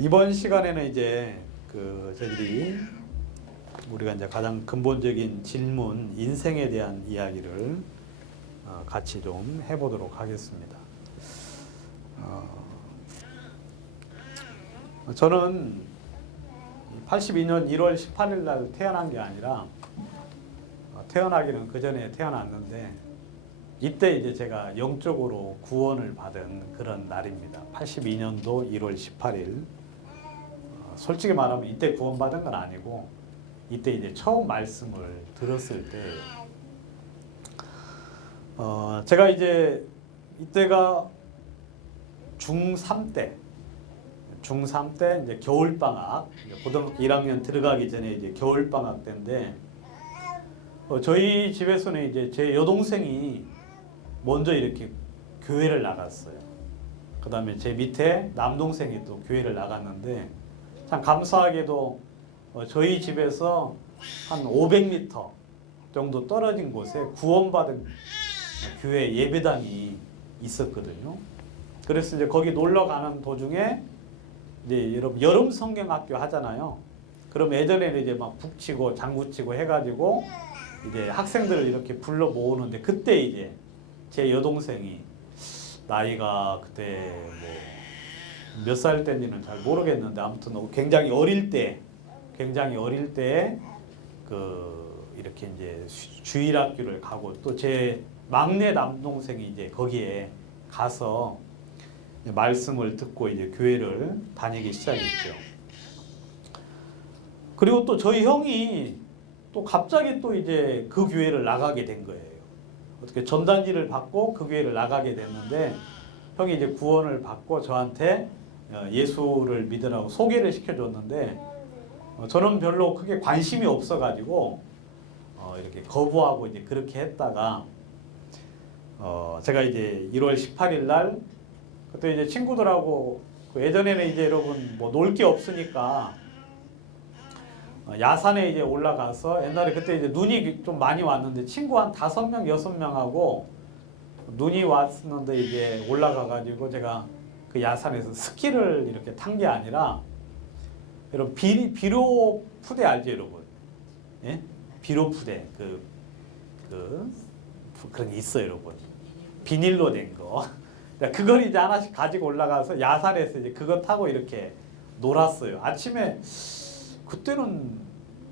이번 시간에는 이제 저희들이 우리가 이제 가장 근본적인 질문, 인생에 대한 이야기를 같이 좀 해보도록 하겠습니다. 저는 82년 1월 18일 날 태어난 게 아니라 태어나기는 그 전에 태어났는데 이때 이제 제가 영적으로 구원을 받은 그런 날입니다. 82년도 1월 18일. 솔직히 말하면 이때 구원받은 건 아니고 이때 이제 처음 말씀을 들었을 때 제가 이제 이때가 중3 때 이제 겨울방학, 고등학교 1학년 들어가기 전에 이제 겨울방학 때인데 저희 집에서는 이제 제 여동생이 먼저 이렇게 교회를 나갔어요. 그 다음에 제 밑에 남동생이 또 교회를 나갔는데 참 감사하게도 저희 집에서 한 500m 정도 떨어진 곳에 구원받은 교회 예배당이 있었거든요. 그래서 이제 거기 놀러 가는 도중에 이제 여름 성경학교 하잖아요. 그럼 예전에는 이제 막 북치고 장구치고 해가지고 이제 학생들을 이렇게 불러 모으는데 그때 이제 제 여동생이 나이가 그때 뭐 몇 살 때인지는 잘 모르겠는데 아무튼 굉장히 어릴 때 이렇게 이제 주일학교를 가고 또 제 막내 남동생이 이제 거기에 가서 말씀을 듣고 이제 교회를 다니기 시작했죠. 그리고 또 저희 형이 또 갑자기 또 이제 그 교회를 나가게 된 거예요. 어떻게 전단지를 받고 그 교회를 나가게 됐는데 형이 이제 구원을 받고 저한테 예수를 믿으라고 소개를 시켜줬는데 저는 별로 크게 관심이 없어가지고 이렇게 거부하고 이제 그렇게 했다가 제가 이제 1월 18일 날 그때 이제 친구들하고 예전에는 이제 여러분 뭐 놀 게 없으니까 야산에 이제 올라가서 옛날에 그때 이제 눈이 좀 많이 왔는데 친구 한 5명, 6명하고 눈이 왔는데 이제 올라가가지고 제가 그 야산에서 스키를 이렇게 탄 게 아니라 여러분 비료 푸대 알죠 여러분? 예? 비료 푸대 그런 게 있어요 여러분. 비닐로 된 거. 그걸 이제 하나씩 가지고 올라가서 야산에서 이제 그거 타고 이렇게 놀았어요. 아침에 그때는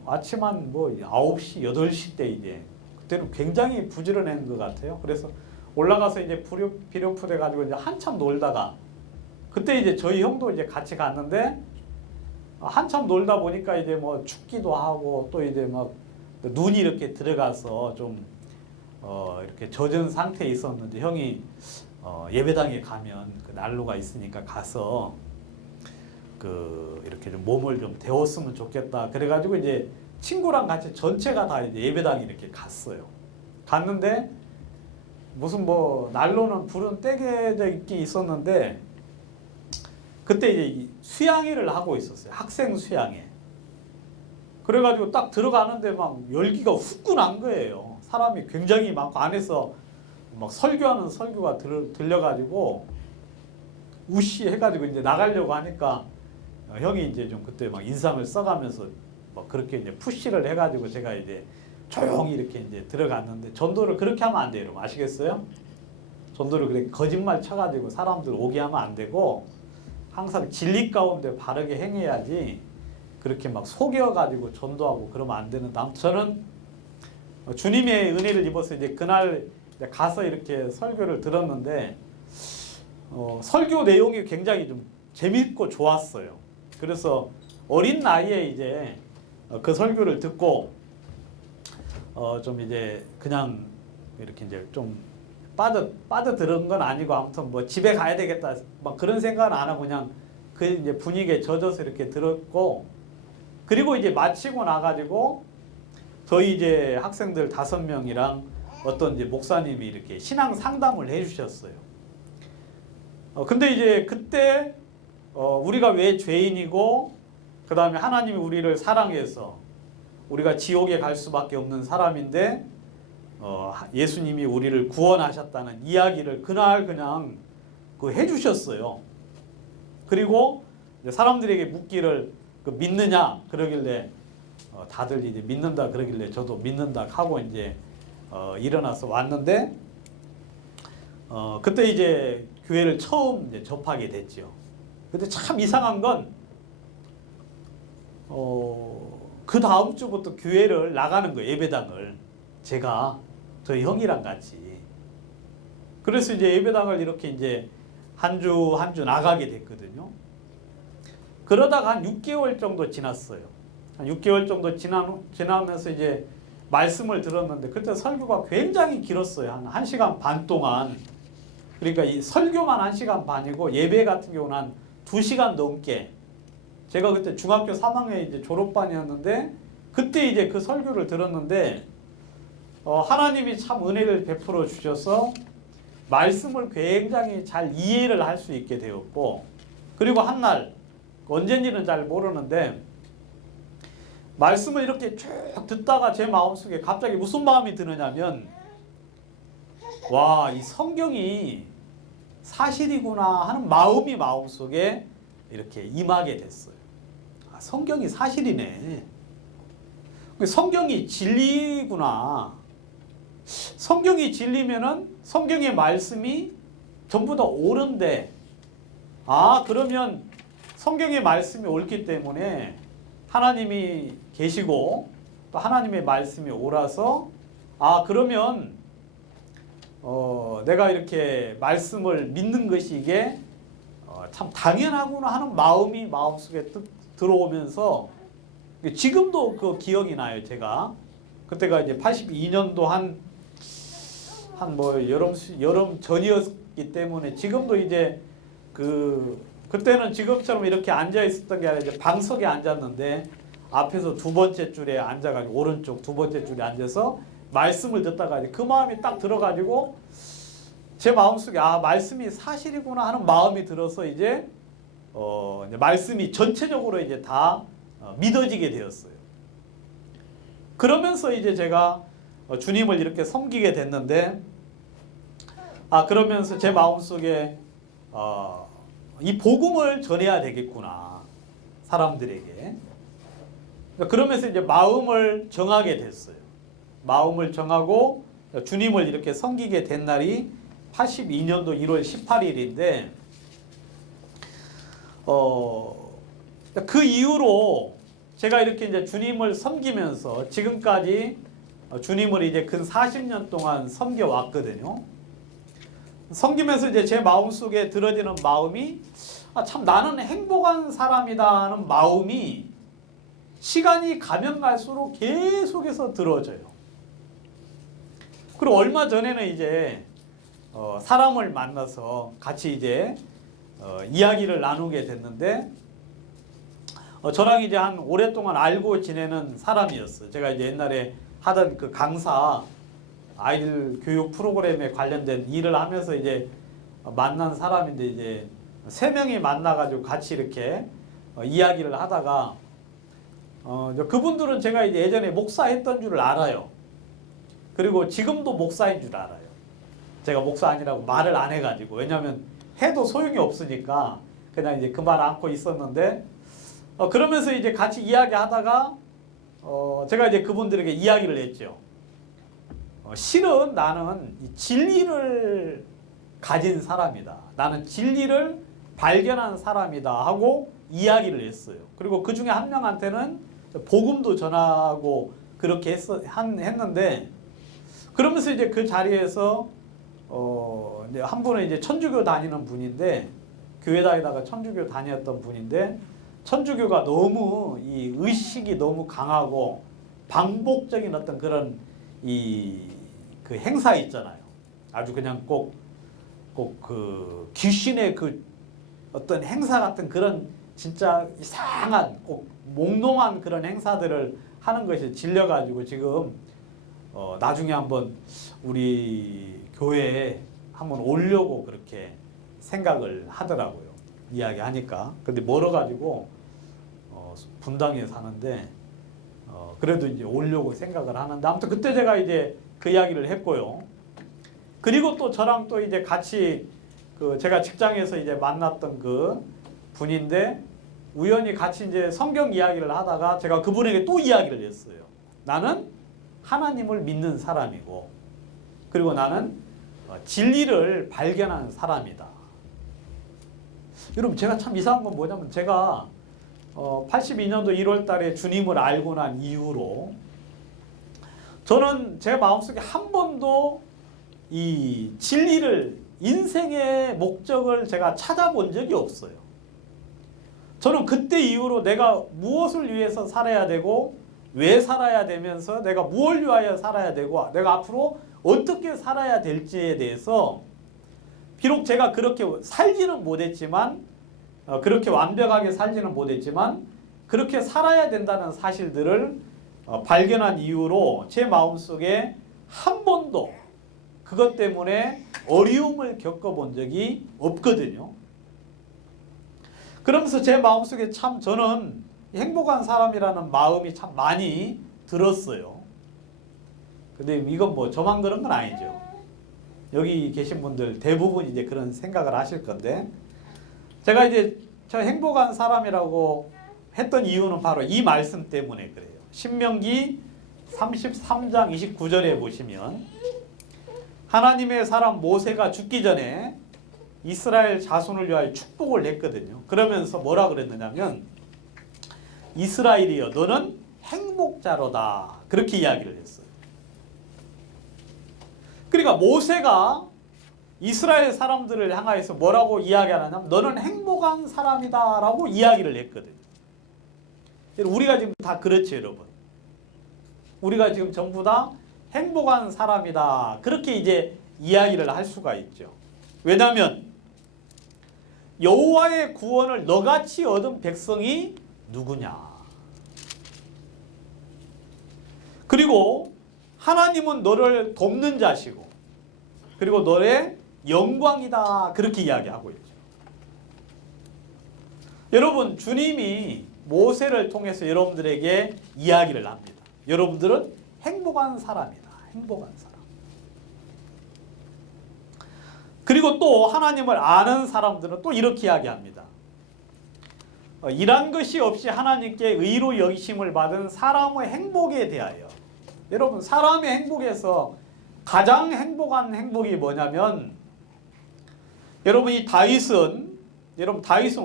아침 한 뭐 9시, 8시 때 이제 그때는 굉장히 부지런한 것 같아요. 그래서 올라가서 이제 비료 푸대 가지고 이제 한참 놀다가 그때 이제 저희 형도 이제 같이 갔는데 한참 놀다 보니까 이제 뭐 춥기도 하고 또 이제 막 눈이 이렇게 들어가서 좀 이렇게 젖은 상태에 있었는데 형이 예배당에 가면 그 난로가 있으니까 가서 이렇게 좀 몸을 좀 데웠으면 좋겠다. 그래가지고 이제 친구랑 같이 전체가 다 이제 예배당에 이렇게 갔어요. 갔는데 무슨 뭐 난로는 불은 떼개져 있긴 있었는데 그때 이제 수양회를 하고 있었어요. 학생 수양회. 그래가지고 딱 들어가는데 막 열기가 후끈한 거예요. 사람이 굉장히 많고 안에서 막 설교하는 설교가 들려가지고 우시 해가지고 이제 나가려고 하니까 형이 이제 좀 그때 막 인상을 써가면서 막 그렇게 이제 푸시를 해가지고 제가 이제 조용히 이렇게 이제 들어갔는데 전도를 그렇게 하면 안 돼요. 여러분 아시겠어요? 전도를 그렇게 거짓말 쳐가지고 사람들 오게 하면 안 되고 항상 진리 가운데 바르게 행해야지 그렇게 막 속여가지고 전도하고 그러면 안 되는데 아무튼 저는 주님의 은혜를 입어서 이제 그날 가서 이렇게 설교를 들었는데 설교 내용이 굉장히 좀 재밌고 좋았어요. 그래서 어린 나이에 이제 그 설교를 듣고 좀 이제 그냥 이렇게 이제 좀 빠져들은 건 아니고 아무튼 뭐 집에 가야 되겠다 막 그런 생각은 안 하고 그냥 그 이제 분위기에 젖어서 이렇게 들었고 그리고 이제 마치고 나가지고 저희 이제 학생들 5명이랑 어떤 이제 목사님이 이렇게 신앙 상담을 해주셨어요. 근데 이제 그때 우리가 왜 죄인이고 그 다음에 하나님이 우리를 사랑해서 우리가 지옥에 갈 수밖에 없는 사람인데 예수님이 우리를 구원하셨다는 이야기를 그날 그냥 해주셨어요. 그리고 이제 사람들에게 묻기를 그 믿느냐 그러길래 다들 이제 믿는다 그러길래 저도 믿는다 하고 이제 일어나서 왔는데 그때 이제 교회를 처음 이제 접하게 됐죠. 근데 참 이상한 건 그 다음 주부터 교회를 나가는 거예요. 예배당을 제가 저희 형이랑 같이. 그래서 이제 예배당을 이렇게 이제 한 주 한 주 나가게 됐거든요. 그러다가 한 6개월 정도 지났어요. 한 6개월 정도 지나면서 이제 말씀을 들었는데 그때 설교가 굉장히 길었어요. 한 1시간 반 동안. 그러니까 이 설교만 1시간 반이고 예배 같은 경우는 한 2시간 넘게. 제가 그때 중학교 3학년 이제 졸업반이었는데 그때 이제 그 설교를 들었는데 하나님이 참 은혜를 베풀어 주셔서 말씀을 굉장히 잘 이해를 할 수 있게 되었고 그리고 한날 언젠지는 잘 모르는데 말씀을 이렇게 쭉 듣다가 제 마음속에 갑자기 무슨 마음이 드느냐면 와, 이 성경이 사실이구나 하는 마음이 마음속에 이렇게 임하게 됐어요. 아, 성경이 사실이네. 성경이 진리구나. 성경이 진리면은 성경의 말씀이 전부 다 옳은데 그러면 성경의 말씀이 옳기 때문에 하나님이 계시고 또 하나님의 말씀이 옳아서 그러면 내가 이렇게 말씀을 믿는 것이 이게 참 당연하구나 하는 마음이 마음속에 들어오면서 지금도 그 기억이 나요. 제가 그때가 이제 82년도 한 뭐 여름 전이었기 때문에 지금도 이제 그때는 지금처럼 이렇게 앉아 있었던 게 아니라 이제 방석에 앉았는데 앞에서 두 번째 줄에 앉아가지고 오른쪽 두 번째 줄에 앉아서 말씀을 듣다가 그 마음이 딱 들어가지고 제 마음속에 말씀이 사실이구나 하는 마음이 들어서 이제 말씀이 전체적으로 이제 다 믿어지게 되었어요. 그러면서 이제 제가 주님을 이렇게 섬기게 됐는데 그러면서 제 마음속에 이 복음을 전해야 되겠구나 사람들에게. 그러면서 이제 마음을 정하게 됐어요. 마음을 정하고 주님을 이렇게 섬기게 된 날이 82년도 1월 18일인데 그 이후로 제가 이렇게 이제 주님을 섬기면서 지금까지 주님을 이제 근 40년 동안 섬겨 왔거든요. 섬기면서 이제 제 마음속에 들어지는 마음이 참 나는 행복한 사람이다 하는 마음이 시간이 가면 갈수록 계속해서 들어져요. 그리고 얼마 전에는 이제 사람을 만나서 같이 이제 이야기를 나누게 됐는데 저랑 이제 한 오랫동안 알고 지내는 사람이었어요. 제가 이제 옛날에 하던 그 강사 아이들 교육 프로그램에 관련된 일을 하면서 이제 만난 사람인데 이제 3명이 만나가지고 같이 이렇게 이야기를 하다가 그분들은 제가 이제 예전에 목사했던 줄을 알아요. 그리고 지금도 목사인 줄 알아요. 제가 목사 아니라고 말을 안 해가지고 왜냐하면 해도 소용이 없으니까 그냥 이제 그 말 안고 있었는데 그러면서 이제 같이 이야기하다가 제가 이제 그분들에게 이야기를 했죠. 실은 나는 진리를 가진 사람이다. 나는 진리를 발견한 사람이다 하고 이야기를 했어요. 그리고 그 중에 한 명한테는 복음도 전하고 그렇게 했는데 그러면서 이제 그 자리에서 이제 한 분은 이제 천주교 다니는 분인데 교회 다니다가 천주교 다녔던 분인데 천주교가 너무 이 의식이 너무 강하고 반복적인 어떤 그런 그 행사 있잖아요. 아주 그냥 꼭 그 귀신의 그 어떤 행사 같은 그런 진짜 이상한 꼭 몽롱한 그런 행사들을 하는 것이 질려가지고 지금 나중에 한번 우리 교회에 한번 오려고 그렇게 생각을 하더라고요. 이야기하니까. 근데 멀어가지고 분당에 사는데 그래도 이제 오려고 생각을 하는데 아무튼 그때 제가 이제 그 이야기를 했고요. 그리고 또 저랑 또 이제 같이 그 제가 직장에서 이제 만났던 그 분인데 우연히 같이 이제 성경 이야기를 하다가 제가 그분에게 또 이야기를 했어요. 나는 하나님을 믿는 사람이고, 그리고 나는 진리를 발견하는 사람이다. 여러분, 제가 참 이상한 건 뭐냐면, 제가 82년도 1월 달에 주님을 알고 난 이후로 저는 제 마음속에 한 번도 이 진리를, 인생의 목적을 제가 찾아본 적이 없어요. 저는 그때 이후로 내가 무엇을 위해서 살아야 되고, 왜 살아야 되면서 내가 무엇을 위하여 살아야 되고, 내가 앞으로 어떻게 살아야 될지에 대해서, 비록 제가 그렇게 살지는 못했지만, 그렇게 완벽하게 살지는 못했지만 그렇게 살아야 된다는 사실들을 발견한 이후로 제 마음속에 한 번도 그것 때문에 어려움을 겪어본 적이 없거든요. 그러면서 제 마음속에 참 저는 행복한 사람이라는 마음이 참 많이 들었어요. 근데 이건 뭐 저만 그런 건 아니죠. 여기 계신 분들 대부분 이제 그런 생각을 하실 건데, 제가 이제 저 행복한 사람이라고 했던 이유는 바로 이 말씀 때문에 그래요. 신명기 33장 29절에 보시면 하나님의 사람 모세가 죽기 전에 이스라엘 자손을 위하여 축복을 했거든요. 그러면서 뭐라 그랬느냐면, 이스라엘이여 너는 행복자로다, 그렇게 이야기를 했어요. 그러니까 모세가 이스라엘 사람들을 향하여서 뭐라고 이야기하냐면, 너는 행복한 사람이다 라고 이야기를 했거든요. 우리가 지금 다 그렇죠, 여러분. 우리가 지금 전부 다 행복한 사람이다, 그렇게 이제 이야기를 할 수가 있죠. 왜냐하면 여호와의 구원을 너같이 얻은 백성이 누구냐. 그리고 하나님은 너를 돕는 자시고, 그리고 너의 영광이다, 그렇게 이야기하고 있죠. 여러분, 주님이 모세를 통해서 여러분들에게 이야기를 합니다. 여러분들은 행복한 사람이다, 행복한 사람. 그리고 또 하나님을 아는 사람들은 또 이렇게 이야기합니다. 이란 것이 없이 하나님께 의로 여기심을 받은 사람의 행복에 대하여. 여러분, 사람의 행복에서 가장 행복한 행복이 뭐냐면, 여러분 이 다윗은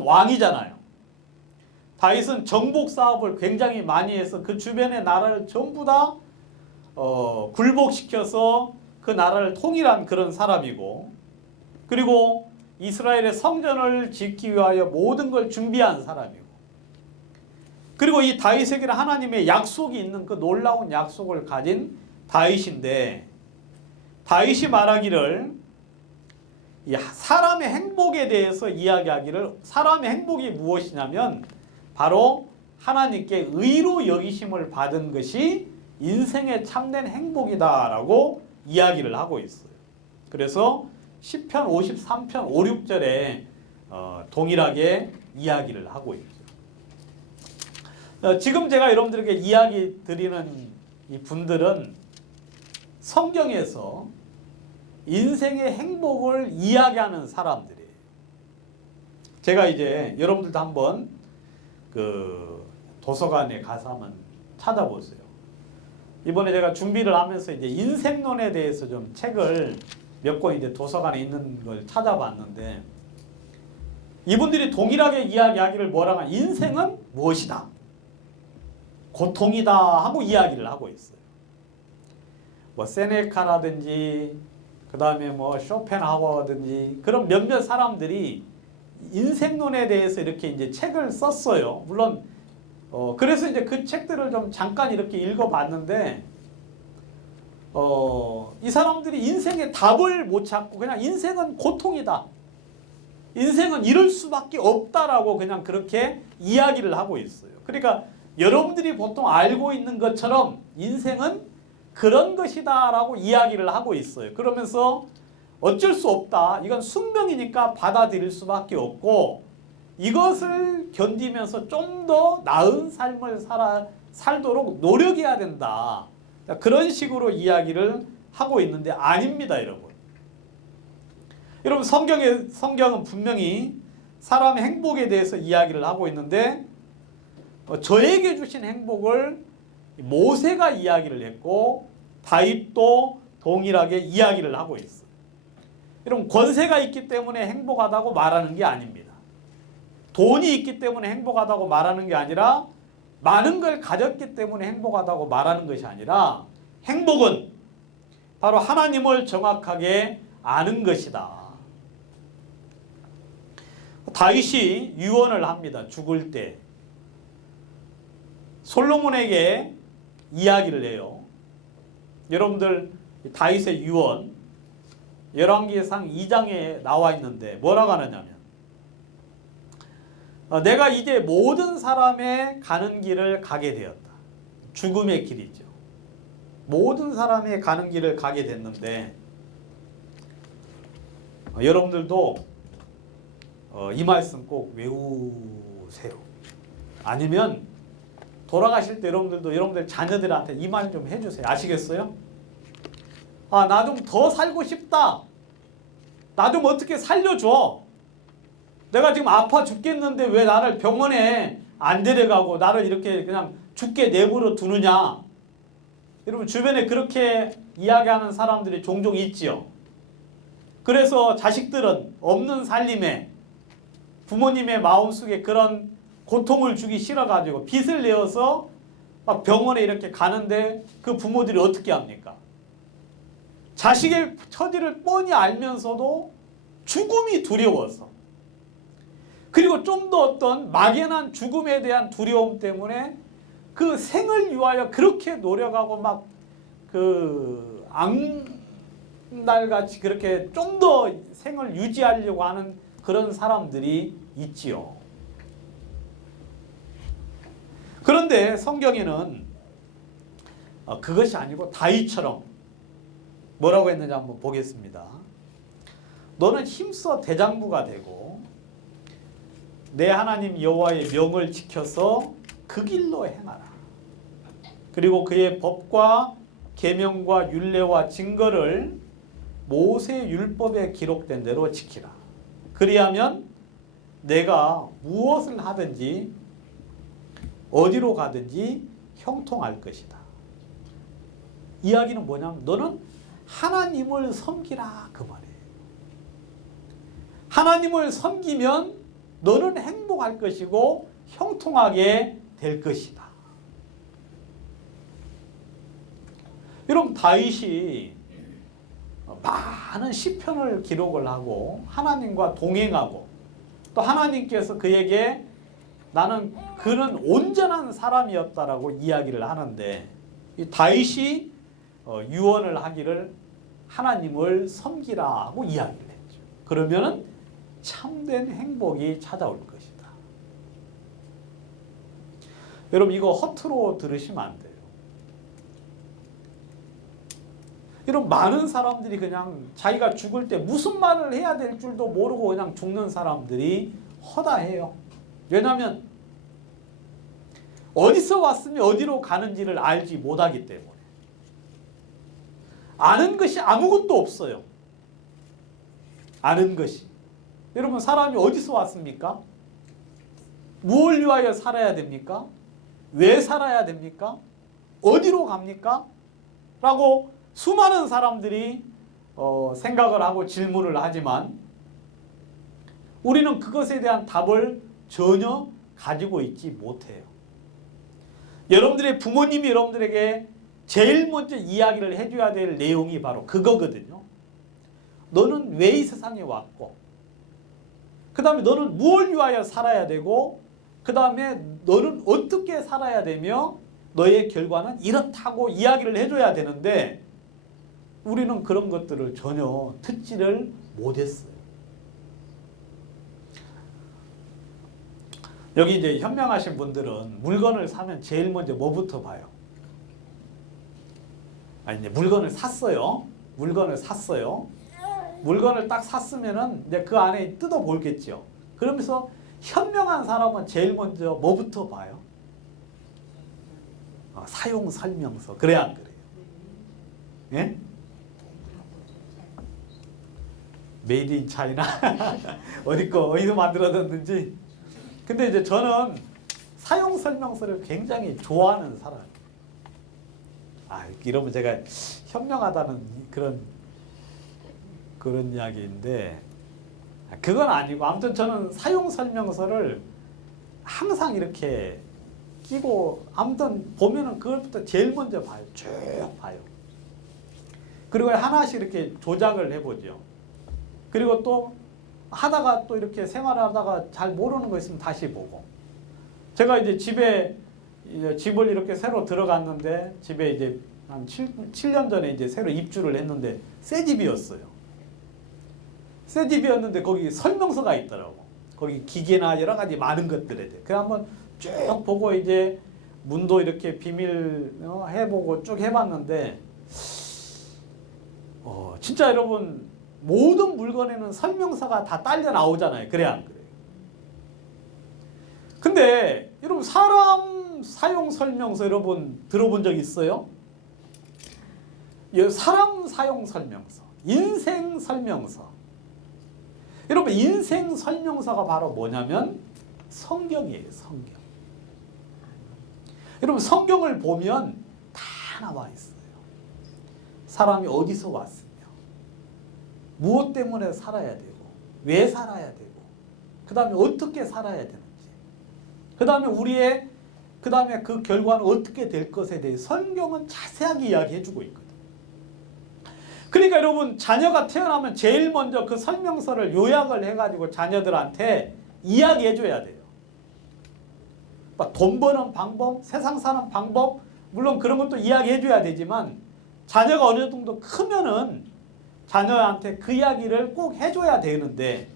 왕이잖아요. 다윗은 정복 사업을 굉장히 많이 해서 그 주변의 나라를 전부 다 굴복시켜서 그 나라를 통일한 그런 사람이고, 그리고 이스라엘의 성전을 짓기 위하여 모든 걸 준비한 사람이고, 그리고 이 다윗에게는 하나님의 약속이 있는 그 놀라운 약속을 가진 다윗인데, 다윗이 말하기를, 사람의 행복에 대해서 이야기하기를, 사람의 행복이 무엇이냐면 바로 하나님께 의로 여기심을 받은 것이 인생의 참된 행복이다라고 이야기를 하고 있어요. 그래서 시편 53편 5, 6절에 동일하게 이야기를 하고 있죠. 지금 제가 여러분들에게 이야기 드리는 이 분들은 성경에서 인생의 행복을 이야기하는 사람들이에요. 제가 이제 여러분들도 한번 그 도서관에 가서 한번 찾아보세요. 이번에 제가 준비를 하면서 이제 인생론에 대해서 좀 책을 몇 권 이제 도서관에 있는 걸 찾아봤는데, 이분들이 동일하게 이야기하기를 뭐라고 하냐, 인생은 무엇이다, 고통이다 하고 이야기를 하고 있어요. 뭐 세네카라든지 그 다음에 뭐 쇼펜하우어든지 그런 몇몇 사람들이 인생론에 대해서 이렇게 이제 책을 썼어요. 물론 그래서 이제 그 책들을 좀 잠깐 이렇게 읽어봤는데, 이 사람들이 인생의 답을 못 찾고 그냥 인생은 고통이다, 인생은 이럴 수밖에 없다라고 그냥 그렇게 이야기를 하고 있어요. 그러니까 여러분들이 보통 알고 있는 것처럼 인생은 그런 것이다 라고 이야기를 하고 있어요. 그러면서 어쩔 수 없다, 이건 숙명이니까 받아들일 수밖에 없고, 이것을 견디면서 좀 더 나은 삶을 살도록 노력해야 된다, 그런 식으로 이야기를 하고 있는데 아닙니다, 여러분. 여러분, 성경은 분명히 사람 행복에 대해서 이야기를 하고 있는데 저에게 주신 행복을 모세가 이야기를 했고 다윗도 동일하게 이야기를 하고 있어요. 여러분 권세가 있기 때문에 행복하다고 말하는 게 아닙니다. 돈이 있기 때문에 행복하다고 말하는 게 아니라 많은 걸 가졌기 때문에 행복하다고 말하는 것이 아니라 행복은 바로 하나님을 정확하게 아는 것이다. 다윗이 유언을 합니다. 죽을 때 솔로몬에게 이야기를 해요. 여러분들 다윗의 유언 열왕기상 2장에 나와 있는데 뭐라고 하느냐면 내가 이제 모든 사람의 가는 길을 가게 되었다. 죽음의 길이죠. 모든 사람의 가는 길을 가게 됐는데 여러분들도 이 말씀 꼭 외우세요. 아니면 돌아가실 때 여러분들 자녀들한테 이 말 좀 해주세요. 아시겠어요? 나 좀 더 살고 싶다. 나 좀 어떻게 살려줘. 내가 지금 아파 죽겠는데 왜 나를 병원에 안 데려가고 나를 이렇게 그냥 죽게 내버려 두느냐. 여러분 주변에 그렇게 이야기하는 사람들이 종종 있지요. 그래서 자식들은 없는 살림에 부모님의 마음속에 그런 고통을 주기 싫어가지고 빚을 내어서 막 병원에 이렇게 가는데 그 부모들이 어떻게 합니까? 자식의 처지를 뻔히 알면서도 죽음이 두려워서 그리고 좀 더 어떤 막연한 죽음에 대한 두려움 때문에 그 생을 위하여 그렇게 노력하고 막 그 악날같이 그렇게 좀 더 생을 유지하려고 하는 그런 사람들이 있지요. 그런데 성경에는 그것이 아니고 다윗처럼 뭐라고 했는지 한번 보겠습니다. 너는 힘써 대장부가 되고 내 하나님 여호와의 명을 지켜서 그 길로 행하라. 그리고 그의 법과 계명과 율례와 증거를 모세 율법에 기록된 대로 지키라. 그리하면 내가 무엇을 하든지 어디로 가든지 형통할 것이다. 이야기는 뭐냐면 너는 하나님을 섬기라 그 말이에요. 하나님을 섬기면 너는 행복할 것이고 형통하게 될 것이다. 여러분 다윗이 많은 시편을 기록을 하고 하나님과 동행하고 또 하나님께서 그에게 나는 그는 온전한 사람이었다라고 이야기를 하는데 이 다윗이 유언을 하기를 하나님을 섬기라고 이야기를 했죠. 그러면은 참된 행복이 찾아올 것이다. 여러분 이거 허투루 들으시면 안 돼요. 여러분 많은 사람들이 그냥 자기가 죽을 때 무슨 말을 해야 될 줄도 모르고 그냥 죽는 사람들이 허다해요. 왜냐하면 어디서 왔으며 어디로 가는지를 알지 못하기 때문에. 아는 것이 아무것도 없어요. 아는 것이. 여러분 사람이 어디서 왔습니까? 무엇을 위하여 살아야 됩니까? 왜 살아야 됩니까? 어디로 갑니까? 라고 수많은 사람들이 생각을 하고 질문을 하지만 우리는 그것에 대한 답을 전혀 가지고 있지 못해요. 여러분들의 부모님이 여러분들에게 제일 먼저 이야기를 해줘야 될 내용이 바로 그거거든요. 너는 왜 이 세상에 왔고 그 다음에 너는 무엇을 위하여 살아야 되고 그 다음에 너는 어떻게 살아야 되며 너의 결과는 이렇다고 이야기를 해줘야 되는데 우리는 그런 것들을 전혀 듣지를 못했어요. 여기 이제 현명하신 분들은 물건을 사면 제일 먼저 뭐부터 봐요? 이제 물건을 샀어요. 물건을 딱 샀으면은 이제 그 안에 뜯어보겠죠. 그러면서 현명한 사람은 제일 먼저 뭐부터 봐요? 사용 설명서. 그래야 안 그래요? 예? 메이드 인 차이나 어디서 만들어졌는지. 근데 이제 저는 사용 설명서를 굉장히 좋아하는 사람이에요. 이러면 제가 현명하다는 그런 이야기인데 그건 아니고, 아무튼 저는 사용 설명서를 항상 이렇게 끼고, 아무튼 보면은 그것부터 제일 먼저 봐요. 쭉 봐요. 그리고 하나씩 이렇게 조작을 해보죠. 그리고 또 하다가 또 이렇게 생활하다가 잘 모르는 거 있으면 다시 보고. 제가 이제 집을 이렇게 새로 들어갔는데, 집에 이제 한 7년 전에 이제 새로 입주를 했는데 새 집이었어요. 새 집이었는데 거기 설명서가 있더라고. 거기 기계나 여러 가지 많은 것들에 대해. 그래 한번 쭉 보고 이제 문도 이렇게 비밀 해보고 쭉 해봤는데, 진짜 여러분 모든 물건에는 설명서가 다 딸려 나오잖아요. 그래 안 그래요? 근데 여러분 사람 사용 설명서 여러분 들어본 적 있어요? 사람 사용 설명서, 인생 설명서. 여러분 인생 설명서가 바로 뭐냐면 성경이에요. 성경. 여러분 성경을 보면 다 나와 있어요. 사람이 어디서 왔으며 무엇 때문에 살아야 되고 왜 살아야 되고 그 다음에 어떻게 살아야 되는지, 그 다음에 그 결과는 어떻게 될 것에 대해 성경은 자세하게 이야기해주고 있거든요. 그러니까 여러분 자녀가 태어나면 제일 먼저 그 설명서를 요약을 해가지고 자녀들한테 이야기해줘야 돼요. 돈 버는 방법, 세상 사는 방법, 물론 그런 것도 이야기해줘야 되지만 자녀가 어느 정도 크면은 자녀한테 그 이야기를 꼭 해줘야 되는데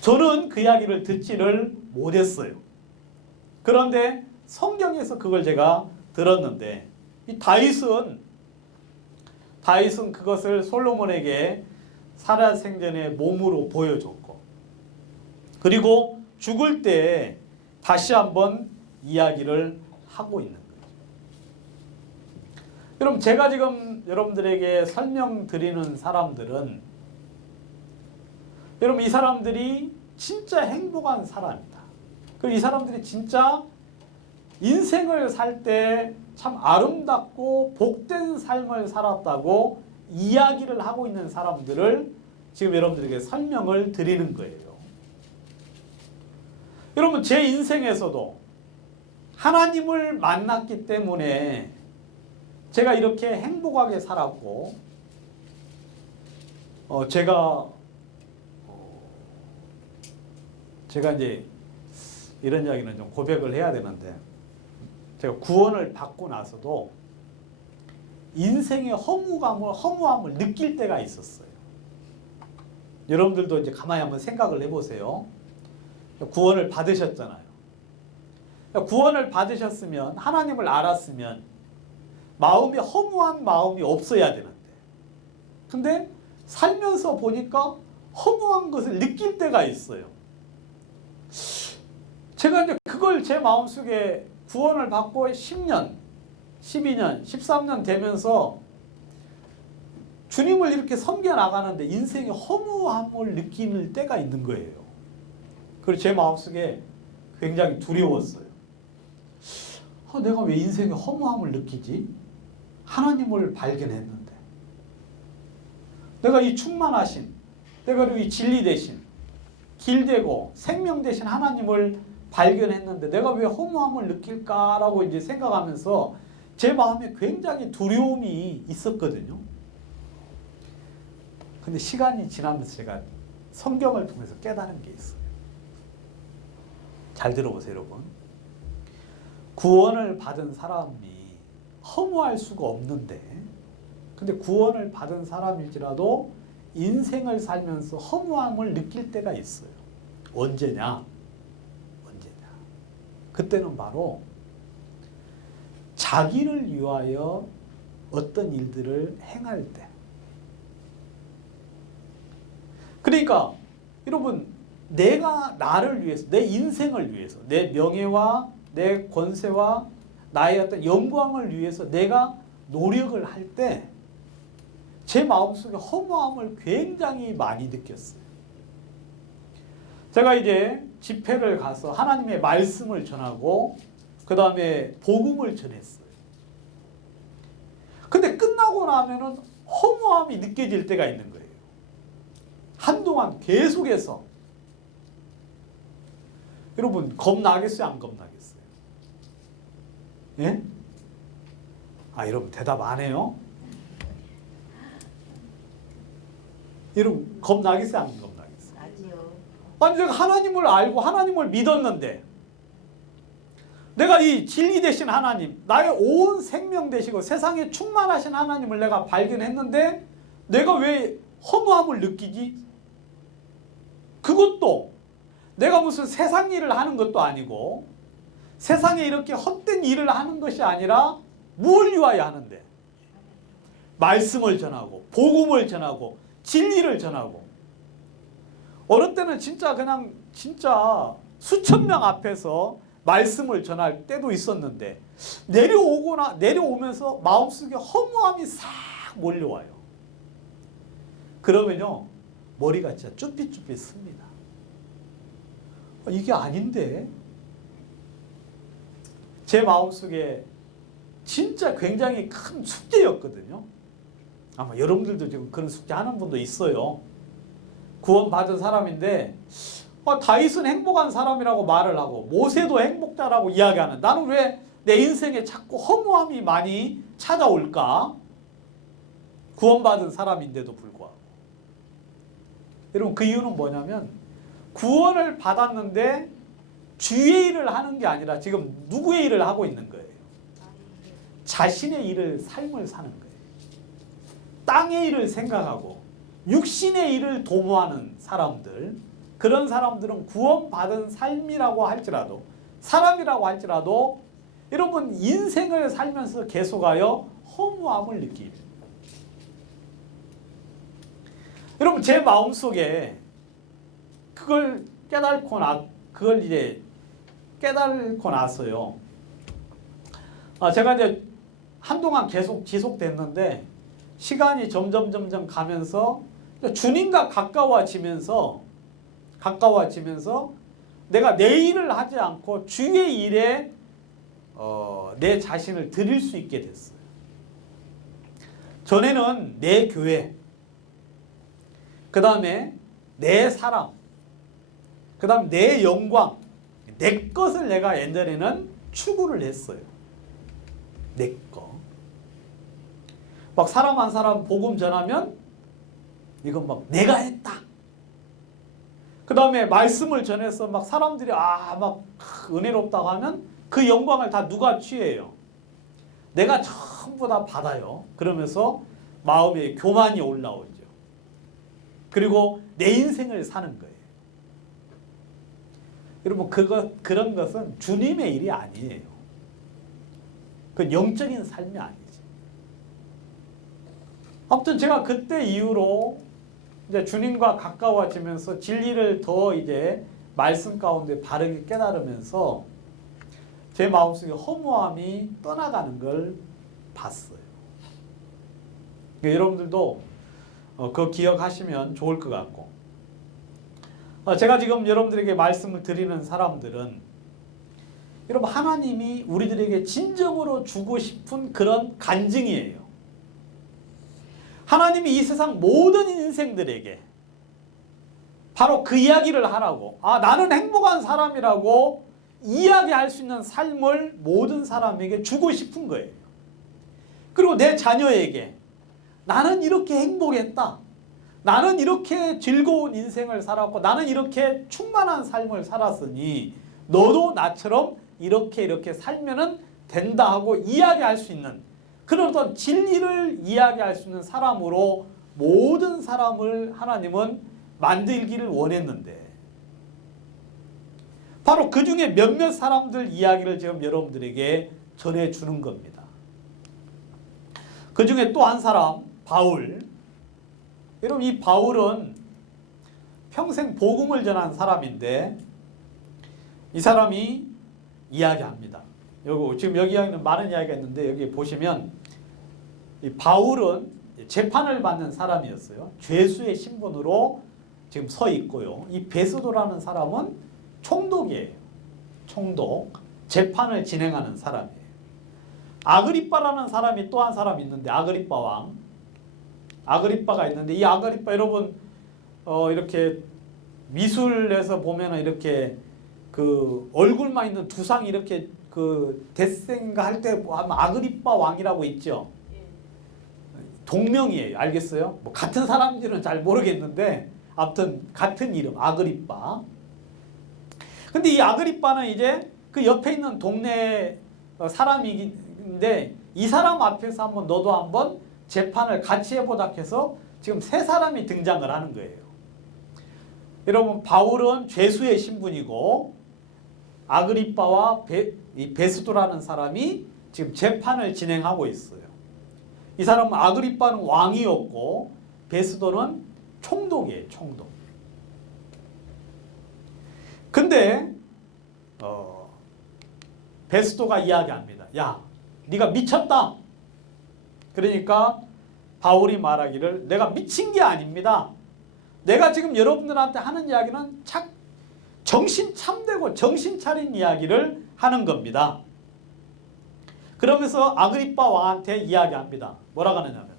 저는 그 이야기를 듣지를 못했어요. 그런데 성경에서 그걸 제가 들었는데 이 다윗은 그것을 솔로몬에게 살아생전에 몸으로 보여줬고, 그리고 죽을 때 다시 한번 이야기를 하고 있는 거예요. 여러분 제가 지금 여러분들에게 설명드리는 사람들은 여러분 이 사람들이 진짜 행복한 사람이다. 그리고 이 사람들이 진짜 인생을 살 때 참 아름답고 복된 삶을 살았다고 이야기를 하고 있는 사람들을 지금 여러분들에게 설명을 드리는 거예요. 여러분 제 인생에서도 하나님을 만났기 때문에 제가 이렇게 행복하게 살았고, 제가 이제 이런 이야기는 좀 고백을 해야 되는데, 제가 구원을 받고 나서도 인생의 허무함을 느낄 때가 있었어요. 여러분들도 이제 가만히 한번 생각을 해보세요. 구원을 받으셨잖아요. 구원을 받으셨으면, 하나님을 알았으면 마음이 허무한 마음이 없어야 되는데, 근데 살면서 보니까 허무한 것을 느낄 때가 있어요. 제가 이제 그걸 제 마음속에 구원을 받고 10년, 12년, 13년 되면서 주님을 이렇게 섬겨 나가는데 인생의 허무함을 느끼는 때가 있는 거예요. 그리고 제 마음속에 굉장히 두려웠어요. 내가 왜 인생의 허무함을 느끼지? 하나님을 발견했는데. 내가 이 충만하신, 내가 이 진리 되신, 길 되고 생명 되신 하나님을 발견했는데 내가 왜 허무함을 느낄까라고 이제 생각하면서 제 마음에 굉장히 두려움이 있었거든요. 근데 시간이 지나면서 제가 성경을 통해서 깨달은 게 있어요. 잘 들어보세요, 여러분. 구원을 받은 사람이 허무할 수가 없는데, 근데 구원을 받은 사람일지라도 인생을 살면서 허무함을 느낄 때가 있어요. 언제냐? 그때는 바로 자기를 위하여 어떤 일들을 행할 때. 그러니까 여러분 내가 나를 위해서, 내 인생을 위해서, 내 명예와 내 권세와 나의 어떤 영광을 위해서 내가 노력을 할 때 제 마음속에 허무함을 굉장히 많이 느꼈어요. 제가 이제 집회를 가서 하나님의 말씀을 전하고 그 다음에 복음을 전했어요. 근데 끝나고 나면은 허무함이 느껴질 때가 있는 거예요. 한동안 계속해서. 여러분 겁나겠어요? 안 겁나겠어요? 예? 아, 여러분 대답 안 해요? 여러분 겁나겠어요? 안 겁나겠어요? 아니요. 아니 내가 하나님을 알고 하나님을 믿었는데 내가 이 진리 되신 하나님, 나의 온 생명 되시고 세상에 충만하신 하나님을 내가 발견했는데 내가 왜 허무함을 느끼지? 그것도 내가 무슨 세상 일을 하는 것도 아니고 세상에 이렇게 헛된 일을 하는 것이 아니라 뭘 위하여 하는데? 말씀을 전하고 복음을 전하고 진리를 전하고. 어느 때는 진짜 그냥 진짜 수천 명 앞에서 말씀을 전할 때도 있었는데 내려오면서 마음속에 허무함이 싹 몰려와요. 그러면요 머리가 진짜 쭈삣쭈삣 씁니다. 이게 아닌데 제 마음속에 진짜 굉장히 큰 숙제였거든요. 아마 여러분들도 지금 그런 숙제 하는 분도 있어요. 구원받은 사람인데 다윗은 행복한 사람이라고 말을 하고 모세도 행복자라고 이야기하는, 나는 왜 내 인생에 자꾸 허무함이 많이 찾아올까? 구원받은 사람인데도 불구하고. 여러분 그 이유는 뭐냐면 구원을 받았는데 주의 일을 하는 게 아니라 지금 누구의 일을 하고 있는 거예요? 자신의 일을, 삶을 사는 거예요. 땅의 일을 생각하고 육신의 일을 도모하는 사람들, 그런 사람들은 구원받은 삶이라고 할지라도, 사람이라고 할지라도 여러분 인생을 살면서 계속하여 허무함을 느낍니다. 여러분 제 마음속에 그걸 깨달고 나서요. 제가 이제 한동안 계속 지속됐는데 시간이 점점 가면서 주님과 가까워지면서 내가 내 일을 하지 않고 주의 일에 내 자신을 드릴 수 있게 됐어요. 전에는 내 교회, 그 다음에 내 사람, 그 다음 내 영광, 내 것을 내가 예전에는 추구를 했어요. 내 것. 막 사람 한 사람 복음 전하면 이건 막 내가 했다. 그 다음에 말씀을 전해서 막 사람들이 막 은혜롭다고 하면 그 영광을 다 누가 취해요? 내가 전부 다 받아요. 그러면서 마음에 교만이 올라오죠. 그리고 내 인생을 사는 거예요. 여러분 그런 것은 주님의 일이 아니에요. 그건 영적인 삶이 아니지. 아무튼 제가 그때 이후로 이제 주님과 가까워지면서 진리를 더 이제 말씀 가운데 바르게 깨달으면서 제 마음속에 허무함이 떠나가는 걸 봤어요. 여러분들도 그거 기억하시면 좋을 것 같고, 제가 지금 여러분들에게 말씀을 드리는 사람들은 여러분 하나님이 우리들에게 진정으로 주고 싶은 그런 간증이에요. 하나님이 이 세상 모든 인생들에게 바로 그 이야기를 하라고, 나는 행복한 사람이라고 이야기할 수 있는 삶을 모든 사람에게 주고 싶은 거예요. 그리고 내 자녀에게 나는 이렇게 행복했다, 나는 이렇게 즐거운 인생을 살았고 나는 이렇게 충만한 삶을 살았으니 너도 나처럼 이렇게 살면은 된다 하고 이야기할 수 있는 그런 어떤 진리를 이야기할 수 있는 사람으로 모든 사람을 하나님은 만들기를 원했는데, 바로 그 중에 몇몇 사람들 이야기를 지금 여러분들에게 전해주는 겁니다. 그 중에 또 한 사람, 바울. 여러분 이 바울은 평생 복음을 전한 사람인데 이 사람이 이야기합니다. 지금 여기는 많은 이야기가 있는데 여기 보시면 이 바울은 재판을 받는 사람이었어요. 죄수의 신분으로 지금 서 있고요. 이 베스도라는 사람은 총독이에요. 총독. 재판을 진행하는 사람이에요. 아그리빠라는 사람이 또 한 사람 있는데 아그리빠 왕. 아그리빠가 있는데 이 아그리빠 여러분 이렇게 미술에서 보면은 이렇게 그 얼굴만 있는 두상 이렇게 그 데센가 할 때 아마 아그리빠 왕이라고 있죠. 동명이에요. 알겠어요? 뭐 같은 사람들은 잘 모르겠는데 아무튼 같은 이름 아그리빠. 근데 이 아그리빠는 이제 그 옆에 있는 동네 사람인데 이 사람 앞에서 한번 너도 한번 재판을 같이 해보자 해서 지금 세 사람이 등장을 하는 거예요. 여러분 바울은 죄수의 신분이고 아그리빠와 베스도라는 사람이 지금 재판을 진행하고 있어요. 이 사람은 아그리빠는 왕이었고 베스도는 총독이에요. 총독. 근데 베스도가 이야기합니다. 야, 네가 미쳤다. 그러니까 바울이 말하기를 내가 미친 게 아닙니다. 내가 지금 여러분들한테 하는 이야기는 정신 참되고 정신 차린 이야기를 하는 겁니다. 그러면서 아그리빠 왕한테 이야기합니다. 뭐라고 하느냐면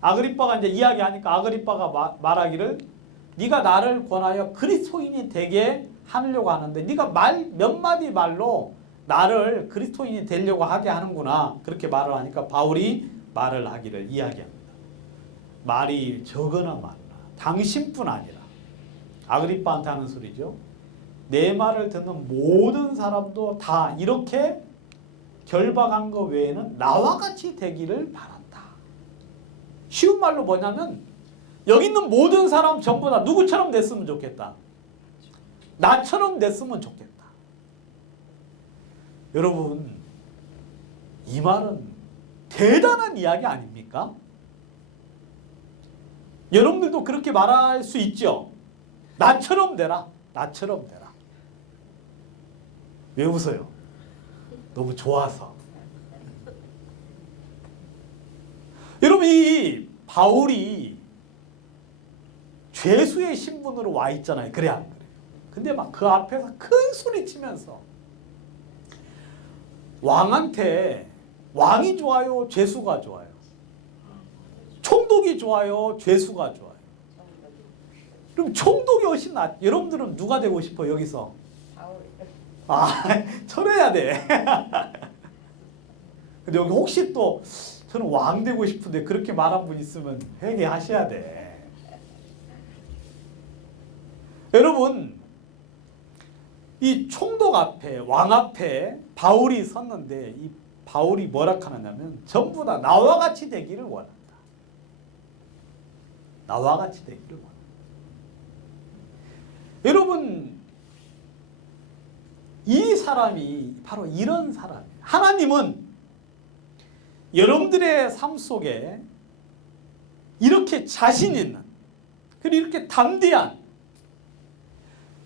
아그리빠가 이제 이야기하니까 아그리빠가 말하기를 네가 나를 권하여 그리스도인이 되게 하려고 하는데 네가 몇 마디 말로 나를 그리스도인이 되려고 하게 하는구나. 그렇게 말을 하니까 바울이 말을 하기를 이야기합니다. 말이 적으나 많으나 당신뿐 아니라 아그리빠한테 하는 소리죠. 내 말을 듣는 모든 사람도 다 이렇게 결박한 것 외에는 나와 같이 되기를 바란다. 쉬운 말로 뭐냐면 여기 있는 모든 사람 전부 다 누구처럼 됐으면 좋겠다. 나처럼 됐으면 좋겠다. 여러분 이 말은 대단한 이야기 아닙니까? 여러분들도 그렇게 말할 수 있죠. 나처럼 되라. 나처럼 되라. 왜 웃어요? 너무 좋아서. 여러분 이 바울이 죄수의 신분으로 와 있잖아요. 그래 안 그래요? 근데 막 그 앞에서 큰 소리 치면서 왕한테 왕이 좋아요? 죄수가 좋아요? 총독이 좋아요? 죄수가 좋아요? 그럼 총독이 훨씬 낫. 여러분들은 누가 되고 싶어 여기서? 철회해야 돼. 근데 여기 혹시 또 저는 왕 되고 싶은데 그렇게 말한 분 있으면 회개하셔야 돼. 여러분 이 총독 앞에 왕 앞에 바울이 섰는데 이 바울이 뭐라 하느냐면 전부 다 나와 같이 되기를 원한다. 나와 같이 되기를 원한다. 여러분 이 사람이 바로 이런 사람이에요. 하나님은 여러분들의 삶 속에 이렇게 자신 있는 그리고 이렇게 담대한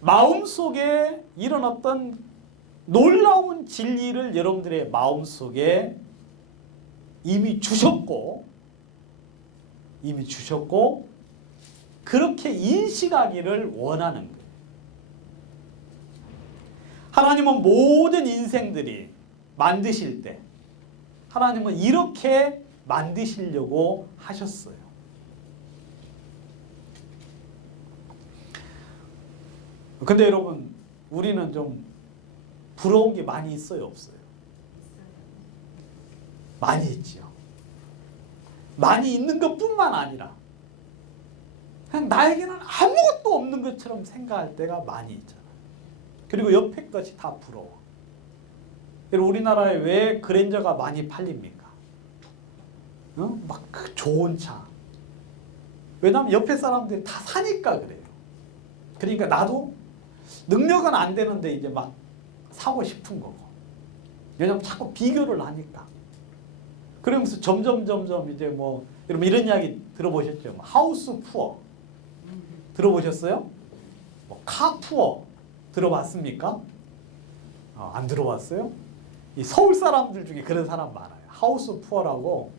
마음속에 이런 어떤 놀라운 진리를 여러분들의 마음속에 이미 주셨고 그렇게 인식하기를 원하는 거예요. 하나님은 모든 인생들이 만드실 때 하나님은 이렇게 만드시려고 하셨어요. 근데 여러분 우리는 좀 부러운 게 많이 있어요, 없어요? 많이 있죠. 많이 있는 것뿐만 아니라 그냥 나에게는 아무것도 없는 것처럼 생각할 때가 많이 있잖아요. 그리고 옆에 것이 다 부러워. 여러분 우리나라에 왜 그랜저가 많이 팔립니까? 막 그 좋은 차. 왜냐하면 옆에 사람들이 다 사니까 그래요. 그러니까 나도 능력은 안 되는데 이제 막 사고 싶은 거고. 왜냐하면 자꾸 비교를 하니까. 그러면서 점점 이제 뭐 여러분 이런 이야기 들어보셨죠? 하우스 푸어 들어보셨어요? 뭐 카 푸어 들어봤습니까? 안 들어봤어요? 이 서울 사람들 중에 그런 사람 많아요. 하우스 푸어라고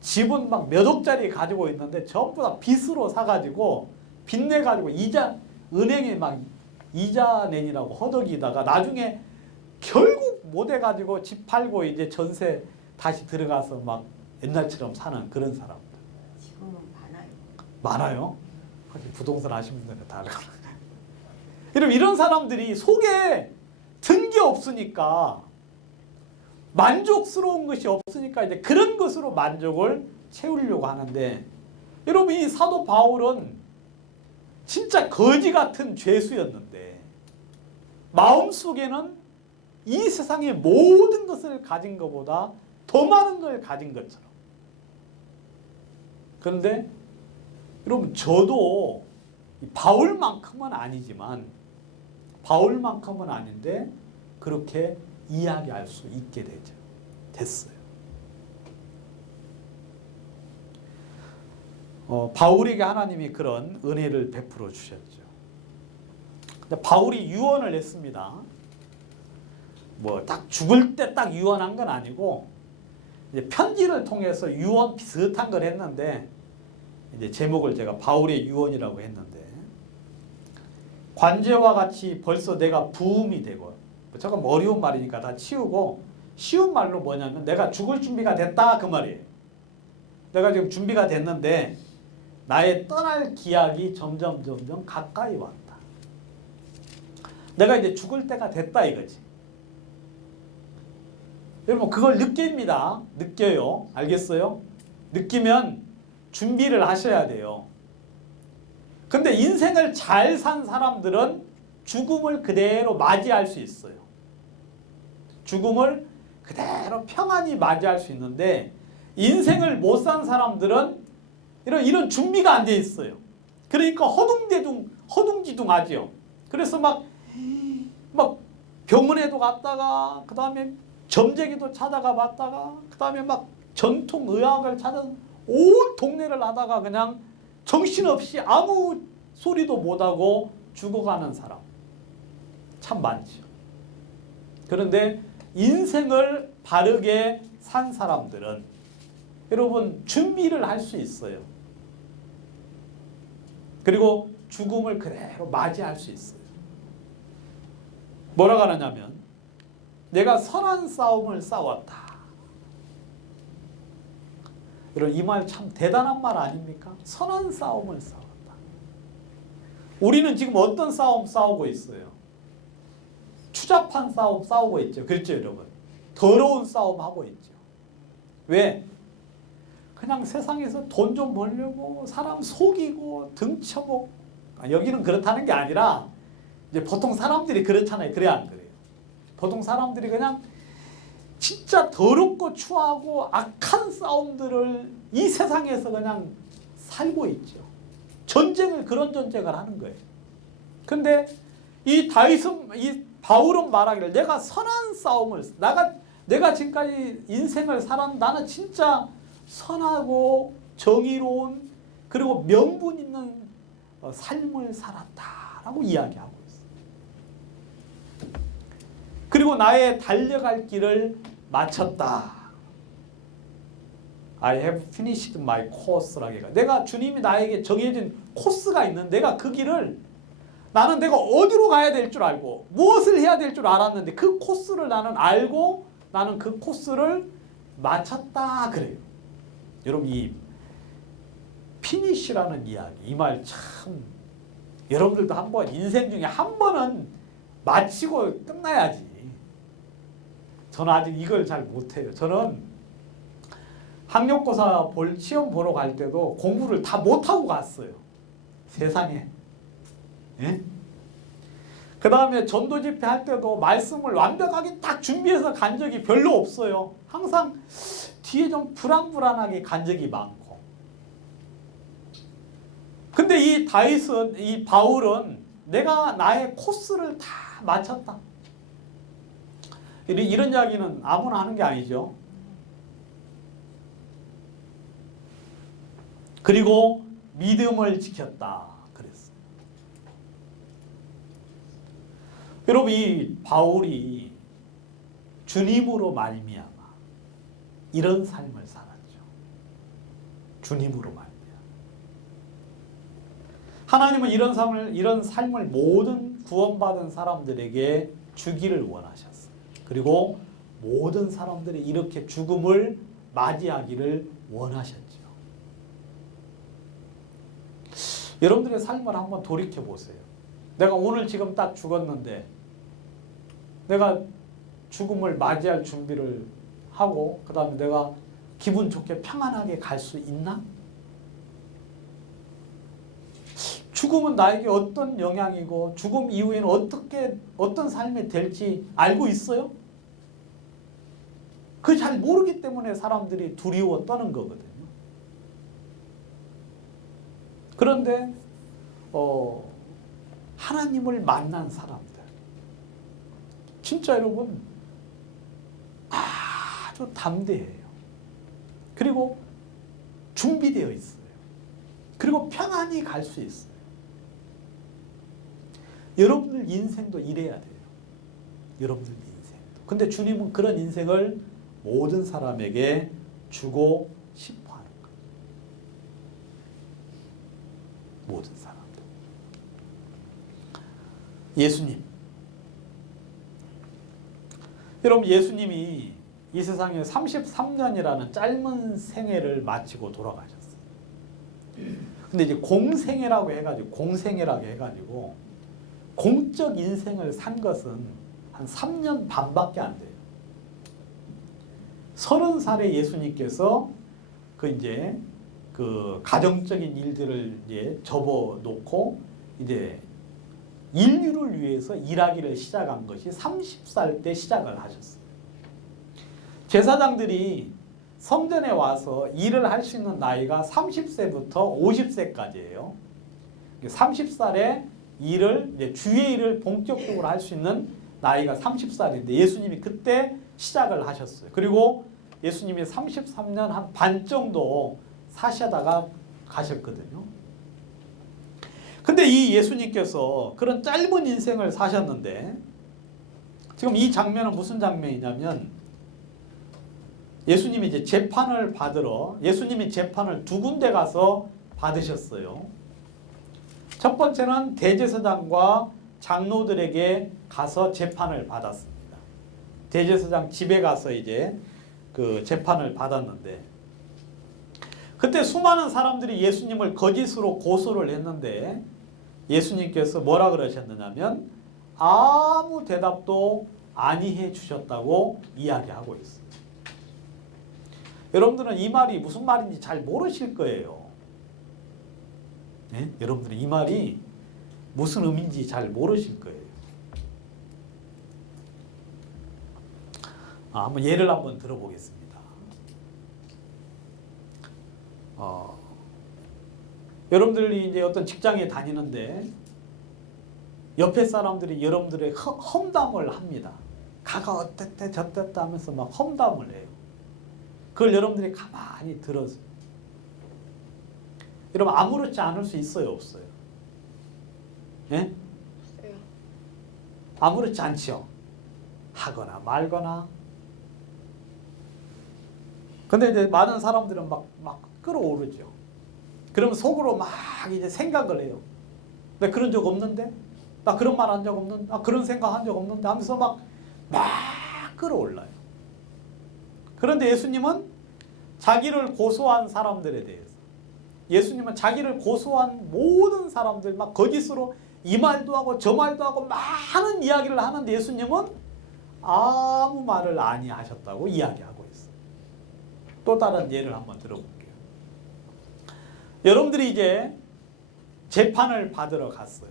집은 막 몇 억짜리 가지고 있는데 전부 다 빚으로 사가지고 빚내 가지고 은행에 막 이자 내니라고 허덕이다가 나중에 결국 못 해가지고 집 팔고 이제 전세 다시 들어가서 막 옛날처럼 사는 그런 사람들. 지금은 많아요. 많아요? 하긴 부동산 아시는 분들은 다 알고. 이런 사람들이 속에 든 게 없으니까, 만족스러운 것이 없으니까 이제 그런 것으로 만족을 채우려고 하는데, 여러분 이 사도 바울은 진짜 거지 같은 죄수였는데 마음속에는 이 세상의 모든 것을 가진 것보다 더 많은 걸 가진 것처럼. 그런데 여러분 저도 바울만큼은 아니지만, 바울만큼은 아닌데 그렇게 이야기할 수 있게 됐어요. 바울에게 하나님이 그런 은혜를 베풀어 주셨죠. 근데 바울이 유언을 했습니다. 뭐 딱 죽을 때 딱 유언한 건 아니고 이제 편지를 통해서 유언 비슷한 걸 했는데, 이제 제목을 제가 바울의 유언이라고 했는데, 관제와 같이 벌써 내가 부음이 되고, 조금 어려운 말이니까 다 치우고 쉬운 말로 뭐냐면 내가 죽을 준비가 됐다 그 말이에요. 내가 지금 준비가 됐는데 나의 떠날 기약이 점점 가까이 왔다. 내가 이제 죽을 때가 됐다 이거지. 여러분 그걸 느낍니다. 느껴요. 알겠어요? 느끼면 준비를 하셔야 돼요. 근데 인생을 잘 산 사람들은 죽음을 그대로 맞이할 수 있어요. 죽음을 그대로 평안히 맞이할 수 있는데, 인생을 못 산 사람들은 이런 준비가 안 돼 있어요. 그러니까 허둥지둥하지요. 그래서 막 병원에도 갔다가, 그 다음에 점쟁이도 찾아가 봤다가, 그 다음에 막 전통의학을 찾아 온 동네를 하다가 그냥 정신없이 아무 소리도 못하고 죽어가는 사람 참 많죠. 그런데 인생을 바르게 산 사람들은 여러분 준비를 할 수 있어요. 그리고 죽음을 그대로 맞이할 수 있어요. 뭐라고 하느냐면 내가 선한 싸움을 싸웠다. 여러분 이 말 참 대단한 말 아닙니까? 선한 싸움을 싸웠다. 우리는 지금 어떤 싸움 싸우고 있어요? 추잡한 싸움 싸우고 있죠. 그렇죠 여러분? 더러운 싸움 하고 있죠. 왜? 그냥 세상에서 돈 좀 벌려고 사람 속이고 등쳐먹고, 여기는 그렇다는 게 아니라 이제 보통 사람들이 그렇잖아요. 그래 안 그래요? 보통 사람들이 그냥 진짜 더럽고 추하고 악한 싸움들을 이 세상에서 그냥 살고 있죠. 전쟁을 그런 전쟁을 하는 거예요. 근데 이 바울은 말하기를 내가 선한 싸움을, 내가 지금까지 인생을 살았는데 나는 진짜 선하고 정의로운 그리고 명분 있는 삶을 살았다라고 이야기하고 있어요. 그리고 나의 달려갈 길을 마쳤다. I have finished my course라고 해요. 내가 주님이 나에게 정해진 코스가 있는데 내가 그 길을, 나는 내가 어디로 가야 될 줄 알고 무엇을 해야 될 줄 알았는데 그 코스를 나는 알고 나는 그 코스를 마쳤다 그래요. 여러분 이 피니시라는 이야기, 이 말 참 여러분들도 한번 인생 중에 한 번은 마치고 끝나야지. 저는 아직 이걸 잘 못해요. 저는 학력고사 시험 보러 갈 때도 공부를 다 못하고 갔어요. 세상에. 예? 그 다음에 전도 집회 할 때도 말씀을 완벽하게 딱 준비해서 간 적이 별로 없어요. 항상 뒤에 좀 불안불안하게 간 적이 많고. 근데 이 바울은 내가 나의 코스를 다 마쳤다. 이런 이야기는 아무나 하는 게 아니죠. 그리고 믿음을 지켰다 그랬어요. 여러분 이 바울이 주님으로 말미암아 이런 삶을 살았죠. 주님으로 말미암아. 하나님은 이런 삶을 모든 구원받은 사람들에게 주기를 원하셨어요. 그리고 모든 사람들이 이렇게 죽음을 맞이하기를 원하셨죠. 여러분들의 삶을 한번 돌이켜 보세요. 내가 오늘 지금 딱 죽었는데 내가 죽음을 맞이할 준비를 하고 그 다음에 내가 기분 좋게 평안하게 갈 수 있나? 죽음은 나에게 어떤 영향이고 죽음 이후에는 어떤 삶이 될지 알고 있어요? 그 잘 모르기 때문에 사람들이 두려워 떠는 거거든요. 그런데 하나님을 만난 사람들 진짜 여러분 아주 담대해요. 그리고 준비되어 있어요. 그리고 평안히 갈 수 있어요. 여러분들 인생도 이래야 돼요. 여러분들 인생도. 근데 주님은 그런 인생을 모든 사람에게 주고 싶어 하는 거예요. 모든 사람들. 예수님. 여러분 예수님이 이 세상에 33년이라는 짧은 생애를 마치고 돌아가셨어요. 근데 이제 공생애라고 해가지고 공적 인생을 산 것은 한 3년 반밖에 안 돼요. 30살에 예수님께서 그 가정적인 일들을 이제 접어놓고 이제 인류를 위해서 일하기를 시작한 것이 30살 때 시작을 하셨어요. 제사장들이 성전에 와서 일을 할 수 있는 나이가 30세부터 50세까지예요. 30살에 일을 이제 주의 일을 본격적으로 할 수 있는 나이가 30살인데 예수님이 그때 시작을 하셨어요. 그리고 예수님이 33년 한 반 정도 사시다가 가셨거든요. 근데 이 예수님께서 그런 짧은 인생을 사셨는데 지금 이 장면은 무슨 장면이냐면 예수님이 이제 재판을 받으러 예수님이 재판을 두 군데 가서 받으셨어요. 첫 번째는 대제사장과 장로들에게 가서 재판을 받았습니다. 대제사장 집에 가서 이제 그 재판을 받았는데 그때 수많은 사람들이 예수님을 거짓으로 고소를 했는데 예수님께서 뭐라 그러셨느냐면 아무 대답도 아니해 주셨다고 이야기하고 있어요. 여러분들은 이 말이 무슨 말인지 잘 모르실 거예요. 네? 여러분들은 이 말이 무슨 의미인지 잘 모르실 거예요. 한번 예를 한번 들어보겠습니다. 여러분들이 이제 어떤 직장에 다니는데 옆에 사람들이 여러분들의 험담을 합니다. 가가 어땠대 저땠다 하면서 막 험담을 해요. 그걸 여러분들이 가만히 들어서 여러분 아무렇지 않을 수 있어요, 없어요? 예? 아무렇지 않죠. 하거나 말거나. 근데 이제 많은 사람들은 막 끌어오르죠. 그러면 속으로 막 이제 생각을 해요. 나 그런 적 없는데? 나 그런 말 한 적 없는데? 나 그런 생각 한 적 없는데? 하면서 막 끌어올라요. 그런데 예수님은 자기를 고소한 사람들에 대해서 예수님은 자기를 고소한 모든 사람들 막 거짓으로 이 말도 하고 저 말도 하고 많은 이야기를 하는데 예수님은 아무 말을 아니하셨다고 이야기하고 있어요. 또 다른 예를 한번 들어볼게요. 여러분들이 이제 재판을 받으러 갔어요.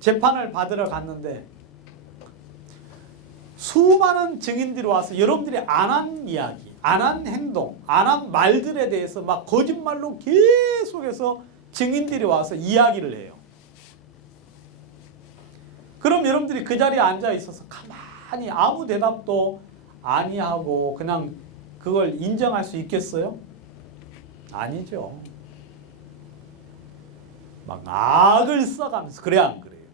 재판을 받으러 갔는데 수많은 증인들이 와서 여러분들이 안 한 이야기, 안 한 행동, 안 한 말들에 대해서 막 거짓말로 계속해서 증인들이 와서 이야기를 해요. 그럼 여러분들이 그 자리에 앉아 있어서 가만히 아무 대답도 아니하고 그냥 그걸 인정할 수 있겠어요? 아니죠. 막 악을 써가면서 그래 안 그래요?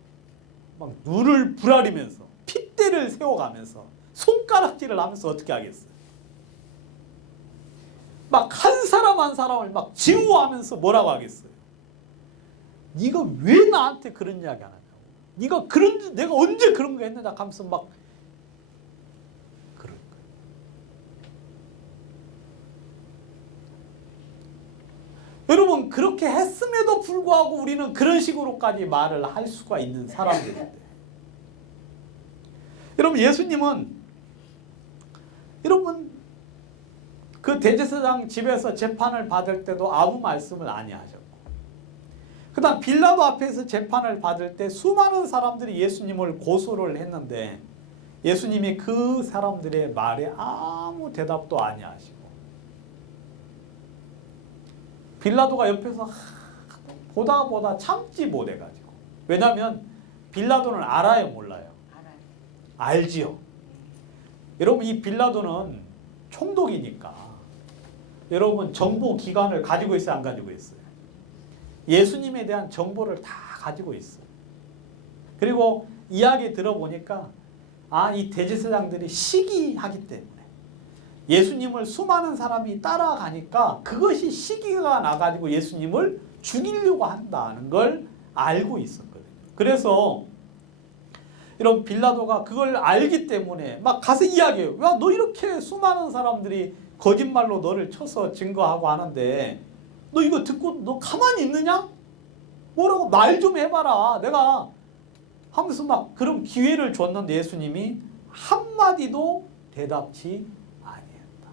막 눈을 부라리면서 핏대를 세워가면서 손가락질을 하면서 어떻게 하겠어요? 막 한 사람 한 사람을 막 증오하면서 뭐라고 하겠어요? 네가 왜 나한테 그런 이야기 안 하냐고. 네가 그런 내가 언제 그런 거 했느냐 하면서 막 그럴 거예요. 여러분 그렇게 했음에도 불구하고 우리는 그런 식으로까지 말을 할 수가 있는 사람들인데 여러분 예수님은 여러분 그 대제사장 집에서 재판을 받을 때도 아무 말씀을 아니하셨고 그 다음 빌라도 앞에서 재판을 받을 때 수많은 사람들이 예수님을 고소를 했는데 예수님이 그 사람들의 말에 아무 대답도 아니하시고 빌라도가 옆에서 보다 참지 못해가지고 왜냐하면 빌라도는 알아요 몰라요? 알아요. 알지요. 여러분 이 빌라도는 총독이니까 여러분 정보기관을 가지고 있어요 안 가지고 있어요? 예수님에 대한 정보를 다 가지고 있어요. 그리고 이야기 들어보니까 이 대제사장들이 시기하기 때문에 예수님을 수많은 사람이 따라가니까 그것이 시기가 나가지고 예수님을 죽이려고 한다는 걸 알고 있었거든요. 그래서 이런 빌라도가 그걸 알기 때문에 막 가서 이야기해요. 야, 너 이렇게 수많은 사람들이 거짓말로 너를 쳐서 증거하고 하는데 너 이거 듣고 너 가만히 있느냐? 뭐라고 말 좀 해봐라. 내가 하면서 막 그런 기회를 줬는데 예수님이 한마디도 대답치 아니했다.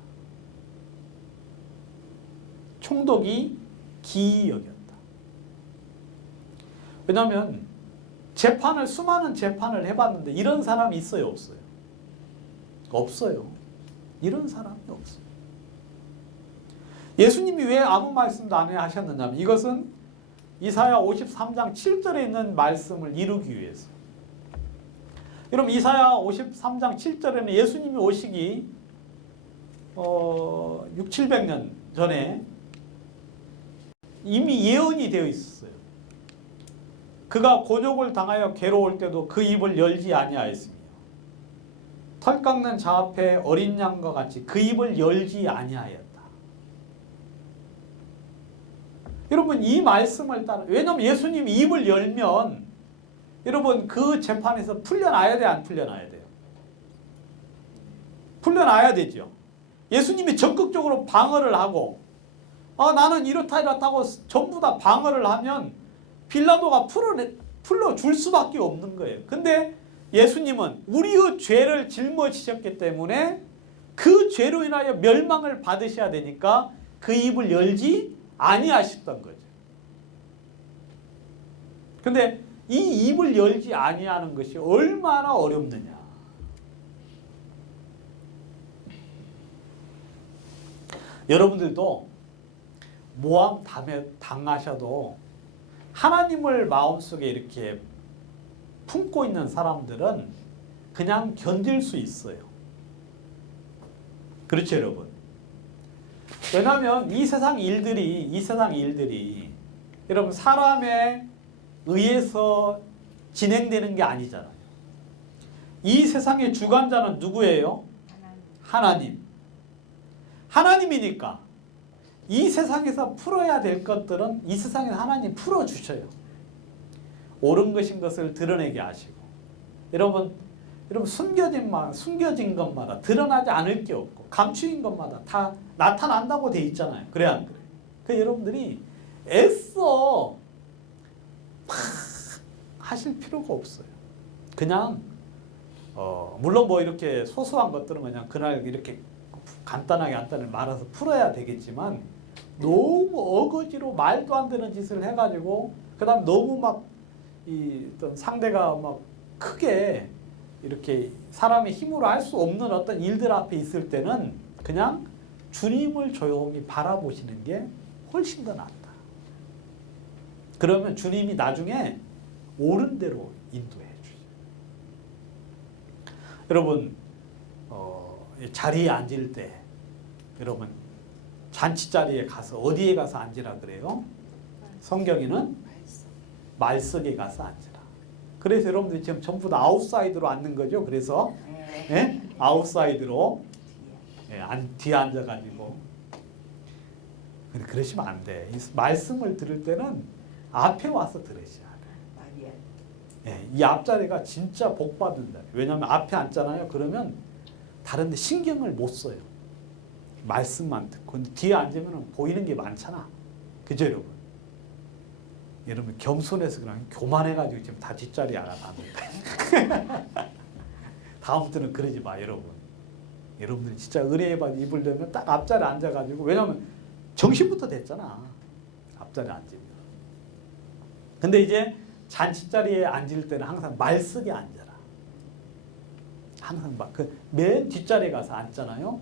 총독이 기이 여겼다. 왜냐하면 수많은 재판을 해봤는데 이런 사람이 있어요 없어요? 없어요. 이런 사람이 없어요. 예수님이 왜 아무 말씀도 안 하셨느냐면 이것은 이사야 53장 7절에 있는 말씀을 이루기 위해서. 여러분 이사야 53장 7절에는 예수님이 오시기 6, 700년 전에 이미 예언이 되어 있었어요. 그가 곤욕을 당하여 괴로울 때도 그 입을 열지 아니하였으며 털 깎는 자 앞에 어린 양과 같이 그 입을 열지 아니하였다. 여러분 이 말씀을 따라 왜냐하면 예수님이 입을 열면 여러분 그 재판에서 풀려나야 돼 안 풀려나야 돼요? 풀려나야 되죠. 예수님이 적극적으로 방어를 하고 나는 이렇다고 전부 다 방어를 하면 빌라도가 풀어줄 수밖에 없는 거예요. 근데 예수님은 우리의 죄를 짊어지셨기 때문에 그 죄로 인하여 멸망을 받으셔야 되니까 그 입을 열지 아니하셨던 거죠. 근데 이 입을 열지 아니하는 것이 얼마나 어렵느냐. 여러분들도 모함 당하셔도 하나님을 마음속에 이렇게 품고 있는 사람들은 그냥 견딜 수 있어요. 그렇죠, 여러분? 왜냐하면 이 세상 일들이 여러분 사람에 의해서 진행되는 게 아니잖아요. 이 세상의 주관자는 누구예요? 하나님. 하나님이니까 이 세상에서 풀어야 될 것들은 이 세상에서 하나님 풀어주셔요. 옳은 것인 것을 드러내게 하시고 여러분 숨겨진 것마다 드러나지 않을 게 없고 감추인 것마다 다 나타난다고 돼 있잖아요. 그래 안 그래요? 그러니까 여러분들이 애써 막 하실 필요가 없어요. 그냥 물론 뭐 이렇게 소소한 것들은 그냥 그날 이렇게 간단하게 말아서 풀어야 되겠지만 너무 어거지로 말도 안 되는 짓을 해가지고 그다음 너무 막 어떤 상대가 막 크게 이렇게 사람의 힘으로 할 수 없는 어떤 일들 앞에 있을 때는 그냥 주님을 조용히 바라보시는 게 훨씬 더 낫다. 그러면 주님이 나중에 옳은 대로 인도해 주죠. 여러분 자리에 앉을 때 여러분 잔치 자리에 가서 어디에 가서 앉으라 그래요? 성경에는 말석에 가서 앉으라. 그래서 여러분들이 지금 전부 다 아웃사이드로 앉는 거죠. 그래서 예? 아웃사이드로 뒤에 앉아가지고 그러시면 안 돼. 이 말씀을 들을 때는 앞에 와서 들으셔야 돼요. 말이야. 예, 이 앞자리가 진짜 복 받는 자리. 왜냐하면 앞에 앉잖아요. 그러면 다른 데 신경을 못 써요. 말씀만 듣고. 근데 뒤에 앉으면 보이는 게 많잖아. 그죠, 여러분? 여러분 겸손해서 그냥 교만해가지고 지금 다 뒷자리에 알아봤는데 다음부터는 그러지 마, 여러분. 여러분들이 진짜 은혜의 발 입을 대면 딱 앞자리에 앉아가지고, 왜냐하면 정신부터 됐잖아. 앞자리에 앉으면. 근데 이제 잔치자리에 앉을 때는 항상 말쓰게 앉아라. 항상 막 그 맨 뒷자리에 가서 앉잖아요.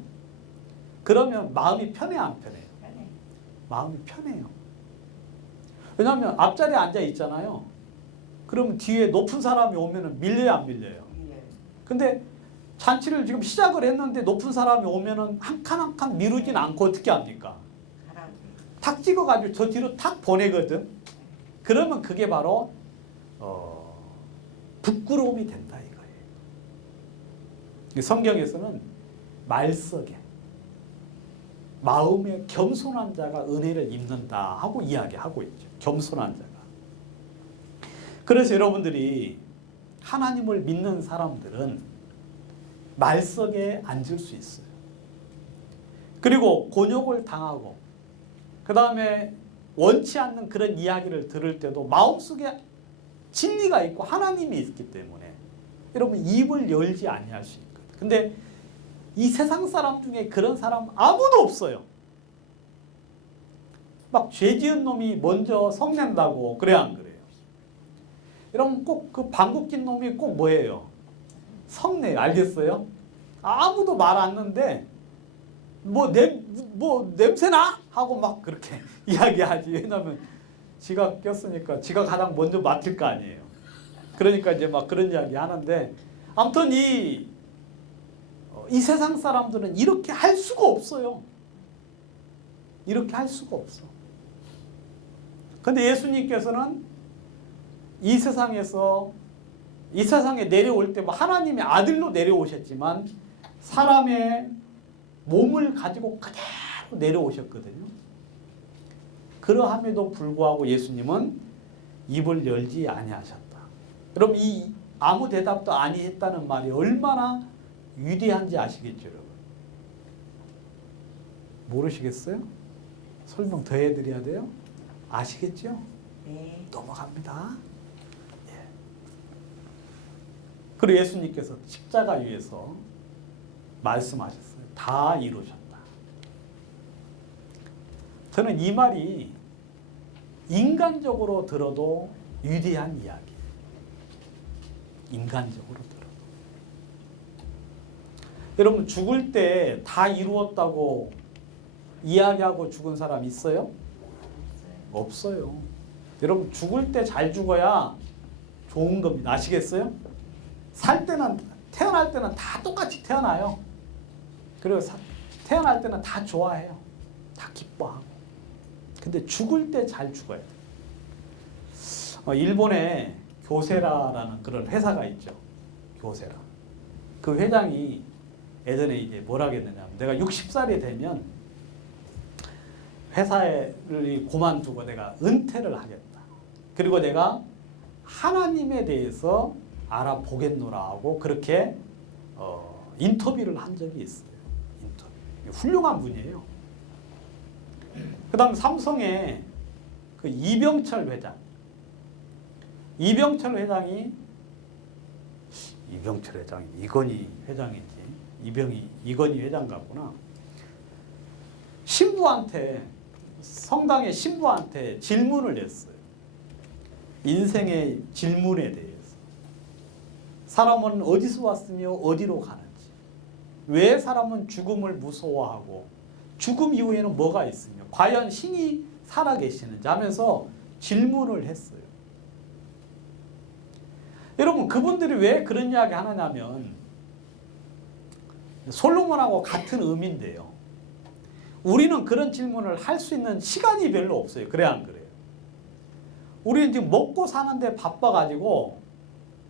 그러면 마음이 편해, 안 편해요? 편해. 마음이 편해요. 왜냐하면 앞자리에 앉아 있잖아요. 그러면 뒤에 높은 사람이 오면은 밀려요, 안 밀려요? 밀려요. 근데 잔치를 지금 시작을 했는데 높은 사람이 오면은 한 칸 한 칸 미루진 않고 어떻게 합니까? 가라고. 탁 찍어가지고 저 뒤로 탁 보내거든. 그러면 그게 바로 부끄러움이 된다 이거예요. 성경에서는 말석에 마음에 겸손한 자가 은혜를 입는다 하고 이야기하고 있죠. 겸손한 자가. 그래서 여러분들이 하나님을 믿는 사람들은 말석에 앉을 수 있어요. 그리고 곤욕을 당하고 그 다음에 원치 않는 그런 이야기를 들을 때도 마음속에 진리가 있고 하나님이 있기 때문에 여러분 입을 열지 아니할 수 있거든요. 근데 이 세상 사람 중에 그런 사람 아무도 없어요. 막 죄 지은 놈이 먼저 성낸다고 그래 안 그래요? 여러분 꼭 그 방귀 낀 놈이 꼭 뭐예요? 성내요. 알겠어요? 아무도 말 안 하는데 뭐 냄새나? 하고 막 그렇게 이야기하지. 왜냐면 지가 꼈으니까 지가 가장 먼저 맡을 거 아니에요. 그러니까 이제 막 그런 이야기 하는데 아무튼 이 세상 사람들은 이렇게 할 수가 없어요. 이렇게 할 수가 없어. 근데 예수님께서는 이 세상에 내려올 때 뭐 하나님의 아들로 내려오셨지만 사람의 몸을 가지고 그대로 내려오셨거든요. 그러함에도 불구하고 예수님은 입을 열지 아니하셨다. 여러분 이 아무 대답도 아니했다는 말이 얼마나 위대한지 아시겠죠, 여러분? 모르시겠어요? 설명 더 해드려야 돼요? 아시겠죠? 네. 넘어갑니다. 예. 그리고 예수님께서 십자가 위에서 말씀하셨어요. 다 이루셨다. 저는 이 말이 인간적으로 들어도 위대한 이야기예요. 인간적으로 들어도. 여러분 죽을 때 다 이루었다고 이야기하고 죽은 사람 있어요? 없어요. 여러분 죽을 때 잘 죽어야 좋은 겁니다. 아시겠어요? 태어날 때는 다 똑같이 태어나요. 그리고 태어날 때는 다 좋아해요. 다 기뻐하고. 근데 죽을 때 잘 죽어야 돼요. 일본에 교세라라는 그런 회사가 있죠. 교세라. 그 회장이 예전에 이제 뭐라 했느냐. 내가 60살이 되면 회사를 그만두고 내가 은퇴를 하겠다. 그리고 내가 하나님에 대해서 알아보겠노라 하고 그렇게 인터뷰를 한 적이 있어요. 인터뷰. 훌륭한 분이에요. 그 다음 삼성의 그 이병철 회장이 이건희 회장인지 이건희 회장 같구나. 성당의 신부한테 질문을 냈어요. 인생의 질문에 대해서. 사람은 어디서 왔으며 어디로 가는지. 왜 사람은 죽음을 무서워하고 죽음 이후에는 뭐가 있으며 과연 신이 살아계시는지 하면서 질문을 했어요. 여러분 그분들이 왜 그런 이야기 하느냐면 솔로몬하고 같은 의미인데요. 우리는 그런 질문을 할 수 있는 시간이 별로 없어요. 그래 안 그래요? 우리는 지금 먹고 사는데 바빠가지고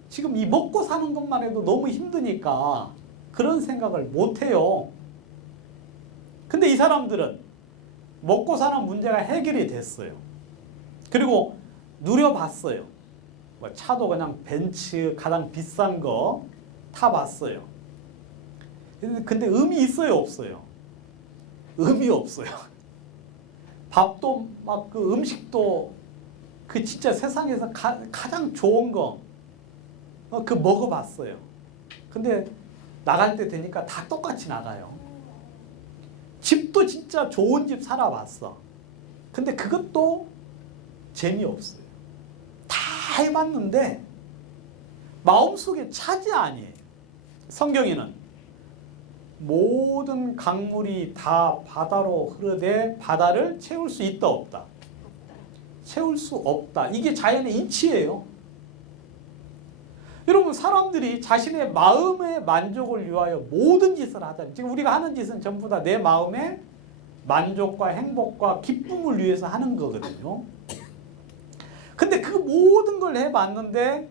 지금 이 먹고 사는 것만 해도 너무 힘드니까 그런 생각을 못해요. 근데 이 사람들은 먹고 사는 문제가 해결이 됐어요. 그리고 누려봤어요. 뭐 차도 그냥 벤츠 가장 비싼 거 타봤어요. 근데 의미 있어요, 없어요? 의미 없어요. 밥도 막 그 음식도 그 진짜 세상에서 가장 좋은 거 그 먹어봤어요. 근데 나갈 때 되니까 다 똑같이 나가요. 집도 진짜 좋은 집 살아봤어. 근데 그것도 재미없어요. 다 해봤는데 마음속에 차지 아니에요. 성경에는 모든 강물이 다 바다로 흐르되 바다를 채울 수 있다 없다? 채울 수 없다. 이게 자연의 이치예요. 여러분, 사람들이 자신의 마음의 만족을 위하여 모든 짓을 하잖아요. 지금 우리가 하는 짓은 전부 다 내 마음의 만족과 행복과 기쁨을 위해서 하는 거거든요. 근데 그 모든 걸 해봤는데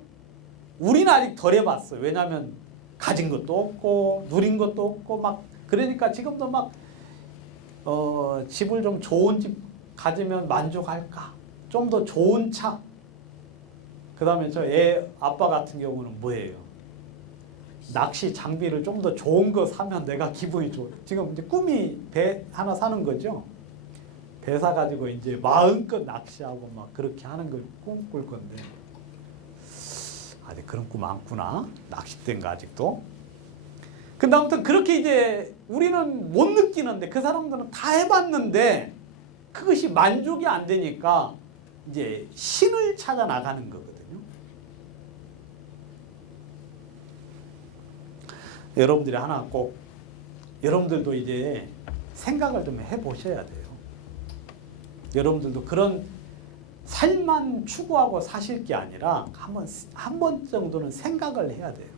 우리는 아직 덜 해봤어요. 왜냐하면 가진 것도 없고 누린 것도 없고 막 그러니까 지금도 막 집을 좀 좋은 집 가지면 만족할까? 좀 더 좋은 차. 그 다음에 저 애 아빠 같은 경우는 뭐예요? 낚시 장비를 좀 더 좋은 거 사면 내가 기분이 좋아. 지금 이제 꿈이 배 하나 사는 거죠. 배 사가지고 이제 마음껏 낚시하고 막 그렇게 하는 걸 꿈꿀 건데 아직 그런 꿈 많구나. 낚싯대인가 아직도. 근데 아무튼 그렇게 이제 우리는 못 느끼는데 그 사람들은 다 해봤는데 그것이 만족이 안 되니까 이제 신을 찾아 나가는 거거든요. 여러분들이 하나 꼭 여러분들도 이제 생각을 좀 해보셔야 돼요. 여러분들도 그런 삶만 추구하고 사실 게 아니라 한 번 정도는 생각을 해야 돼요.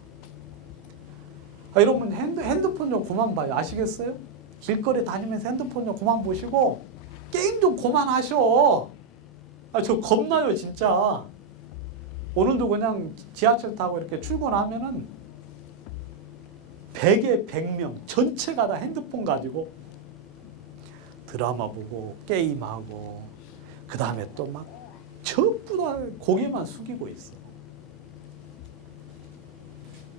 여러분 핸드폰 좀 그만 봐요. 아시겠어요? 길거리 다니면서 핸드폰 좀 그만 보시고 게임 좀 그만하셔. 저 겁나요 진짜. 오늘도 그냥 지하철 타고 이렇게 출근하면은 100에 100명 전체가 다 핸드폰 가지고 드라마 보고 게임하고 그 다음에 또 막 전부 다 고개만 숙이고 있어.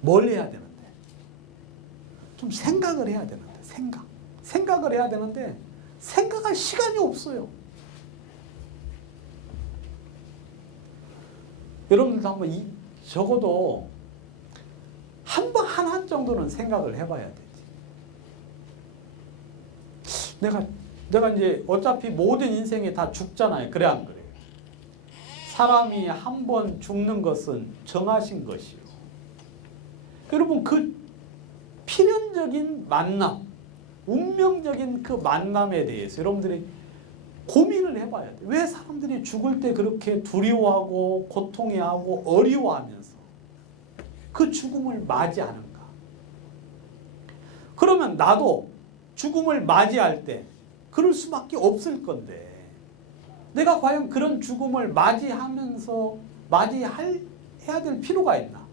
뭘 해야 되는데? 좀 생각을 해야 되는데 생각을 해야 되는데 생각할 시간이 없어요. 여러분들도 한번 적어도 한 정도는 생각을 해봐야 되지. 내가 이제 어차피 모든 인생이 다 죽잖아요. 그래 안 그래요? 사람이 한 번 죽는 것은 정하신 것이요. 여러분 그 필연적인 만남, 운명적인 그 만남에 대해서 여러분들이 고민을 해봐야 돼. 왜 사람들이 죽을 때 그렇게 두려워하고 고통해하고 어려워하면서 그 죽음을 맞이하는가? 그러면 나도 죽음을 맞이할 때 그럴 수밖에 없을 건데 내가 과연 그런 죽음을 해야 될 필요가 있나?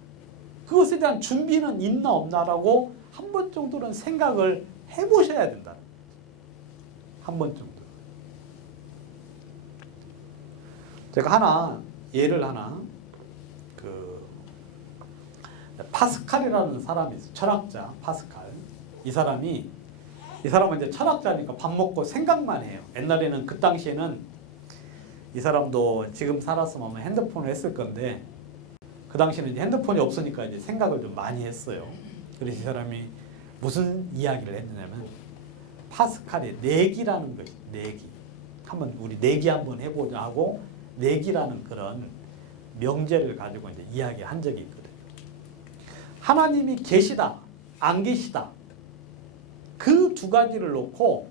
그것에 대한 준비는 있나 없나라고 한 번 정도는 생각을 해보셔야 된다. 한 번 정도. 제가 예를 하나 파스칼이라는 사람이 있어요. 철학자 파스칼. 이 사람은 이제 철학자니까 밥 먹고 생각만 해요. 옛날에는 그 당시에는 이 사람도 지금 살았으면 핸드폰을 했을 건데 그 당시에는 이제 핸드폰이 없으니까 이제 생각을 좀 많이 했어요. 그래서 이 사람이 무슨 이야기를 했느냐면 파스칼의 내기라는 것이 내기. 우리 내기 한번 해보자 하고 내기라는 그런 명제를 가지고 이제 이야기한 적이 있거든요. 하나님이 계시다, 안 계시다. 그 두 가지를 놓고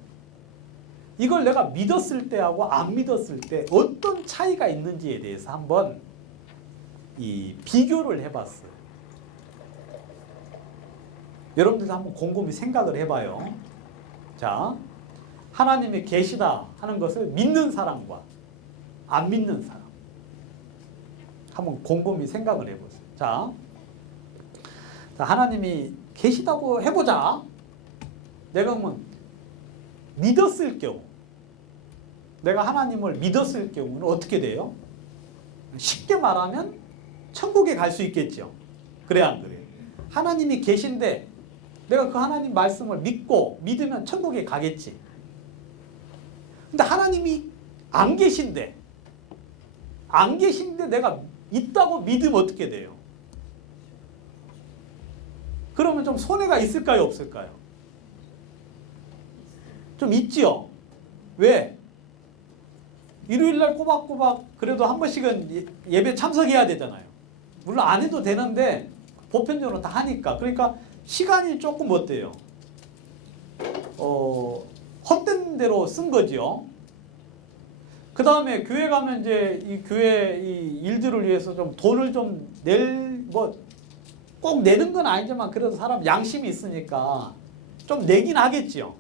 이걸 내가 믿었을 때하고 안 믿었을 때 어떤 차이가 있는지에 대해서 한번 비교를 해봤어요. 여러분들도 한번 곰곰이 생각을 해봐요. 자, 하나님이 계시다 하는 것을 믿는 사람과 안 믿는 사람 한번 곰곰이 생각을 해보세요. 자, 하나님이 계시다고 해보자. 내가 내가 하나님을 믿었을 경우는 어떻게 돼요? 쉽게 말하면 천국에 갈 수 있겠죠. 그래 안 그래요? 하나님이 계신데 내가 그 하나님 말씀을 믿고 믿으면 천국에 가겠지. 근데 하나님이 안 계신데 내가 있다고 믿으면 어떻게 돼요? 그러면 좀 손해가 있을까요, 없을까요? 좀 있지요. 왜? 일요일날 꼬박꼬박 그래도 한 번씩은 예배 참석해야 되잖아요. 물론 안 해도 되는데 보편적으로 다 하니까. 그러니까 시간이 조금 어때요? 헛된 대로 쓴 거지요. 그 다음에 교회 가면 이제 이 교회 이 일들을 위해서 좀 돈을 좀 꼭 내는 건 아니지만 그래도 사람 양심이 있으니까 좀 내긴 하겠지요.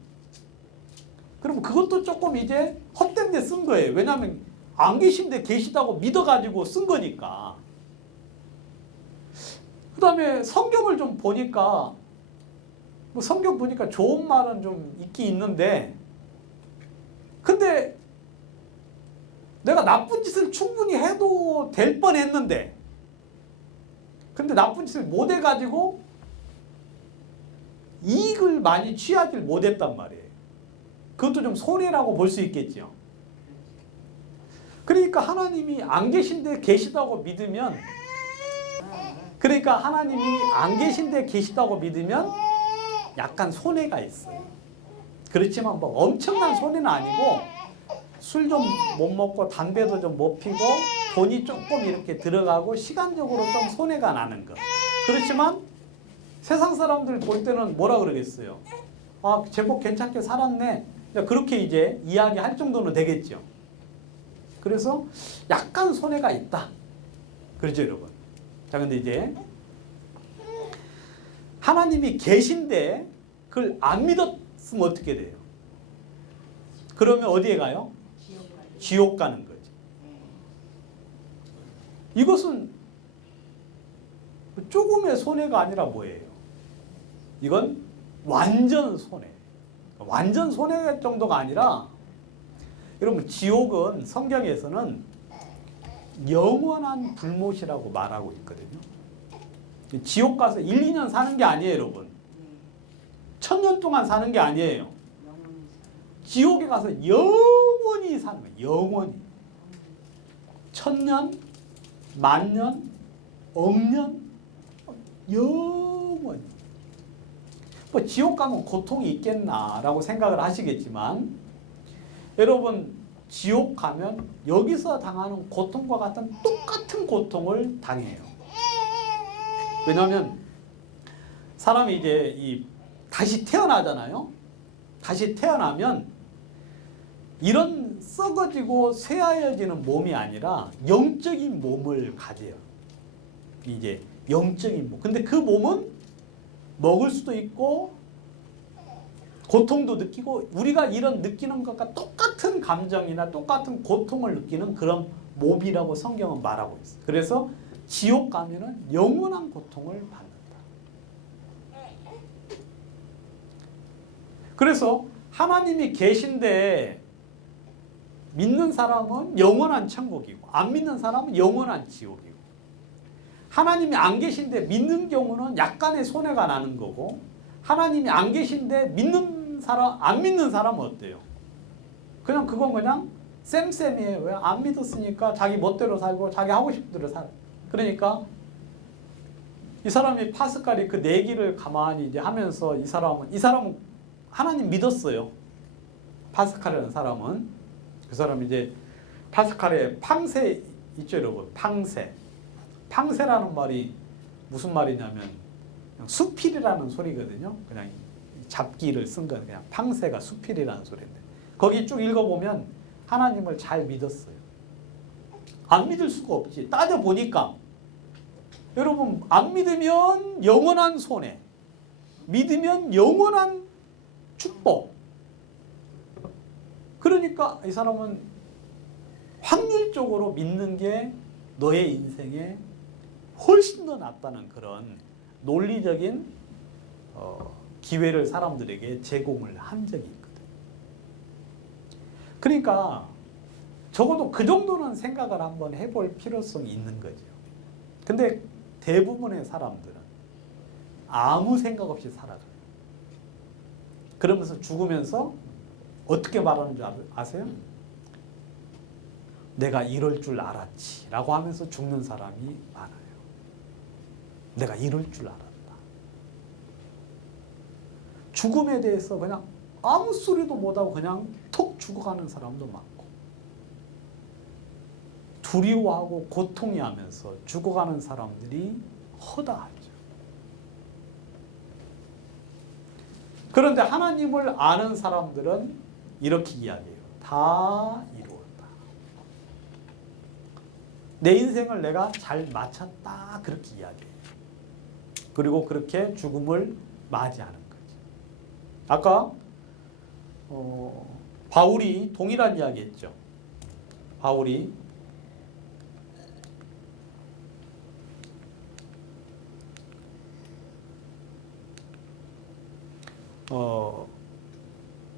그럼 그것도 조금 이제 헛된 데 쓴 거예요. 왜냐하면 안 계신데 계시다고 믿어가지고 쓴 거니까. 그 다음에 성경을 좀 보니까 성경 보니까 좋은 말은 좀 있긴 있는데 근데 내가 나쁜 짓을 충분히 해도 될 뻔했는데 근데 나쁜 짓을 못 해가지고 이익을 많이 취하지 못했단 말이에요. 그것도 좀 손해라고 볼 수 있겠죠. 그러니까 하나님이 안 계신데 계시다고 믿으면 약간 손해가 있어요. 그렇지만 뭐 엄청난 손해는 아니고 술 좀 못 먹고 담배도 좀 못 피고 돈이 조금 이렇게 들어가고 시간적으로 좀 손해가 나는 거. 그렇지만 세상 사람들 볼 때는 뭐라 그러겠어요? 아, 제법 괜찮게 살았네. 그렇게 이제 이야기할 정도는 되겠죠. 그래서 약간 손해가 있다. 그렇죠, 여러분? 자, 근데 이제 하나님이 계신데 그걸 안 믿었으면 어떻게 돼요? 그러면 어디에 가요? 지옥 가는 거지. 이것은 조금의 손해가 아니라 뭐예요? 이건 완전 손해. 완전 손해 정도가 아니라 여러분 지옥은 성경에서는 영원한 불못이라고 말하고 있거든요. 지옥 가서 1, 2년 사는 게 아니에요, 여러분. 1000년 동안 사는 게 아니에요. 지옥에 가서 영원히 사는 거예요. 영원히. 1000년, 10,000년, 억년, 영원히. 뭐 지옥 가면 고통이 있겠나라고 생각을 하시겠지만 여러분 지옥 가면 여기서 당하는 고통과 같은 똑같은 고통을 당해요. 왜냐하면 사람이 이제 다시 태어나잖아요. 다시 태어나면 이런 썩어지고 쇠하여지는 몸이 아니라 영적인 몸을 가져요. 이제 영적인 몸. 근데 그 몸은 먹을 수도 있고 고통도 느끼고 우리가 이런 느끼는 것과 똑같은 감정이나 똑같은 고통을 느끼는 그런 몸이라고 성경은 말하고 있어요. 그래서 지옥 가면은 영원한 고통을 받는다. 그래서 하나님이 계신데 믿는 사람은 영원한 천국이고 안 믿는 사람은 영원한 지옥이고 하나님이 안 계신데 믿는 경우는 약간의 손해가 나는 거고 하나님이 안 계신데 안 믿는 사람은 어때요? 그건 그냥 쌤쌤이에요. 왜? 안 믿었으니까 자기 멋대로 살고 자기 하고 싶은 대로 살아. 그러니까 이 사람이 파스칼이 그 내기를 가만히 이제 하면서 이 사람은 하나님 믿었어요. 파스칼이라는 사람은 그 사람이 이제 파스칼의 팡세 있죠, 여러분. 팡세라는 말이 무슨 말이냐면 수필이라는 소리거든요. 그냥 잡기를 쓴 건 그냥 팡세가 수필이라는 소리인데 거기 쭉 읽어보면 하나님을 잘 믿었어요. 안 믿을 수가 없지. 따져보니까 여러분 안 믿으면 영원한 손해, 믿으면 영원한 축복. 그러니까 이 사람은 확률적으로 믿는 게 너의 인생에 훨씬 더 낫다는 그런 논리적인 기회를 사람들에게 제공을 한 적이 있거든. 그러니까 적어도 그 정도는 생각을 한번 해볼 필요성이 있는 거죠. 근데 대부분의 사람들은 아무 생각 없이 살아가요. 그러면서 죽으면서 어떻게 말하는 줄 아세요? 내가 이럴 줄 알았지 라고 하면서 죽는 사람이 많아요. 내가 이럴 줄 알았다. 죽음에 대해서 그냥 아무 소리도 못하고 그냥 툭 죽어가는 사람도 많고, 두려워하고 고통해하면서 죽어가는 사람들이 허다하죠. 그런데 하나님을 아는 사람들은 이렇게 이야기해요. 다 이루었다. 내 인생을 내가 잘 마쳤다. 그렇게 이야기해요. 그리고 그렇게 죽음을 맞이하는 거지. 아까 바울이 동일한 이야기 했죠. 바울이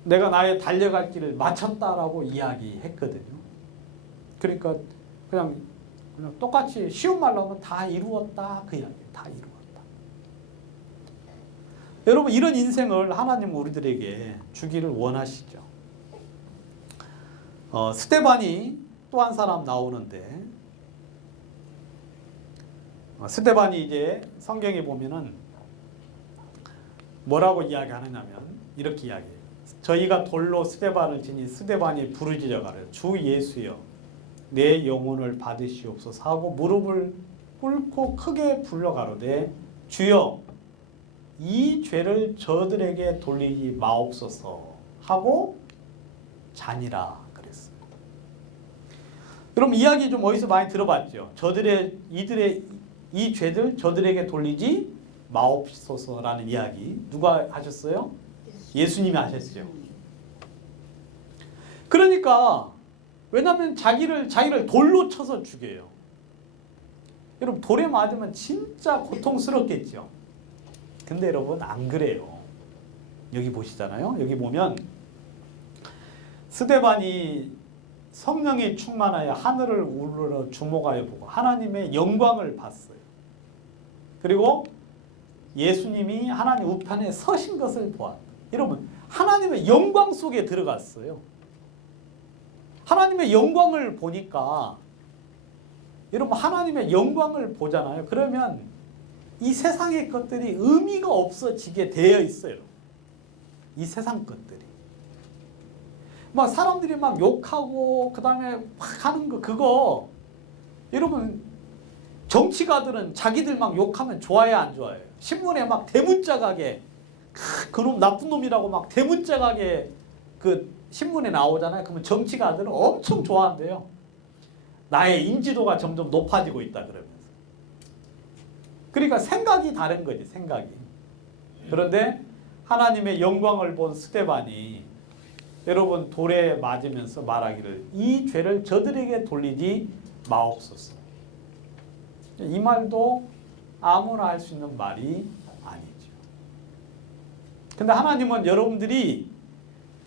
내가 나의 달려갈 길을 마쳤다라고 이야기했거든요. 그러니까 그냥 똑같이 쉬운 말로 하면 다 이루었다 그 이야기예요. 다 이루었다. 여러분 이런 인생을 하나님은 우리들에게 주기를 원하시죠. 스데반이 또 한 사람 나오는데, 스데반이 이제 성경에 보면은 뭐라고 이야기하느냐면 이렇게 이야기해요. 저희가 돌로 스데반을 지니 스데반이 부르짖어 가로되 주 예수여 내 영혼을 받으시옵소서 하고 무릎을 꿇고 크게 불러 가로되 주여 이 죄를 저들에게 돌리지 마옵소서 하고 자니라 그랬어요. 여러분 이야기 좀 어디서 많이 들어봤죠? 이들의 이 죄들 저들에게 돌리지 마옵소서라는 이야기 누가 하셨어요? 예수님이 하셨죠. 그러니까 왜냐하면 자기를 돌로 쳐서 죽여요. 여러분 돌에 맞으면 진짜 고통스럽겠죠. 근데 여러분 안 그래요. 여기 보시잖아요. 여기 보면 스데반이 성령이 충만하여 하늘을 우러러 주목하여 보고 하나님의 영광을 봤어요. 그리고 예수님이 하나님 우편에 서신 것을 보았다. 여러분 하나님의 영광 속에 들어갔어요. 하나님의 영광을 보니까 여러분 하나님의 영광을 보잖아요. 그러면 이 세상의 것들이 의미가 없어지게 되어 있어요. 이 세상 것들이. 막 사람들이 막 욕하고 그다음에 막 하는 거 그거 여러분 정치가들은 자기들 막 욕하면 좋아해 안 좋아해요? 신문에 막 대문짝하게 그놈 나쁜 놈이라고 막 대문짝하게 그 신문에 나오잖아요. 그러면 정치가들은 엄청 좋아한대요. 나의 인지도가 점점 높아지고 있다 그러면서. 그러니까 생각이 다른 거지, 생각이. 그런데 하나님의 영광을 본 스데반이 여러분 돌에 맞으면서 말하기를 이 죄를 저들에게 돌리지 마옵소서. 이 말도 아무나 할 수 있는 말이 아니죠. 근데 하나님은 여러분들이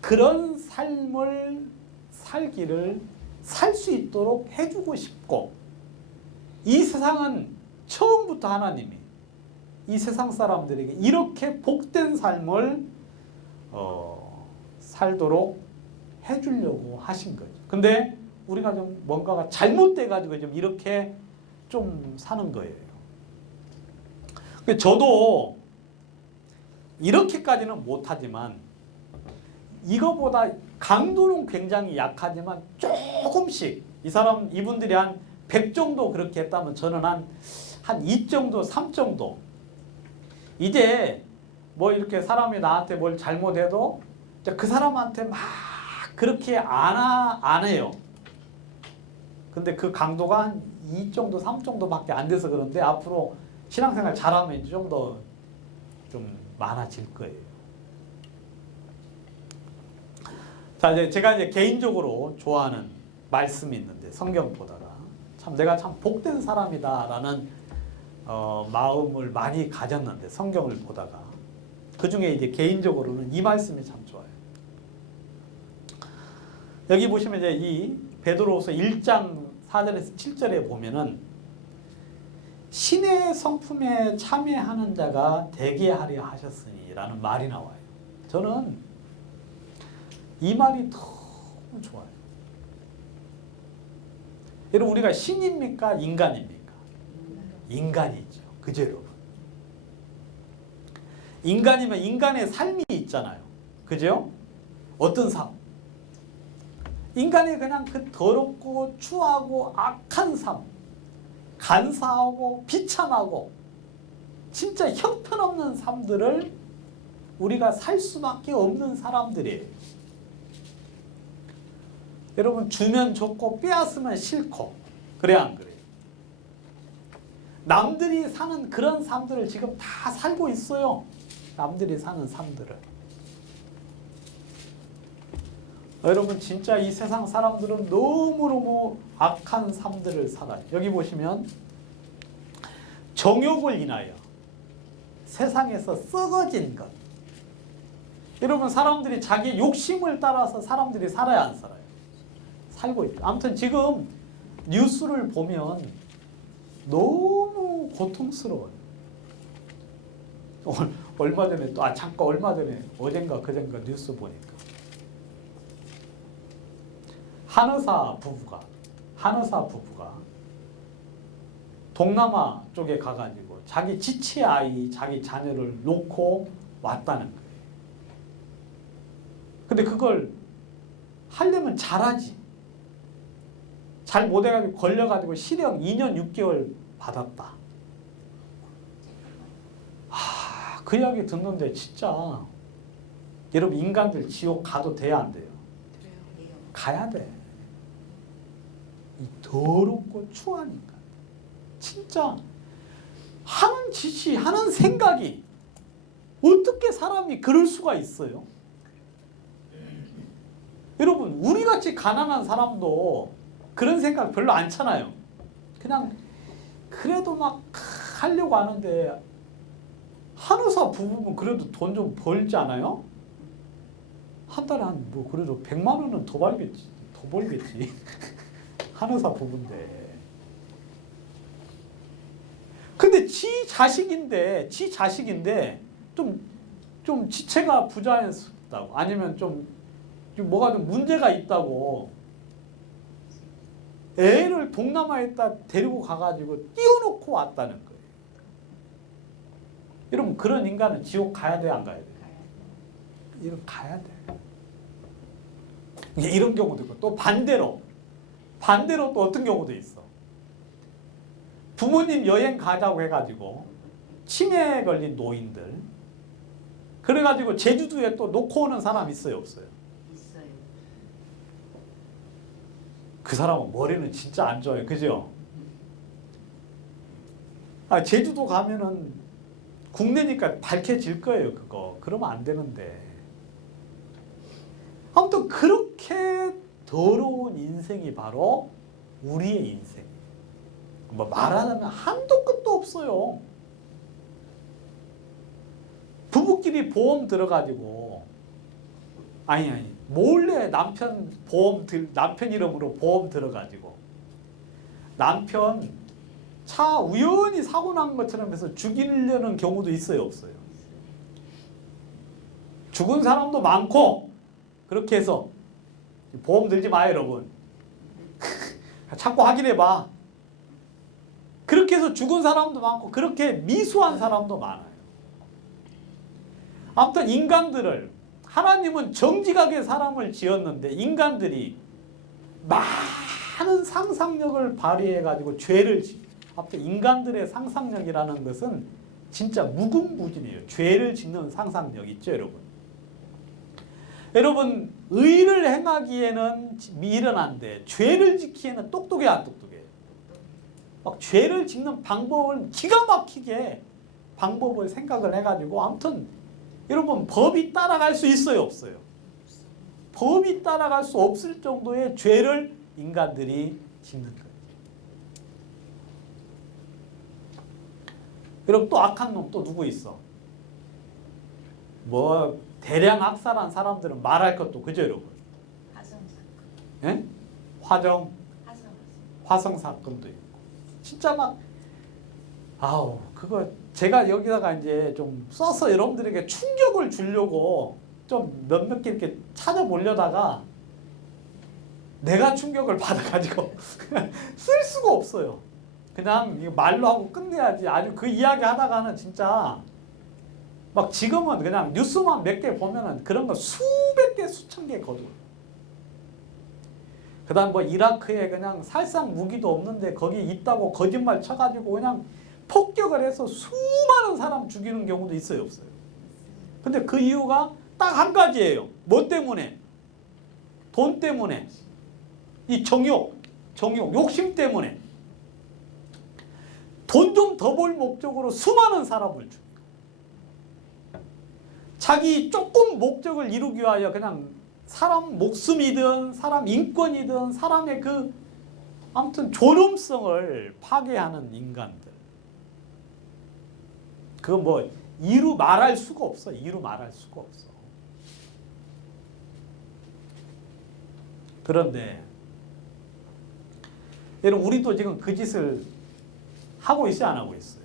그런 삶을 살기를 살 수 있도록 해주고 싶고, 이 세상은 처음부터 하나님이 이 세상 사람들에게 이렇게 복된 삶을 살도록 해주려고 하신 거죠. 근데 우리가 좀 뭔가가 잘못돼가지고 좀 이렇게 좀 사는 거예요. 저도 이렇게까지는 못하지만 이거보다 강도는 굉장히 약하지만 조금씩 이분들이 한 100 정도 그렇게 했다면 저는 한 2 정도, 3 정도. 이제 뭐 이렇게 사람이 나한테 뭘 잘못해도 그 사람한테 막 그렇게 안 해요. 근데 그 강도가 한 2 정도, 3 정도밖에 안 돼서 그런데 앞으로 신앙생활 잘하면 이 정도 좀 많아질 거예요. 자, 이제 제가 개인적으로 좋아하는 말씀이 있는데 성경 보다가 참 내가 참 복된 사람이다라는 마음을 많이 가졌는데 성경을 보다가 그 중에 이제 개인적으로는 이 말씀이 참 좋아요. 여기 보시면 이제 이 베드로후서 1장 4절에서 7절에 보면은 신의 성품에 참여하는 자가 되게 하려 하셨으니 라는 말이 나와요. 저는 이 말이 너무 좋아요. 여러분, 우리가 신입니까? 인간입니까? 인간이죠. 그죠, 여러분? 인간이면 인간의 삶이 있잖아요. 그죠? 어떤 삶? 인간이 그냥 그 더럽고 추하고 악한 삶, 간사하고 비참하고 진짜 형편없는 삶들을 우리가 살 수밖에 없는 사람들이에요. 여러분, 주면 좋고 빼앗으면 싫고, 그래야 안 그래요? 남들이 사는 그런 삶들을 지금 다 살고 있어요. 남들이 사는 삶들을. 여러분, 진짜 이 세상 사람들은 너무너무 악한 삶들을 살아요. 여기 보시면 정욕을 인하여 세상에서 썩어진 것. 여러분, 사람들이 자기 욕심을 따라서 사람들이 살아야 안 살아요? 살고 있죠. 아무튼 지금 뉴스를 보면 너무 고통스러워요. 얼마 전에 또 잠깐 얼마 전에 어젠가 그젠가 뉴스 보니까 한의사 부부가 동남아 쪽에 가가지고 자기 지체 아이, 자기 자녀를 놓고 왔다는 거예요. 근데 그걸 하려면 잘하지. 잘 못해가지고 걸려가지고 실형 2년 6개월 받았다. 그 이야기 듣는데 진짜 여러분, 인간들 지옥 가도 돼야 안 돼요? 가야 돼. 이 더럽고 추한 인간. 진짜 하는 짓이, 하는 생각이 어떻게 사람이 그럴 수가 있어요? 여러분, 우리같이 가난한 사람도 그런 생각 별로 안 차나요? 그냥 그래도 막 하려고 하는데 한의사 부부면 그래도 돈 좀 벌지 않아요? 한 달에 한 뭐 그래도 100만 원은 더 벌겠지. 한의사 부부인데. 근데 지 자식인데 좀 지체가 부자였다고, 아니면 좀 뭐가 좀 문제가 있다고 애를 동남아에다 데리고 가가지고 띄워놓고 왔다는 거예요. 여러분, 그런 인간은 지옥 가야 돼, 안 가야 돼? 이런 가야 돼. 이런 경우도 있고, 또 반대로 또 어떤 경우도 있어. 부모님 여행 가자고 해가지고 치매 걸린 노인들, 그래가지고 제주도에 또 놓고 오는 사람 있어요, 없어요? 있어요. 그 사람은 머리는 진짜 안 좋아요. 그죠? 제주도 가면은 국내니까 밝혀질 거예요, 그거. 그러면 안 되는데. 아무튼 그렇게 더러운 인생이 바로 우리의 인생. 뭐 말하자면 한도 끝도 없어요. 부부끼리 보험 들어가지고, 몰래 남편 이름으로 보험 들어가지고 남편 차 우연히 사고 난 것처럼 해서 죽이려는 경우도 있어요, 없어요? 죽은 사람도 많고, 그렇게 해서 보험 들지 마요, 여러분. 자꾸 확인해봐. 그렇게 해서 죽은 사람도 많고, 그렇게 미수한 사람도 많아요. 아무튼 인간들을, 하나님은 정직하게 사람을 지었는데 인간들이 많은 상상력을 발휘해가지고 죄를 아무튼 인간들의 상상력이라는 것은 진짜 무궁무진해요. 죄를 짓는 상상력 있죠, 여러분? 여러분, 의를 행하기에는 미련한데 죄를 짓기에는 똑똑해, 안 똑똑해? 막 죄를 짓는 방법을 기가 막히게 방법을 생각을 해가지고, 아무튼 여러분, 법이 따라갈 수 있어요, 없어요? 법이 따라갈 수 없을 정도의 죄를 인간들이 짓는 거예요. 여러분, 또 악한 놈 또 누구 있어? 뭐 대량 학살한 사람들은 말할 것도, 그죠, 여러분? 화성 사건. 예? 화정, 하서 화성 사건도 있고 진짜 막 아우 그거 제가 여기다가 이제 좀 써서 여러분들에게 충격을 주려고 좀 몇몇 개 이렇게 찾아보려다가 내가 충격을 받아가지고 쓸 수가 없어요. 그냥 이거 말로 하고 끝내야지. 아주 그 이야기 하다가는 진짜 막 지금은 그냥 뉴스만 몇 개 보면은 그런 거 수백 개, 수천 개 거둬. 그다음 뭐 이라크에 그냥 살상 무기도 없는데 거기 있다고 거짓말 쳐가지고 그냥 폭격을 해서 수많은 사람 죽이는 경우도 있어요, 없어요? 근데 그 이유가 딱 한 가지예요. 뭐 때문에? 돈 때문에. 이 정욕, 욕심 때문에. 돈 좀 더 벌 목적으로 수많은 사람을 죽여. 자기 조금 목적을 이루기 위하여 그냥 사람 목숨이든 사람 인권이든 사람의 그 아무튼 존엄성을 파괴하는 인간들. 그거 뭐 이루 말할 수가 없어. 이루 말할 수가 없어. 그런데 여러분 우리도 지금 그 짓을 하고 있어요, 안 하고 있어요?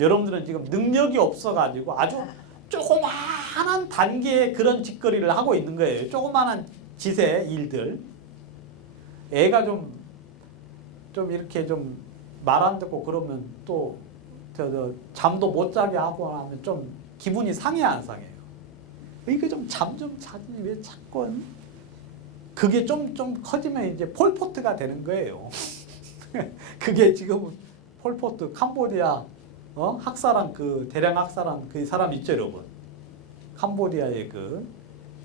여러분들은 지금 능력이 없어가지고 아주 조그마한 단계의 그런 짓거리를 하고 있는 거예요. 조그마한 짓의 일들. 애가 좀 이렇게 좀 말 안 듣고 그러면 또 잠도 못 자게 하고 하면 좀 기분이 상해 안 상해요? 이거 좀 잠 좀 자지 왜 자꾸 그게 좀 커지면 이제 폴포트가 되는 거예요. 그게 지금 폴포트 캄보디아 학살한 그 대량 학살한 그 사람 있죠, 여러분. 캄보디아의 그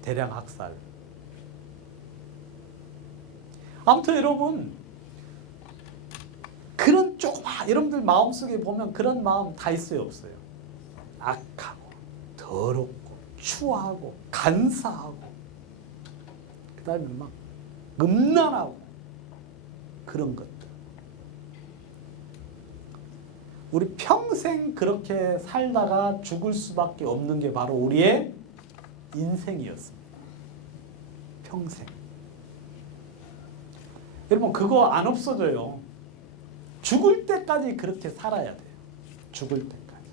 대량 학살. 아무튼 여러분 그런 여러분들 마음속에 보면 그런 마음 다 있어요, 없어요? 악하고 더럽고 추하고 간사하고 그다음에 막 음란하고 그런 것들. 우리 평생 그렇게 살다가 죽을 수밖에 없는 게 바로 우리의 인생이었습니다. 평생. 여러분 그거 안 없어져요. 죽을 때까지 그렇게 살아야 돼요. 죽을 때까지.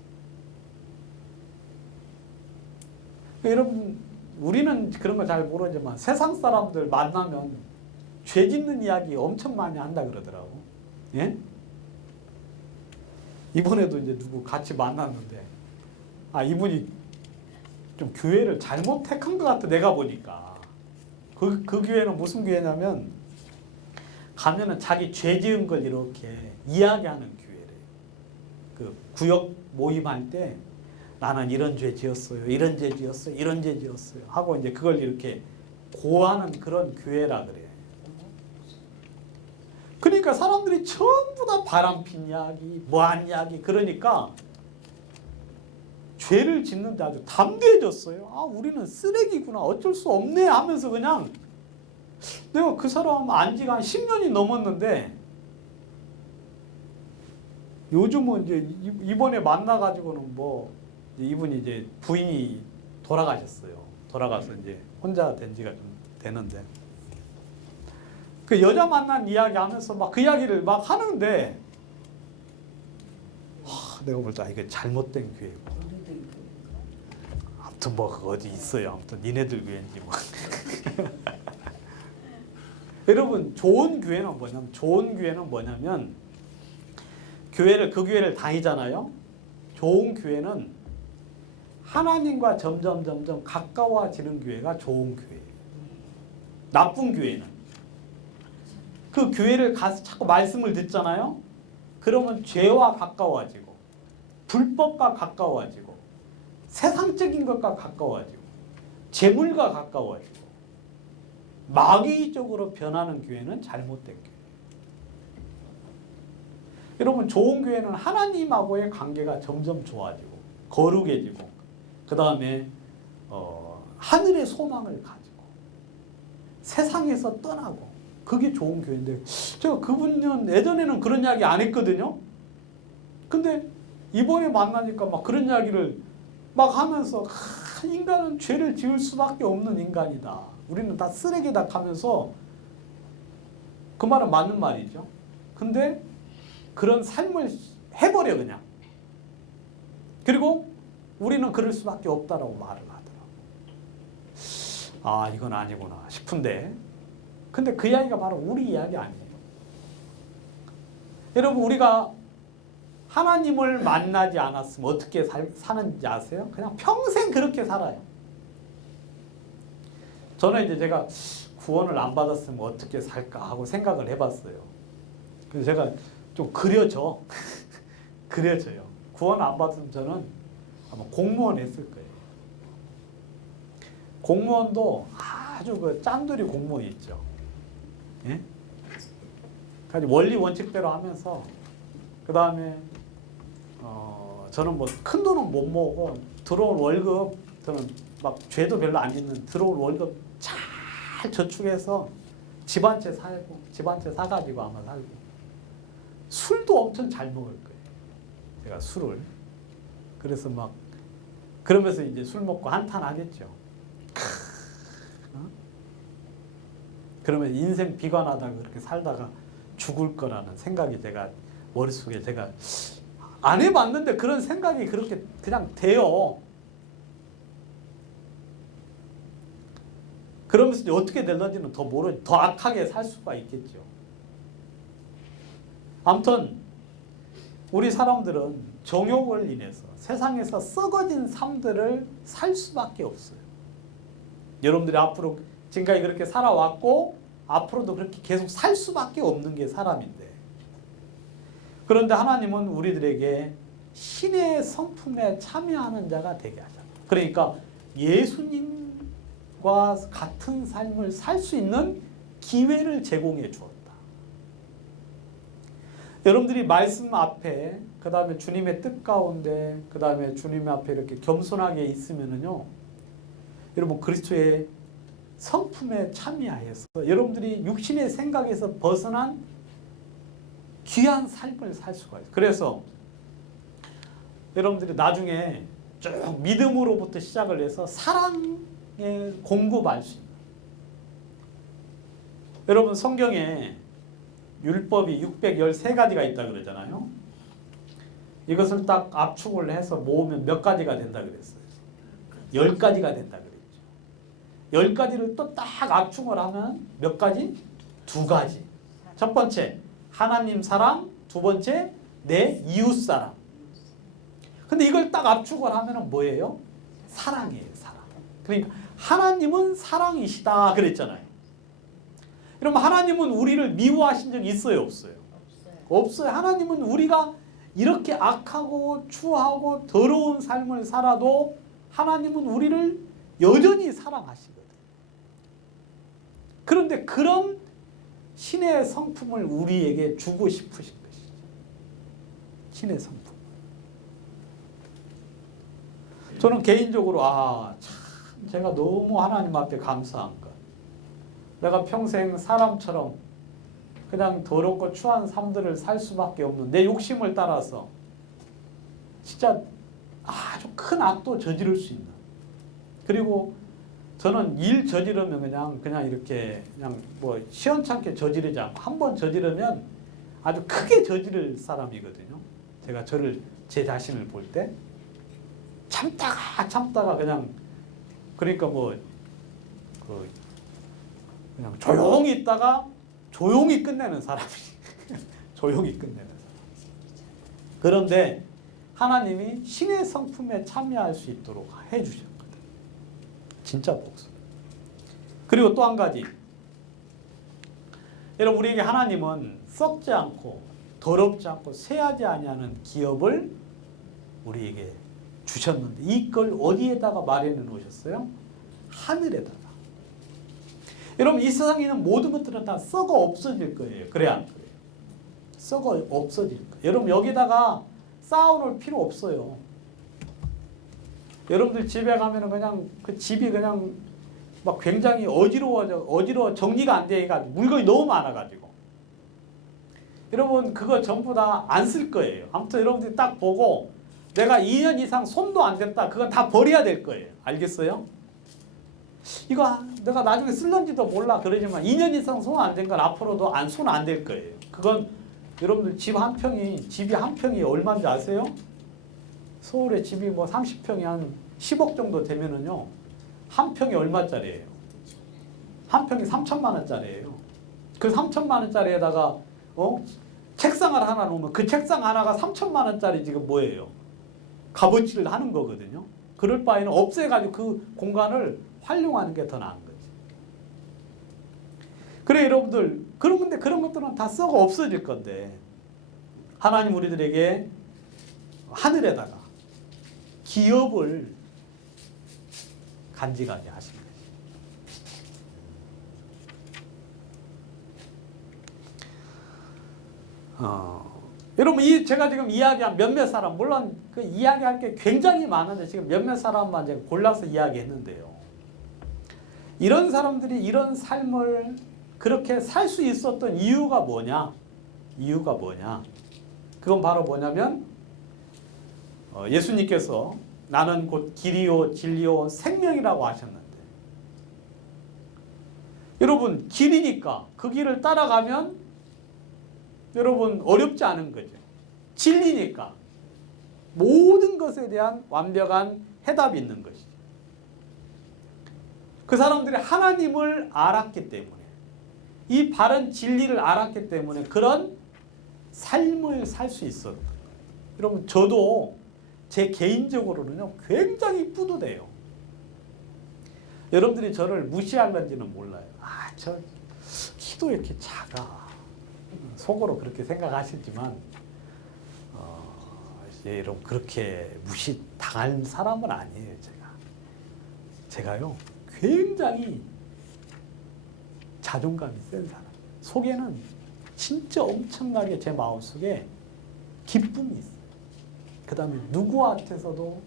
여러분 우리는 그런 거 잘 모르지만 세상 사람들 만나면 죄 짓는 이야기 엄청 많이 한다 그러더라고. 예? 이번에도 이제 누구 같이 만났는데 이분이 좀 교회를 잘못 택한 것 같아 내가 보니까. 그 교회는 무슨 교회냐면 가면은 자기 죄 지은 걸 이렇게 이야기하는 교회래요. 그 구역 모임할 때 나는 이런 죄 지었어요. 이런 죄 지었어요. 이런 죄 지었어요. 하고 이제 그걸 이렇게 고하는 그런 교회라 그래. 그러니까 사람들이 전부 다 바람핀 이야기, 뭐한 이야기. 그러니까 죄를 짓는데 아주 담대해졌어요. 우리는 쓰레기구나. 어쩔 수 없네 하면서 그냥 내가 그 사람 안 지가 한 10년이 넘었는데 요즘은 이제 이번에 만나가지고는 뭐 이분이 이제 부인이 돌아가셨어요. 돌아가서 이제 혼자 된 지가 좀 되는데 그 여자 만난 이야기 하면서 막 그 이야기를 막 하는데 내가 볼 때 이게 잘못된 교회고. 아무튼 뭐 어디 있어요. 아무튼 니네들 교회인지 뭐. 여러분 좋은 교회는 뭐냐면 그 교회를 다니잖아요. 좋은 교회는 하나님과 점점 가까워지는 교회가 좋은 교회예요. 나쁜 교회는 그 교회를 가서 자꾸 말씀을 듣잖아요. 그러면 죄와 가까워지고 불법과 가까워지고 세상적인 것과 가까워지고 재물과 가까워지고 마귀적으로 변하는 교회는 잘못된 교회. 여러분 좋은 교회는 하나님하고의 관계가 점점 좋아지고 거룩해지고 그 다음에 하늘의 소망을 가지고 세상에서 떠나고 그게 좋은 교회인데 제가 그분은 예전에는 그런 이야기 안 했거든요. 근데 이번에 만나니까 막 그런 이야기를 막 하면서 인간은 죄를 지을 수밖에 없는 인간이다. 우리는 다 쓰레기다 하면서 그 말은 맞는 말이죠. 근데 그런 삶을 해버려 그냥. 그리고 우리는 그럴 수밖에 없다라고 말을 하더라고. 아, 이건 아니구나 싶은데, 근데 그 이야기가 바로 우리 이야기 아니에요. 여러분, 우리가 하나님을 만나지 않았으면 어떻게 사는지 아세요? 그냥 평생 그렇게 살아요. 저는 이제 제가 구원을 안 받았으면 어떻게 살까 하고 생각을 해봤어요. 그래서 제가 좀 그려져. 그려져요. 구원 안 받으면 저는 아마 공무원 했을 거예요. 공무원도 아주 그 짠돌이 공무원이 있죠. 예? 원리 원칙대로 하면서, 그 다음에 저는 뭐 큰 돈은 못 모으고 들어올 월급, 저는 막 죄도 별로 안 짓는 들어올 월급 잘 저축해서 집 한 채 살고, 집 한 채 사가지고 아마 살고, 술도 엄청 잘 먹을 거예요. 제가 술을. 그래서 막 그러면서 이제 술 먹고 한탄 하겠죠. 그러면 인생 비관하다가 그렇게 살다가 죽을 거라는 생각이 제가 머릿속에, 제가 안 해봤는데 그런 생각이 그렇게 그냥 돼요. 그러면서 이제 어떻게 될런지는 더 모르죠. 더 악하게 살 수가 있겠죠. 아무튼 우리 사람들은 정욕을 인해서 세상에서 썩어진 삶들을 살 수밖에 없어요. 여러분들이 앞으로 지금까지 그렇게 살아왔고 앞으로도 그렇게 계속 살 수밖에 없는 게 사람인데, 그런데 하나님은 우리들에게 신의 성품에 참여하는 자가 되게 하잖아요. 그러니까 예수님과 같은 삶을 살 수 있는 기회를 제공해 주었다. 여러분들이 말씀 앞에, 그 다음에 주님의 뜻 가운데, 그 다음에 주님 앞에 이렇게 겸손하게 있으면은요, 여러분 그리스도의 성품에 참여하여서 여러분들이 육신의 생각에서 벗어난 귀한 삶을 살 수가 있어요. 그래서 여러분들이 나중에 쭉 믿음으로부터 시작을 해서 사랑에 공급할 수 있는, 여러분 성경에 율법이 613가지가 있다 그러잖아요. 이것을 딱 압축을 해서 모으면 몇 가지가 된다 그랬어요? 10가지가 된다 그랬죠. 10가지를 또 딱 압축을 하면 몇 가지? 2가지. 첫 번째, 하나님 사랑. 두 번째, 내 이웃 사랑. 근데 이걸 딱 압축을 하면 뭐예요? 사랑이에요, 사랑. 그러니까 하나님은 사랑이시다 그랬잖아요. 그럼 하나님은 우리를 미워하신 적 있어요, 없어요? 없어요. 하나님은 우리가 이렇게 악하고 추하고 더러운 삶을 살아도 하나님은 우리를 여전히 사랑하시거든요. 그런데 그런 신의 성품을 우리에게 주고 싶으신 것이죠. 신의 성품. 저는 개인적으로 참 제가 너무 하나님 앞에 감사한 것. 내가 평생 사람처럼 그냥 더럽고 추한 삶들을 살 수밖에 없는 내 욕심을 따라서 진짜 아주 큰 악도 저지를 수 있는, 그리고 저는 일 저지르면 그냥 이렇게 그냥 뭐 시원찮게 저지르지 않고 한 번 저지르면 아주 크게 저지를 사람이거든요. 제가 제 자신을 볼 때 참다가 그냥, 그러니까 그냥 조용히 있다가 조용히 끝내는 사람이 조용히 끝내는 사람. 그런데 하나님이 신의 성품에 참여할 수 있도록 해주셨거든요. 진짜 복수. 그리고 또 한 가지, 여러분 우리에게 하나님은 썩지 않고 더럽지 않고 쇠하지 아니하는 기업을 우리에게 주셨는데, 이걸 어디에다가 마련해 놓으셨어요? 하늘에다가. 여러분 이 세상에 있는 모든 것들은 다 썩어 없어질 거예요. 그래 안 그래요? 썩어 없어질 거예요. 여러분 여기다가 쌓아놓을 필요 없어요. 여러분들 집에 가면은 그냥 그 집이 그냥 막 굉장히 어지러워 정리가 안 돼가지고 물건이 너무 많아가지고, 여러분 그거 전부 다 안 쓸 거예요. 아무튼 여러분들이 딱 보고 내가 2년 이상 손도 안 댔다, 그건 다 버려야 될 거예요. 알겠어요? 이거 내가 나중에 쓸런지도 몰라. 그러지만 2년 이상 손 안 된 건 앞으로도 손 안 될 거예요. 그건 여러분들 집이 한 평이 얼마인지 아세요? 서울에 집이 뭐 30평이 한 10억 정도 되면은요. 한 평이 얼마짜리예요? 한 평이 3천만 원짜리예요. 그 3천만 원짜리에다가 책상을 하나 놓으면 그 책상 하나가 3천만 원짜리 지금 뭐예요? 값어치를 하는 거거든요. 그럴 바에는 없애가지고 그 공간을 활용하는 게 더 나은 거지. 그래 여러분들 그런 것들은 다 썩어 없어질 건데 하나님 우리들에게 하늘에다가 기업을 간직하게 하신 거지. 여러분 제가 지금 이야기한 몇몇 사람 물론 그 이야기할 게 굉장히 많은데 지금 몇몇 사람만 제가 골라서 이야기했는데요. 이런 사람들이 이런 삶을 그렇게 살 수 있었던 이유가 뭐냐? 이유가 뭐냐? 그건 바로 뭐냐면 예수님께서 나는 곧 길이요 진리요 생명이라고 하셨는데 여러분 길이니까 그 길을 따라가면 여러분 어렵지 않은 거죠. 진리니까 모든 것에 대한 완벽한 해답이 있는 것이죠. 그 사람들이 하나님을 알았기 때문에 이 바른 진리를 알았기 때문에 그런 삶을 살 수 있어요. 여러분 저도 제 개인적으로는요 굉장히 뿌듯해요. 여러분들이 저를 무시할는지는 몰라요. 저 키도 이렇게 작아. 속으로 그렇게 생각하시지만 여러분 그렇게 무시 당할 사람은 아니에요. 제가요 굉장히 자존감이 센 사람. 속에는 진짜 엄청나게 제 마음속에 기쁨이 있어요. 그 다음에 누구한테서도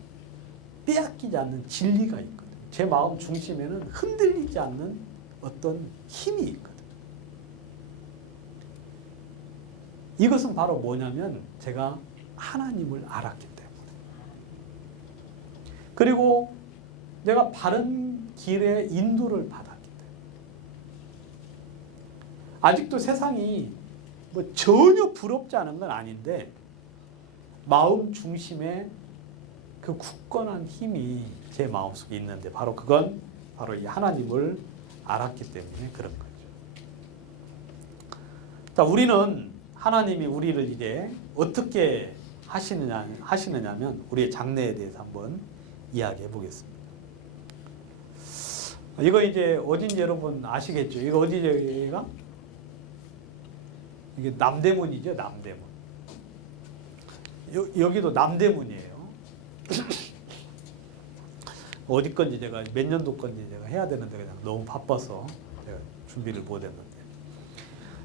빼앗기지 않는 진리가 있거든요. 제 마음 중심에는 흔들리지 않는 어떤 힘이 있거든요. 이것은 바로 뭐냐면 제가 하나님을 알았기 때문에 그리고 내가 바른 길의 인도를 받았기 때문에 아직도 세상이 뭐 전혀 부럽지 않은 건 아닌데 마음 중심에 그 굳건한 힘이 제 마음속에 있는데 바로 그건 바로 이 하나님을 알았기 때문에 그런 거죠. 자, 우리는 하나님이 우리를 이제 어떻게 하시느냐면 우리의 장래에 대해서 한번 이야기해 보겠습니다. 이거 이제 어딘지 여러분 아시겠죠? 이거 어디죠? 여기가? 이게 남대문이죠, 남대문. 여기도 남대문이에요. 어디 건지 제가 몇 년도 건지 제가 해야 되는데 그냥 너무 바빠서 제가 준비를 못 했는데.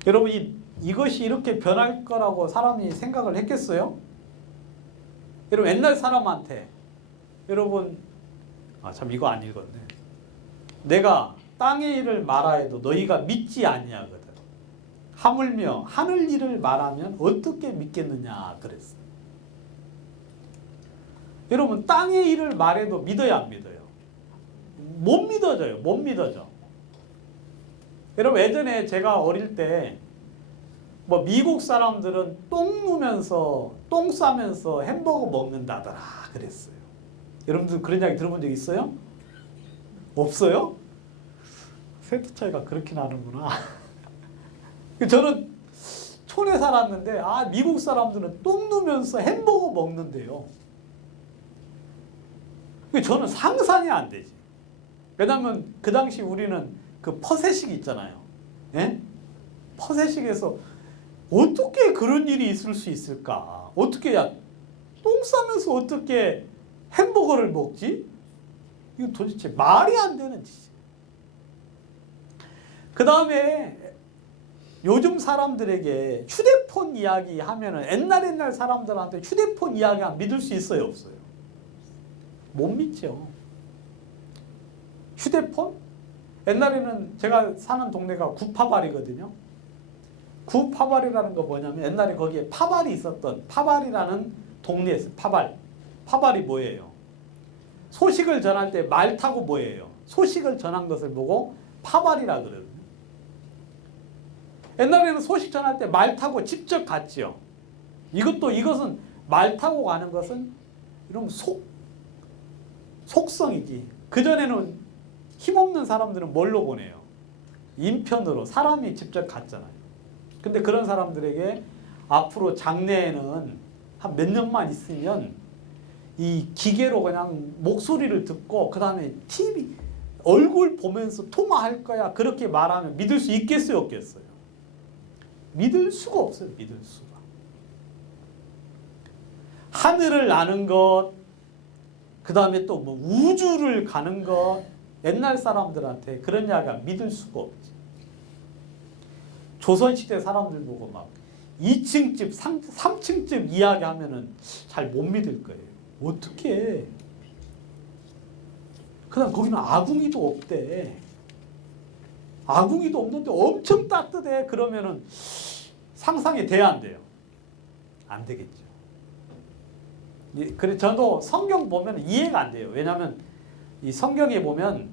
여러분 이것이 이렇게 변할 거라고 사람이 생각을 했겠어요? 여러분 옛날 사람한테 여러분 참 이거 안 읽었네. 내가 땅의 일을 말하여도 너희가 믿지 아니하거든. 하물며 하늘 일을 말하면 어떻게 믿겠느냐 그랬어. 여러분 땅의 일을 말해도 믿어야 안 믿어요? 못 믿어져요. 못 믿어져. 여러분 예전에 제가 어릴 때 뭐 미국 사람들은 똥 누면서 똥 싸면서 햄버거 먹는다더라 그랬어요. 여러분들 그런 이야기 들어본 적 있어요? 없어요? 세대 차이가 그렇게 나는구나. 저는 촌에 살았는데 미국 사람들은 똥 누면서 햄버거 먹는데요. 저는 상상이 안 되지. 왜냐하면 그 당시 우리는 그 퍼세식 있잖아요. 예? 퍼세식에서 어떻게 그런 일이 있을 수 있을까? 어떻게 똥 싸면서 어떻게 햄버거를 먹지? 이거 도대체 말이 안 되는 짓이에요. 그 다음에 요즘 사람들에게 휴대폰 이야기 하면은 옛날 사람들한테 휴대폰 이야기 믿을 수 있어요, 없어요? 못 믿죠. 휴대폰? 옛날에는 제가 사는 동네가 구파발이거든요. 구파발이라는 거 뭐냐면 옛날에 거기에 파발이 있었던 파발이라는 동네에서 파발이 뭐예요? 소식을 전할 때 말 타고 뭐예요? 소식을 전한 것을 보고 파발이라 그러거든요. 옛날에는 소식 전할 때 말 타고 직접 갔지요. 이것은 말 타고 가는 것은 이런 속성이지. 그전에는 힘없는 사람들은 뭘로 보내요? 인편으로 사람이 직접 갔잖아요. 근데 그런 사람들에게 앞으로 장래에는 한 몇 년만 있으면 이 기계로 그냥 목소리를 듣고 그 다음에 TV 얼굴 보면서 통화할 거야 그렇게 말하면 믿을 수 있겠어요 없겠어요? 믿을 수가 없어요. 믿을 수가. 하늘을 나는 것, 그 다음에 또 뭐 우주를 가는 것, 옛날 사람들한테 그런 이야기가 믿을 수가 없지. 조선시대 사람들 보고 막 2층 집, 3층 집 이야기하면은 잘 못 믿을 거예요. 어떻게? 그다음 거기는 아궁이도 없대. 아궁이도 없는데 엄청 따뜻해. 그러면은 상상이 돼야 안 돼요? 안 되겠죠. 그래서 저도 성경 보면 이해가 안 돼요. 왜냐하면 이 성경에 보면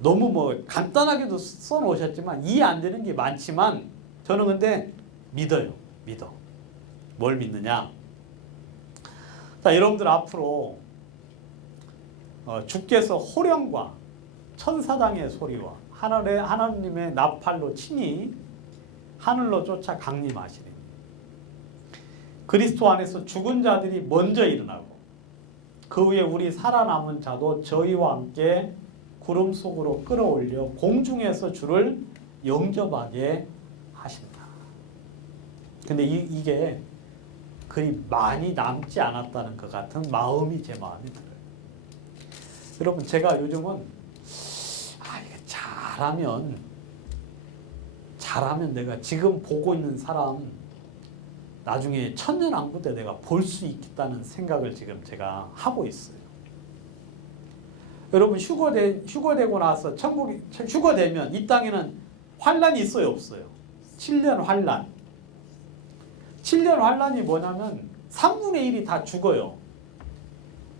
너무 뭐 간단하게도 써놓으셨지만 이해 안 되는 게 많지만 저는 근데 믿어요. 믿어. 뭘 믿느냐? 자, 여러분들 앞으로 주께서 호령과 천사장의 소리와 하나님의 나팔로 친히 하늘로 쫓아 강림하시니 그리스도 안에서 죽은 자들이 먼저 일어나고 그 후에 우리 살아남은 자도 저희와 함께 구름 속으로 끌어올려 공중에서 주를 영접하게 하신다. 근데 이게 그리 많이 남지 않았다는 것 같은 마음이 제 마음에 들어요. 여러분 제가 요즘은 이게 잘하면 내가 지금 보고 있는 사람 나중에 천년왕국 때 내가 볼 수 있겠다는 생각을 지금 제가 하고 있어요. 여러분 휴거되고 나서 휴거되면 이 땅에는 환란이 있어요 없어요? 7년 환란. 7년 환란이 뭐냐면 3분의 1이 다 죽어요.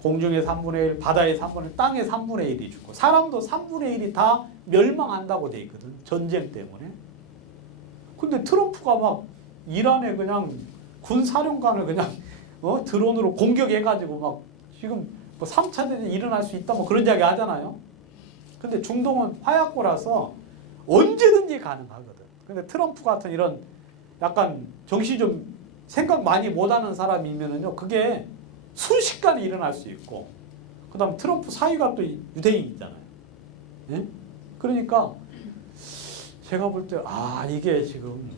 공중의 3분의 1, 바다의 3분의 1, 땅의 3분의 1이 죽고 사람도 3분의 1이 다 멸망한다고 돼 있거든. 전쟁 때문에. 근데 트럼프가 막 이란에 그냥 군사령관을 그냥 드론으로 공격해가지고 막 지금 뭐 3차 대전이 일어날 수 있다 뭐 그런 이야기 하잖아요. 근데 중동은 화약고라서 언제든지 가능하거든. 근데 트럼프 같은 이런 약간 정신 좀 생각 많이 못하는 사람이면은요 그게 순식간에 일어날 수 있고 그다음 트럼프 사위가 또 유대인이잖아요. 예? 그러니까 제가 볼 때 이게 지금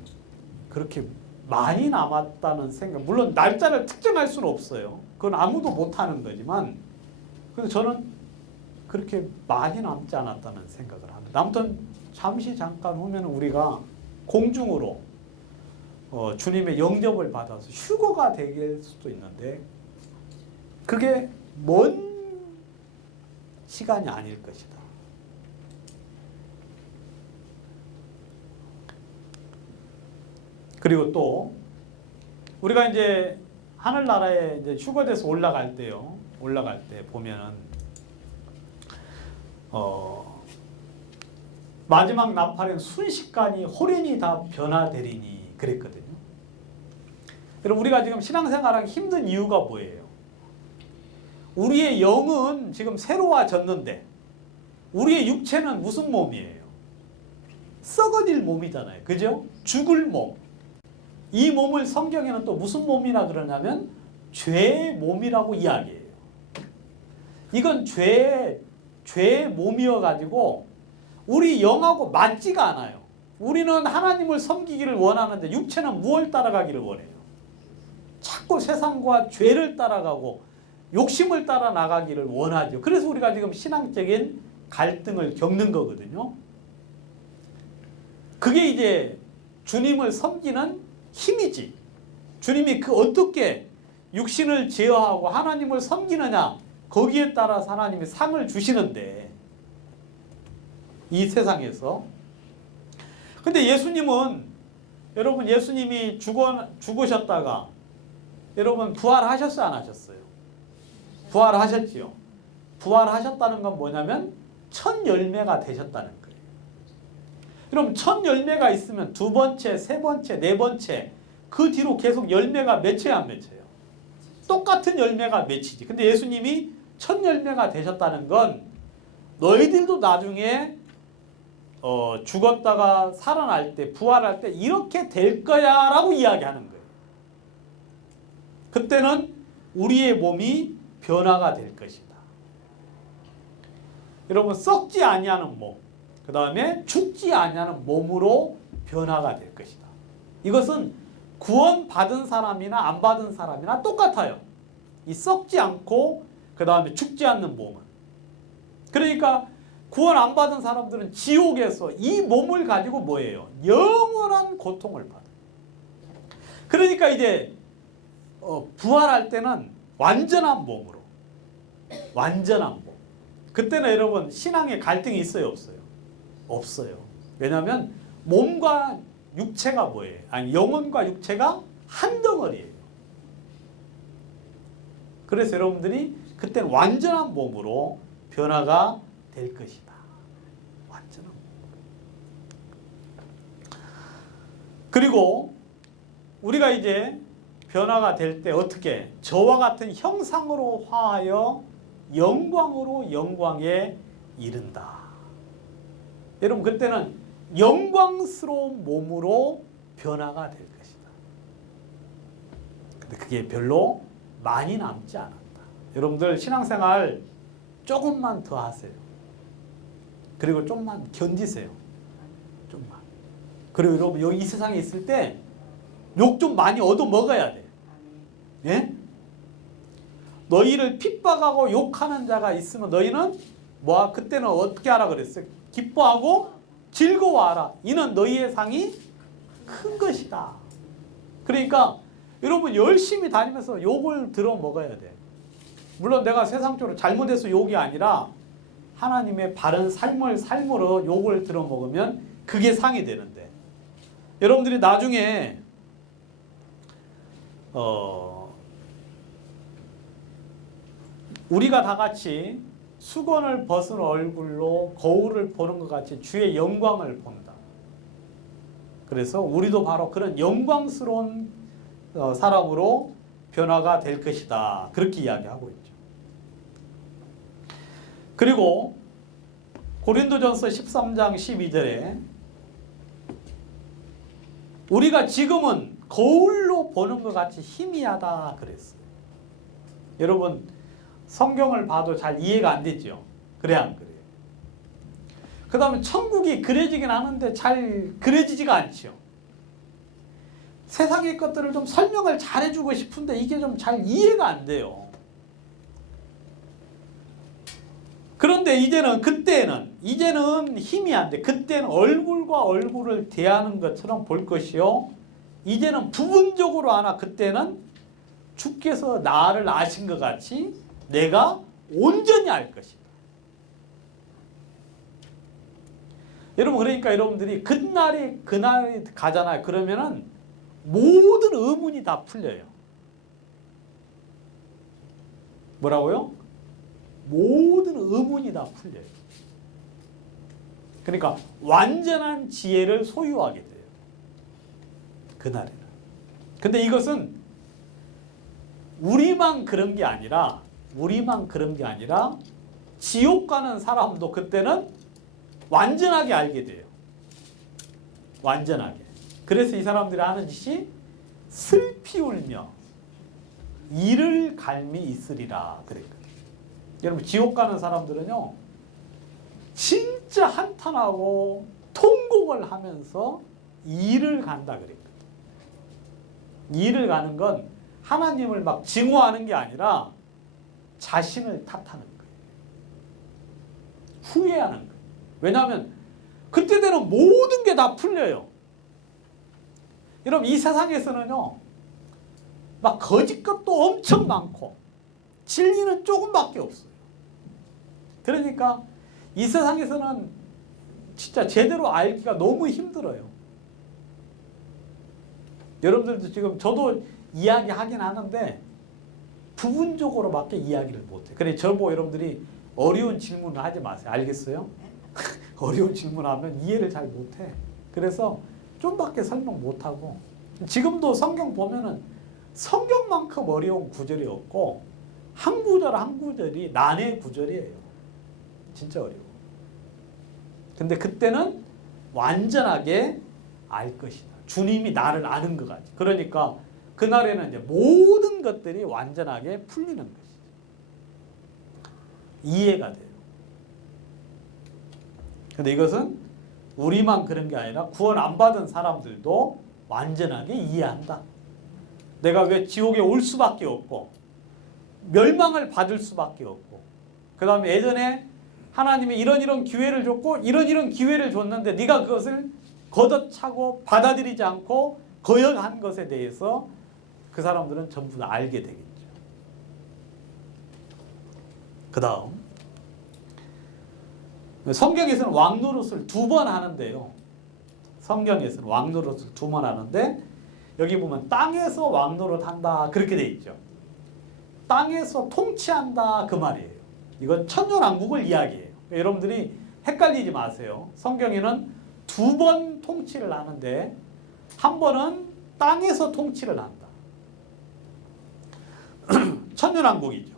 그렇게 많이 남았다는 생각. 물론 날짜를 특정할 수는 없어요. 그건 아무도 못하는 거지만 근데 저는 그렇게 많이 남지 않았다는 생각을 합니다. 아무튼 잠깐 후면 우리가 공중으로 주님의 영접을 받아서 휴거가 될 수도 있는데 그게 먼 시간이 아닐 것이다. 그리고 또 우리가 이제 하늘나라에 이제 휴거돼서 올라갈 때 보면은 마지막 나팔은 순식간이 호련히 다 변화되리니 그랬거든요. 여러분 우리가 지금 신앙생활하기 힘든 이유가 뭐예요? 우리의 영은 지금 새로워졌는데 우리의 육체는 무슨 몸이에요? 썩어질 몸이잖아요. 그죠? 죽을 몸. 이 몸을 성경에는 또 무슨 몸이라 그러냐면 죄의 몸이라고 이야기해요. 이건 죄의 몸이어가지고 우리 영하고 맞지가 않아요. 우리는 하나님을 섬기기를 원하는데 육체는 무엇을 따라가기를 원해요? 자꾸 세상과 죄를 따라가고 욕심을 따라 나가기를 원하죠. 그래서 우리가 지금 신앙적인 갈등을 겪는 거거든요. 그게 이제 주님을 섬기는 힘이지. 주님이 어떻게 육신을 제어하고 하나님을 섬기느냐 거기에 따라서 하나님이 상을 주시는데 이 세상에서. 근데 예수님은 여러분 예수님이 죽으셨다가 여러분 부활하셨어요 안 하셨어요? 부활하셨지요. 부활하셨다는 건 뭐냐면 첫 열매가 되셨다는 거예요. 그럼 첫 열매가 있으면 두 번째, 세 번째, 네 번째 그 뒤로 계속 열매가 맺혀야 안 맺혀요? 똑같은 열매가 맺히지. 근데 예수님이 첫 열매가 되셨다는 건 너희들도 나중에 죽었다가 살아날 때, 부활할 때 이렇게 될 거야 라고 이야기하는 거예요. 그때는 우리의 몸이 변화가 될 것이다. 여러분, 썩지 아니하는 몸, 그 다음에 죽지 아니하는 몸으로 변화가 될 것이다. 이것은 구원받은 사람이나 안 받은 사람이나 똑같아요. 이 썩지 않고 그 다음에 죽지 않는 몸은. 그러니까 구원 안 받은 사람들은 지옥에서 이 몸을 가지고 뭐예요? 영원한 고통을 받아요. 그러니까 이제 부활할 때는 완전한 몸으로, 완전한 몸. 그때는 여러분 신앙에 갈등이 있어요, 없어요? 없어요. 왜냐하면 몸과 육체가 뭐예요? 아니, 영혼과 육체가 한 덩어리예요. 그래서 여러분들이 그때는 완전한 몸으로 변화가 될 것이다. 완전한 몸으로. 그리고 우리가 이제 변화가 될 때 어떻게? 저와 같은 형상으로 화하여 영광으로 영광에 이른다. 여러분, 그때는 영광스러운 몸으로 변화가 될 것이다. 근데 그게 별로 많이 남지 않았다. 여러분들 신앙생활 조금만 더 하세요. 그리고 좀만 견디세요. 좀만. 그리고 여러분 여기 이 세상에 있을 때 욕 좀 많이 얻어 먹어야 돼. 예? 너희를 핍박하고 욕하는 자가 있으면 너희는 뭐 그때는 어떻게 하라 그랬어요? 기뻐하고 즐거워하라. 이는 너희의 상이 큰 것이다. 그러니까 여러분 열심히 다니면서 욕을 들어 먹어야 돼. 물론 내가 세상적으로 잘못해서 욕이 아니라 하나님의 바른 삶을 삶으로 욕을 들어 먹으면 그게 상이 되는데, 여러분들이 나중에 우리가 다 같이 수건을 벗은 얼굴로 거울을 보는 것 같이 주의 영광을 본다. 그래서 우리도 바로 그런 영광스러운 사람으로 변화가 될 것이다. 그렇게 이야기하고 있죠. 그리고 고린도전서 13장 12절에 우리가 지금은 거울로 보는 것 같이 희미하다 그랬어요. 여러분 성경을 봐도 잘 이해가 안 되죠. 그래 안 그래요? 그 다음에 천국이 그려지긴 하는데 잘 그려지지가 않죠. 세상의 것들을 좀 설명을 잘 해주고 싶은데 이게 좀 잘 이해가 안 돼요. 그런데 이제는 힘이 안 돼. 그때는 얼굴과 얼굴을 대하는 것처럼 볼 것이요. 이제는 부분적으로 하나 그때는 주께서 나를 아신 것 같이 내가 온전히 알 것이다. 여러분, 그러니까 여러분들이 그날이 가잖아요. 그러면은 모든 의문이 다 풀려요. 뭐라고요? 모든 의문이 다 풀려요. 그러니까 완전한 지혜를 소유하게 돼요. 그날에는. 근데 이것은 우리만 그런 게 아니라 지옥 가는 사람도 그때는 완전하게 알게 돼요. 완전하게. 그래서 이 사람들이 하는 짓이 슬피 울며 이를 갈미 있으리라 그랬거든요. 여러분 지옥 가는 사람들은요 진짜 한탄하고 통곡을 하면서 이를 간다 그랬거든요. 이를 가는 건 하나님을 막 증오하는 게 아니라 자신을 탓하는 거예요. 후회하는 거예요. 왜냐하면 그때 되는 모든 게 다 풀려요. 여러분 이 세상에서는요 막 거짓것도 엄청 많고 진리는 조금밖에 없어요. 그러니까 이 세상에서는 진짜 제대로 알기가 너무 힘들어요. 여러분들도 지금 저도 이야기하긴 하는데 부분적으로밖에 이야기를 못해요. 그래 저보고 여러분들이 어려운 질문을 하지 마세요. 알겠어요? 어려운 질문하면 이해를 잘 못해. 그래서 좀밖에 설명 못하고 지금도 성경 보면은 성경만큼 어려운 구절이 없고 한 구절 한 구절이 난해 구절이에요. 진짜 어려워. 근데 그때는 완전하게 알 것이다. 주님이 나를 아는 것 같지. 그러니까 그날에는 이제 모든 것들이 완전하게 풀리는 것이죠. 이해가 돼요. 근데 이것은 우리만 그런 게 아니라 구원 안 받은 사람들도 완전하게 이해한다. 내가 왜 지옥에 올 수밖에 없고 멸망을 받을 수밖에 없고 그 다음에 예전에 하나님이 이런 기회를 줬고 이런 기회를 줬는데 네가 그것을 걷어차고 받아들이지 않고 거역한 것에 대해서 그 사람들은 전부 다 알게 되겠죠. 그 다음 성경에서는 왕노릇을 2번 하는데요. 성경에서는 왕노릇을 2번 하는데 여기 보면 땅에서 왕노릇 한다 그렇게 돼 있죠. 땅에서 통치한다 그 말이에요. 이건 천년왕국을 이야기해요. 여러분들이 헷갈리지 마세요. 성경에는 2번 통치를 하는데 한 번은 땅에서 통치를 한다. 천년왕국이죠.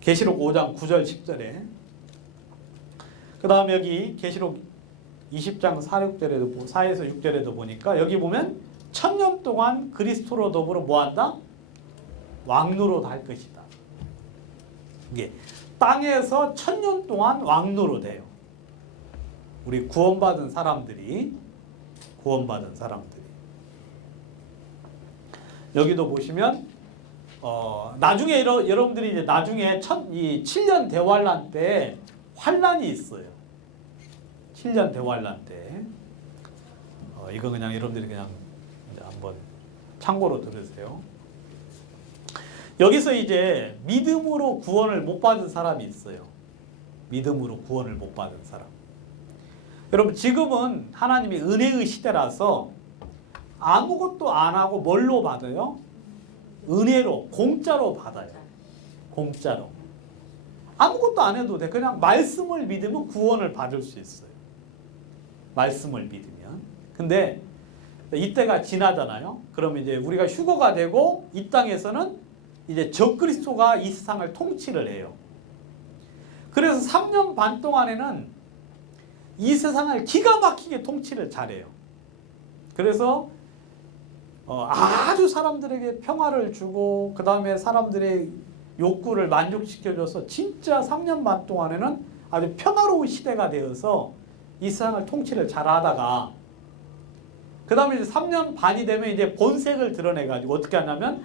계시록 5장 9절 10절에 그 다음 여기 계시록 20장 4, 6절에도 4에서 6절에도 보니까 여기 보면 1000년 동안 그리스도로 더불어 뭐한다? 왕노릇 할 것이다. 이게 땅에서 1000년 동안 왕노릇 해요. 우리 구원받은 사람들이 여기도 보시면 나중에 여러분들이 이제 나중에 이 7년 대환란 때 환란이 있어요. 7년 대환란 때 이거 그냥 여러분들이 그냥 이제 한번 참고로 들으세요. 여기서 이제 믿음으로 구원을 못 받은 사람이 있어요. 믿음으로 구원을 못 받은 사람. 여러분 지금은 하나님이 은혜의 시대라서 아무것도 안 하고 뭘로 받아요? 은혜로 공짜로 받아요. 공짜로. 아무것도 안 해도 돼. 그냥 말씀을 믿으면 구원을 받을 수 있어요. 말씀을 믿으면. 근데 이때가 지나잖아요. 그러면 이제 우리가 휴거가 되고 이 땅에서는 이제 적그리스도가 이 세상을 통치를 해요. 그래서 3년 반 동안에는 이 세상을 기가 막히게 통치를 잘해요. 그래서 아주 사람들에게 평화를 주고 그 다음에 사람들의 욕구를 만족시켜줘서 진짜 3년 반 동안에는 아주 평화로운 시대가 되어서 이 세상을 통치를 잘하다가 그 다음에 이제 3년 반이 되면 이제 본색을 드러내가지고 어떻게 하냐면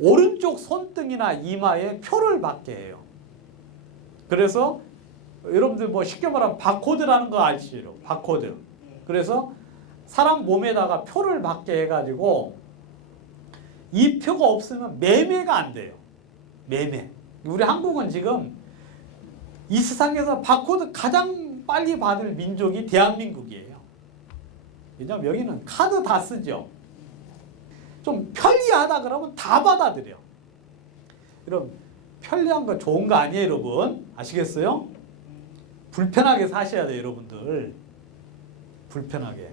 오른쪽 손등이나 이마에 표를 받게 해요. 그래서 여러분들 뭐 쉽게 말하면 바코드라는 거 아시죠? 바코드. 그래서 사람 몸에다가 표를 받게 해가지고 이 표가 없으면 매매가 안 돼요. 매매. 우리 한국은 지금 이 세상에서 바코드 가장 빨리 받을 민족이 대한민국이에요. 왜냐면 여기는 카드 다 쓰죠. 좀 편리하다 그러면 다 받아들여. 여러분 편리한 거 좋은 거 아니에요, 여러분? 아시겠어요? 불편하게 사셔야 돼요, 여러분들. 불편하게.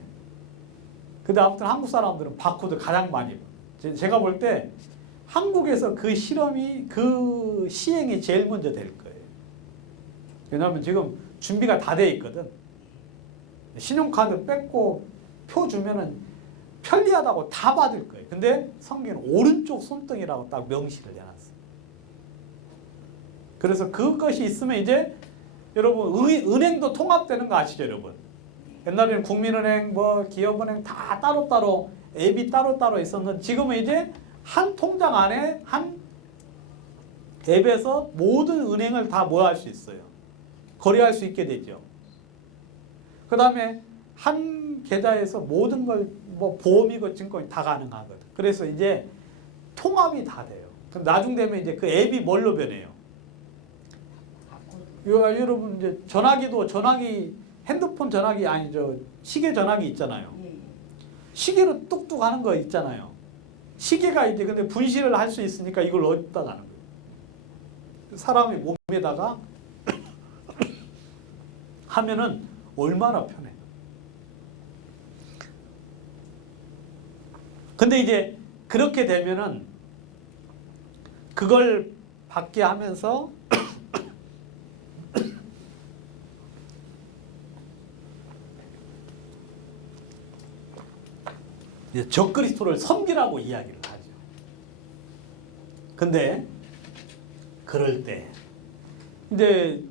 근데 아무튼 한국 사람들은 바코드 가장 많이 봐요. 제가 볼 때 한국에서 그 실험이 그 시행이 제일 먼저 될 거예요. 왜냐하면 지금 준비가 다 돼 있거든. 신용카드 뺏고 표 주면은 편리하다고 다 받을 거예요. 근데 성경은 오른쪽 손등이라고 딱 명시를 해놨어요. 그래서 그것이 있으면 이제 여러분 은행도 통합되는 거 아시죠, 여러분? 옛날에는 국민은행, 뭐 기업은행 다 따로따로 앱이 따로따로 있었는데 지금은 이제 한 통장 안에 한 앱에서 모든 은행을 다 뭐 할 수 있어요. 거래할 수 있게 되죠. 그 다음에 한 계좌에서 모든 걸 뭐 보험이고 증권이 다 가능하거든. 그래서 이제 통합이 다 돼요. 그럼 나중 되면 이제 그 앱이 뭘로 변해요? 여러분 이제 전화기 핸드폰 전화기 아니죠. 시계 전화기 있잖아요. 시계로 뚝뚝 하는 거 있잖아요. 시계가 이제 근데 분실을 할 수 있으니까 이걸 어디다 가는 거예요? 사람의 몸에다가 하면은 얼마나 편해. 근데 이제 그렇게 되면은 그걸 받게 하면서 이제 적그리스도를 섬기라고 이야기를 하죠. 근데 그럴 때 근데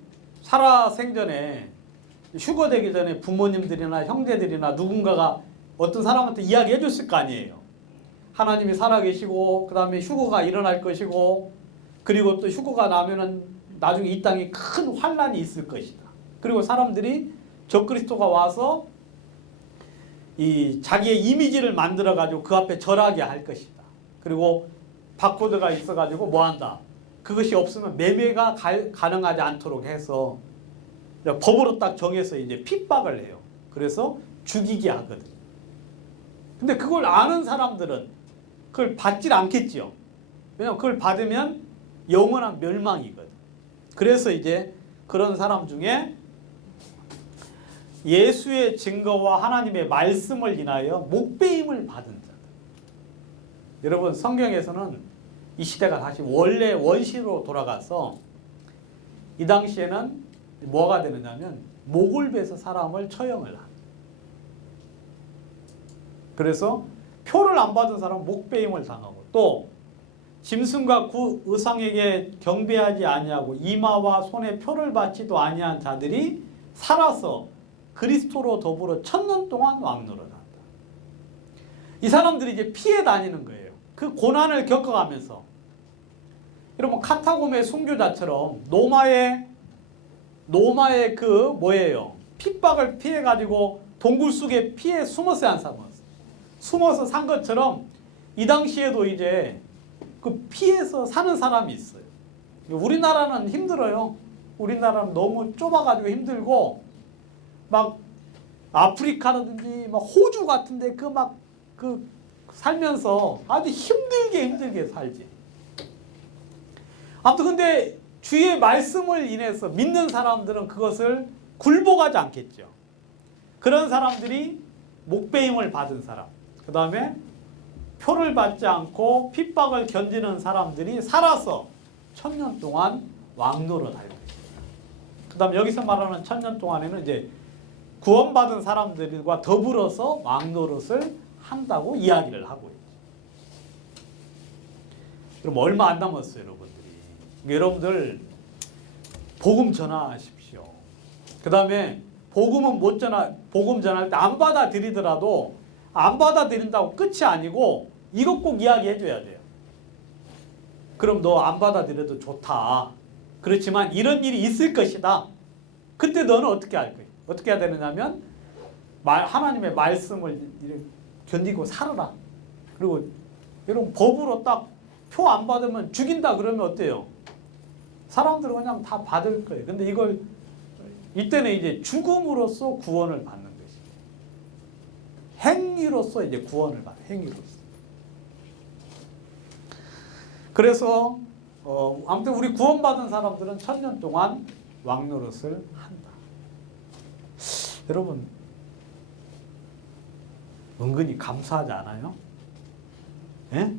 살아 생전에 휴거되기 전에 부모님들이나 형제들이나 누군가가 어떤 사람한테 이야기해 줬을 거 아니에요. 하나님이 살아계시고 그 다음에 휴거가 일어날 것이고 그리고 또 휴거가 나면은 나중에 이 땅에 큰 환란이 있을 것이다. 그리고 사람들이 적그리스도가 와서 이 자기의 이미지를 만들어 가지고 그 앞에 절하게 할 것이다. 그리고 바코드가 있어 가지고 뭐 한다. 그것이 없으면 매매가 가능하지 않도록 해서 법으로 딱 정해서 이제 핍박을 해요. 그래서 죽이게 하거든. 근데 그걸 아는 사람들은 그걸 받질 않겠죠. 왜냐하면 그걸 받으면 영원한 멸망이거든. 그래서 이제 그런 사람 중에 예수의 증거와 하나님의 말씀을 인하여 목배임을 받은 자들. 여러분 성경에서는 이 시대가 다시 원래 원시로 돌아가서 이 당시에는 뭐가 되느냐면 목을 베서 사람을 처형을 한다. 그래서 표를 안 받은 사람은 목배임을 당하고 또 짐승과 그 의상에게 경배하지 아니하고 이마와 손에 표를 받지도 아니한 자들이 살아서 그리스도로 더불어 1000년 동안 왕노릇한다. 이 사람들이 이제 피해 다니는 거예요. 그 고난을 겪어가면서 여러분 카타콤의 순교자처럼 노마의 그 뭐예요? 핍박을 피해 가지고 동굴 속에 피해 숨어서 안 숨어서 산 것처럼 이 당시에도 이제 그 피해서 사는 사람이 있어요. 우리나라는 힘들어요. 우리나라는 너무 좁아가지고 힘들고 막 아프리카라든지 막 호주 같은데 그 살면서 아주 힘들게 살지. 아무튼 근데 주의 말씀을 인해서 믿는 사람들은 그것을 굴복하지 않겠죠. 그런 사람들이 목배임을 받은 사람, 그 다음에 표를 받지 않고 핍박을 견디는 사람들이 살아서 1000년 동안 왕노릇 할 것입니다. 그 다음에 여기서 말하는 1000년 동안에는 이제 구원받은 사람들과 더불어서 왕노릇을 한다고 이야기를 하고 있죠. 그럼 얼마 안 남았어요, 여러분들이. 여러분들 복음 전하십시오. 그 다음에 복음 전할 때 안 받아들이더라도 안 받아들인다고 끝이 아니고 이것 꼭 이야기해 줘야 돼요. 그럼 너 안 받아들여도 좋다. 그렇지만 이런 일이 있을 것이다. 그때 너는 어떻게 할 거야? 어떻게 해야 되느냐면 하나님의 말씀을 견디고 살아라. 그리고 여러분 법으로 딱 표 안 받으면 죽인다 그러면 어때요? 사람들은 그냥 다 받을 거예요. 근데 이때는 이제 죽음으로써 구원을 받는 것이죠. 행위로서 이제 구원을 받는 행위로서. 그래서 아무튼 우리 구원받은 사람들은 1000년 동안 왕노릇을 한다. 여러분 은근히 감사하지 않아요? 예?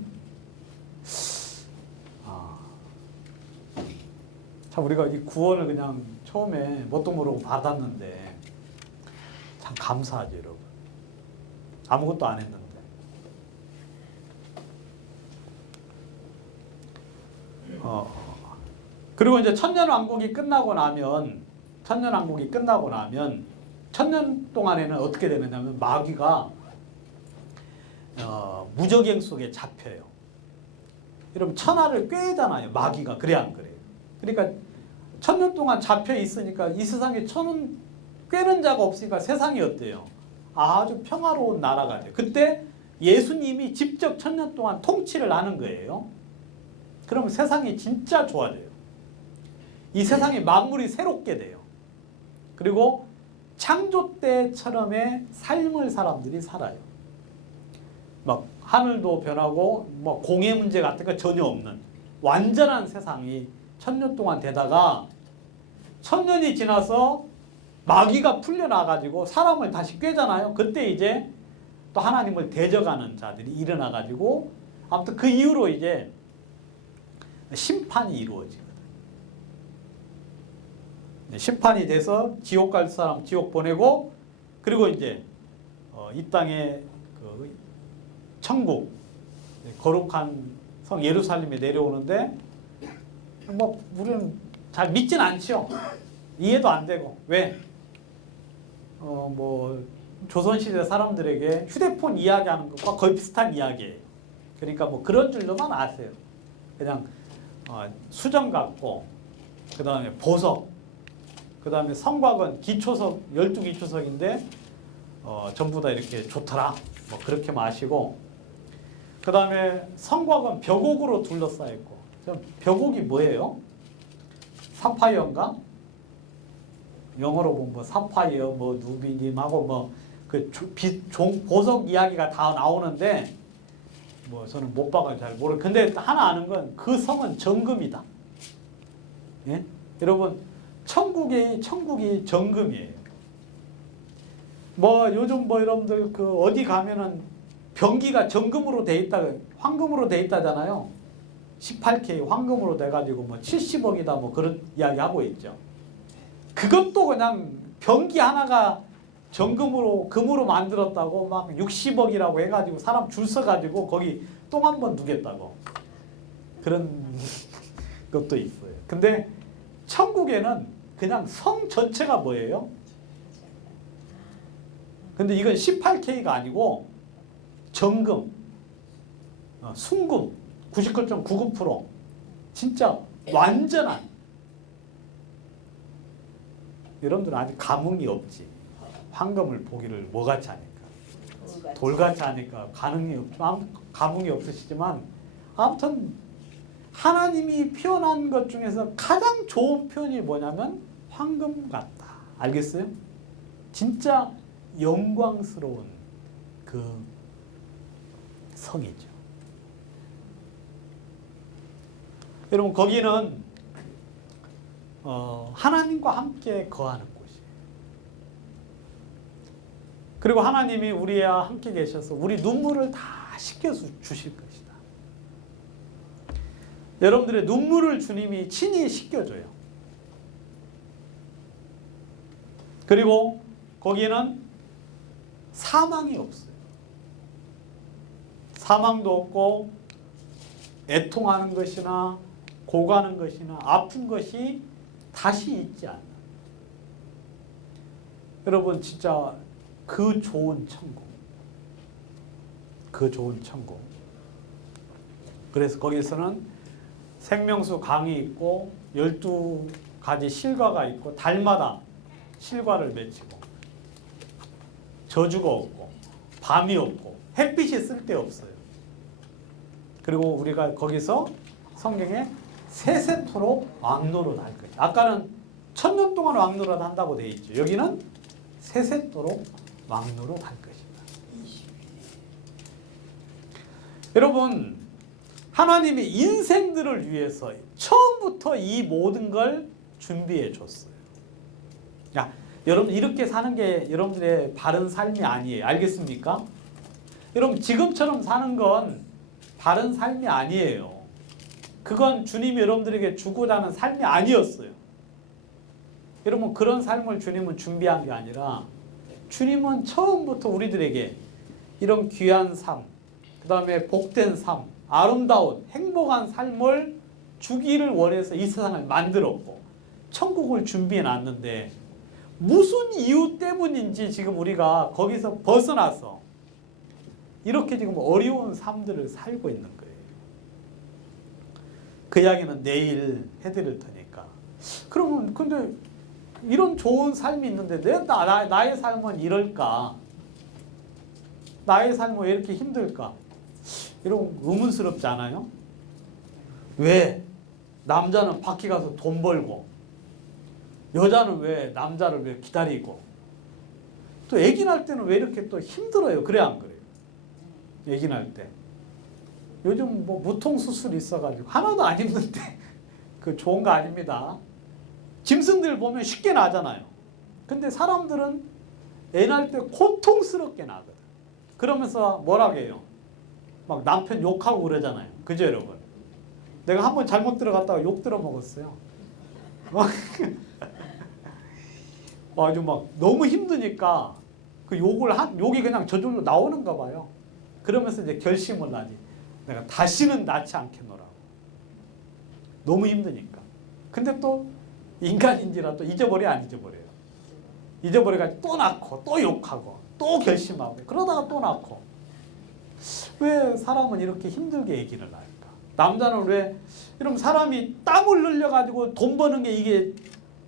참 우리가 이 구원을 그냥 처음에 뭣도 모르고 받았는데 참 감사하죠, 여러분. 아무것도 안 했는데. 그리고 이제 천년왕국이 끝나고 나면 1000년 동안에는 어떻게 되느냐면 마귀가 무적행 속에 잡혀요. 여러분 천하를 꿰잖아요. 마귀가. 그래 안 그래요? 그러니까 1000년 동안 잡혀 있으니까 이 세상에 천은 꿰는 자가 없으니까 세상이 어때요? 아주 평화로운 나라가 돼요. 그때 예수님이 직접 1000년 동안 통치를 하는 거예요. 그러면 세상이 진짜 좋아져요. 이 세상에 만물이 새롭게 돼요. 그리고 창조 때처럼의 삶을 사람들이 살아요. 막 하늘도 변하고 뭐 공해 문제 같은 거 전혀 없는 완전한 세상이 1000년 동안 되다가 1000년이 지나서 마귀가 풀려나가지고 사람을 다시 꿰잖아요. 그때 이제 또 하나님을 대적하는 자들이 일어나가지고 아무튼 그 이후로 이제 심판이 이루어지거든. 심판이 돼서 지옥 갈 사람 지옥 보내고 그리고 이제 이 땅에 그 천국 거룩한 성 예루살렘에 내려오는데 뭐 우리는 잘 믿진 않죠. 이해도 안 되고 왜? 뭐 조선시대 사람들에게 휴대폰 이야기하는 것과 거의 비슷한 이야기예요. 그러니까 뭐 그런 줄로만 아세요. 그냥 수정 같고 그 다음에 보석 그 다음에 성곽은 기초석 12기초석인데 전부 다 이렇게 좋더라 뭐 그렇게 마시고 그 다음에 성곽은 벽옥으로 둘러싸여 있고 벽옥이 뭐예요? 사파이어인가? 영어로 보면 뭐 사파이어 뭐 누비님하고 뭐 그 보석 이야기가 다 나오는데 뭐 저는 못 봐가지고 잘 모르. 근데 하나 아는 건 그 성은 정금이다. 예? 여러분 천국이 정금이에요. 뭐 요즘 뭐 여러분들 그 어디 가면은 변기가 정금으로 돼 있다, 황금으로 돼 있다잖아요. 18K 황금으로 돼가지고 뭐 70억이다 뭐 그런 이야기 하고 있죠. 그것도 그냥 변기 하나가 정금으로 금으로 만들었다고 막 60억이라고 해가지고 사람 줄 서가지고 거기 똥 한 번 누겠다고 그런 것도 있어요. 근데 천국에는 그냥 성 전체가 뭐예요? 근데 이건 18K가 아니고 정금, 순금 99.99% 진짜 완전한. 여러분들은 아직 감흥이 없지. 황금을 보기를 뭐같이 하니까 돌같이 하니까 감흥이 없으시지만 아무튼 하나님이 표현한 것 중에서 가장 좋은 표현이 뭐냐면 황금 같다. 알겠어요? 진짜 영광스러운 그 성이죠. 여러분 거기는 하나님과 함께 거하는 곳이에요. 그리고 하나님이 우리와 함께 계셔서 우리 눈물을 다 씻겨 주실 것이다. 여러분들의 눈물을 주님이 친히 씻겨줘요. 그리고 거기에는 사망이 없어요. 사망도 없고 애통하는 것이나 고가는 것이나 아픈 것이 다시 있지 않는. 여러분 진짜 그 좋은 천국. 그 좋은 천국. 그래서 거기서는 생명수 강이 있고 12가지 실과가 있고 달마다 실과를 맺히고 저주가 없고 밤이 없고 햇빛이 쓸데없어요. 그리고 우리가 거기서 성경에 세세토록 왕노릇 할 거예요. 아까는 1000년 동안 왕노릇 한다고 되어 있죠. 여기는 세세토록 왕노릇 할 것이다. 여러분 하나님이 인생들을 위해서 처음부터 이 모든 걸 준비해 줬어요. 야, 여러분 이렇게 사는 게 여러분들의 바른 삶이 아니에요. 알겠습니까? 여러분 지금처럼 사는 건 바른 삶이 아니에요. 그건 주님이 여러분들에게 주고자 하는 삶이 아니었어요. 여러분 그런 삶을 주님은 준비한 게 아니라 주님은 처음부터 우리들에게 이런 귀한 삶, 그 다음에 복된 삶, 아름다운 행복한 삶을 주기를 원해서 이 세상을 만들었고 천국을 준비해 놨는데 무슨 이유 때문인지 지금 우리가 거기서 벗어나서 이렇게 지금 어려운 삶들을 살고 있는 거예요. 그 이야기는 내일 해드릴 테니까. 그러면 근데 이런 좋은 삶이 있는데 나의 삶은 이럴까? 나의 삶은 왜 이렇게 힘들까? 이런 의문스럽지 않아요? 왜? 남자는 밖에 가서 돈 벌고 여자는 왜 남자를 왜 기다리고 또 아기 낳을 때는 왜 이렇게 또 힘들어요? 그래 안 그래요? 아기 낳을 때 요즘 뭐 무통 수술 있어가지고 하나도 안 힘든데 그 좋은 거 아닙니다. 짐승들 보면 쉽게 나잖아요. 근데 사람들은 애 낳을 때 고통스럽게 나거든. 그러면서 뭐라고 해요? 막 남편 욕하고 그러잖아요. 그죠, 여러분? 내가 한번 잘못 들어갔다가 욕 들어 먹었어요. 아주 막 너무 힘드니까 그 욕이 그냥 저절로 나오는가 봐요. 그러면서 이제 결심을 하지. 내가 다시는 낳지 않겠노라고. 너무 힘드니까. 근데 또 인간인지라 또 잊어버려 안 잊어버려요. 잊어버려가지고 또 낳고 또 욕하고 또 결심하고 그러다가 또 낳고. 왜 사람은 이렇게 힘들게 아기를 낳을까? 남자는 왜 이러면 사람이 땀을 흘려가지고 돈 버는 게 이게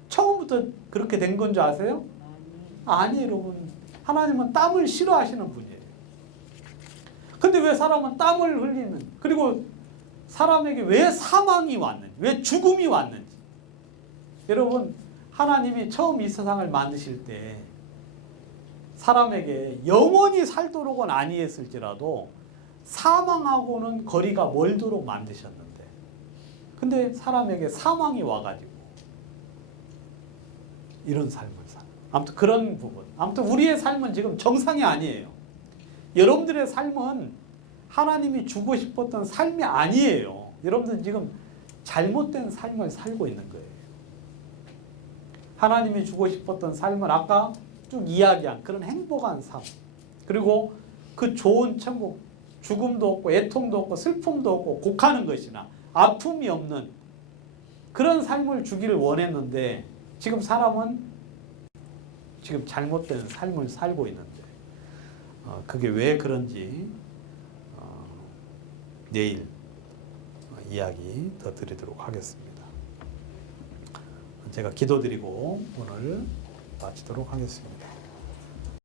처음부터 그렇게 된 건 줄 아세요? 아니에요, 여러분. 하나님은 땀을 싫어하시는 분이에요. 근데 왜 사람은 땀을 흘리는, 그리고 사람에게 왜 사망이 왔는지, 왜 죽음이 왔는지. 여러분, 하나님이 처음 이 세상을 만드실 때 사람에게 영원히 살도록은 아니했을지라도 사망하고는 거리가 멀도록 만드셨는데, 근데 사람에게 사망이 와가지고 이런 삶을 사는. 아무튼 그런 부분. 아무튼 우리의 삶은 지금 정상이 아니에요. 여러분들의 삶은 하나님이 주고 싶었던 삶이 아니에요. 여러분들 지금 잘못된 삶을 살고 있는 거예요. 하나님이 주고 싶었던 삶은 아까 쭉 이야기한 그런 행복한 삶, 그리고 그 좋은 천국, 죽음도 없고 애통도 없고 슬픔도 없고 곡하는 것이나 아픔이 없는 그런 삶을 주기를 원했는데, 지금 사람은 지금 잘못된 삶을 살고 있는데, 그게 왜 그런지 내일 이야기 더 드리도록 하겠습니다. 제가 기도드리고 오늘 마치도록 하겠습니다.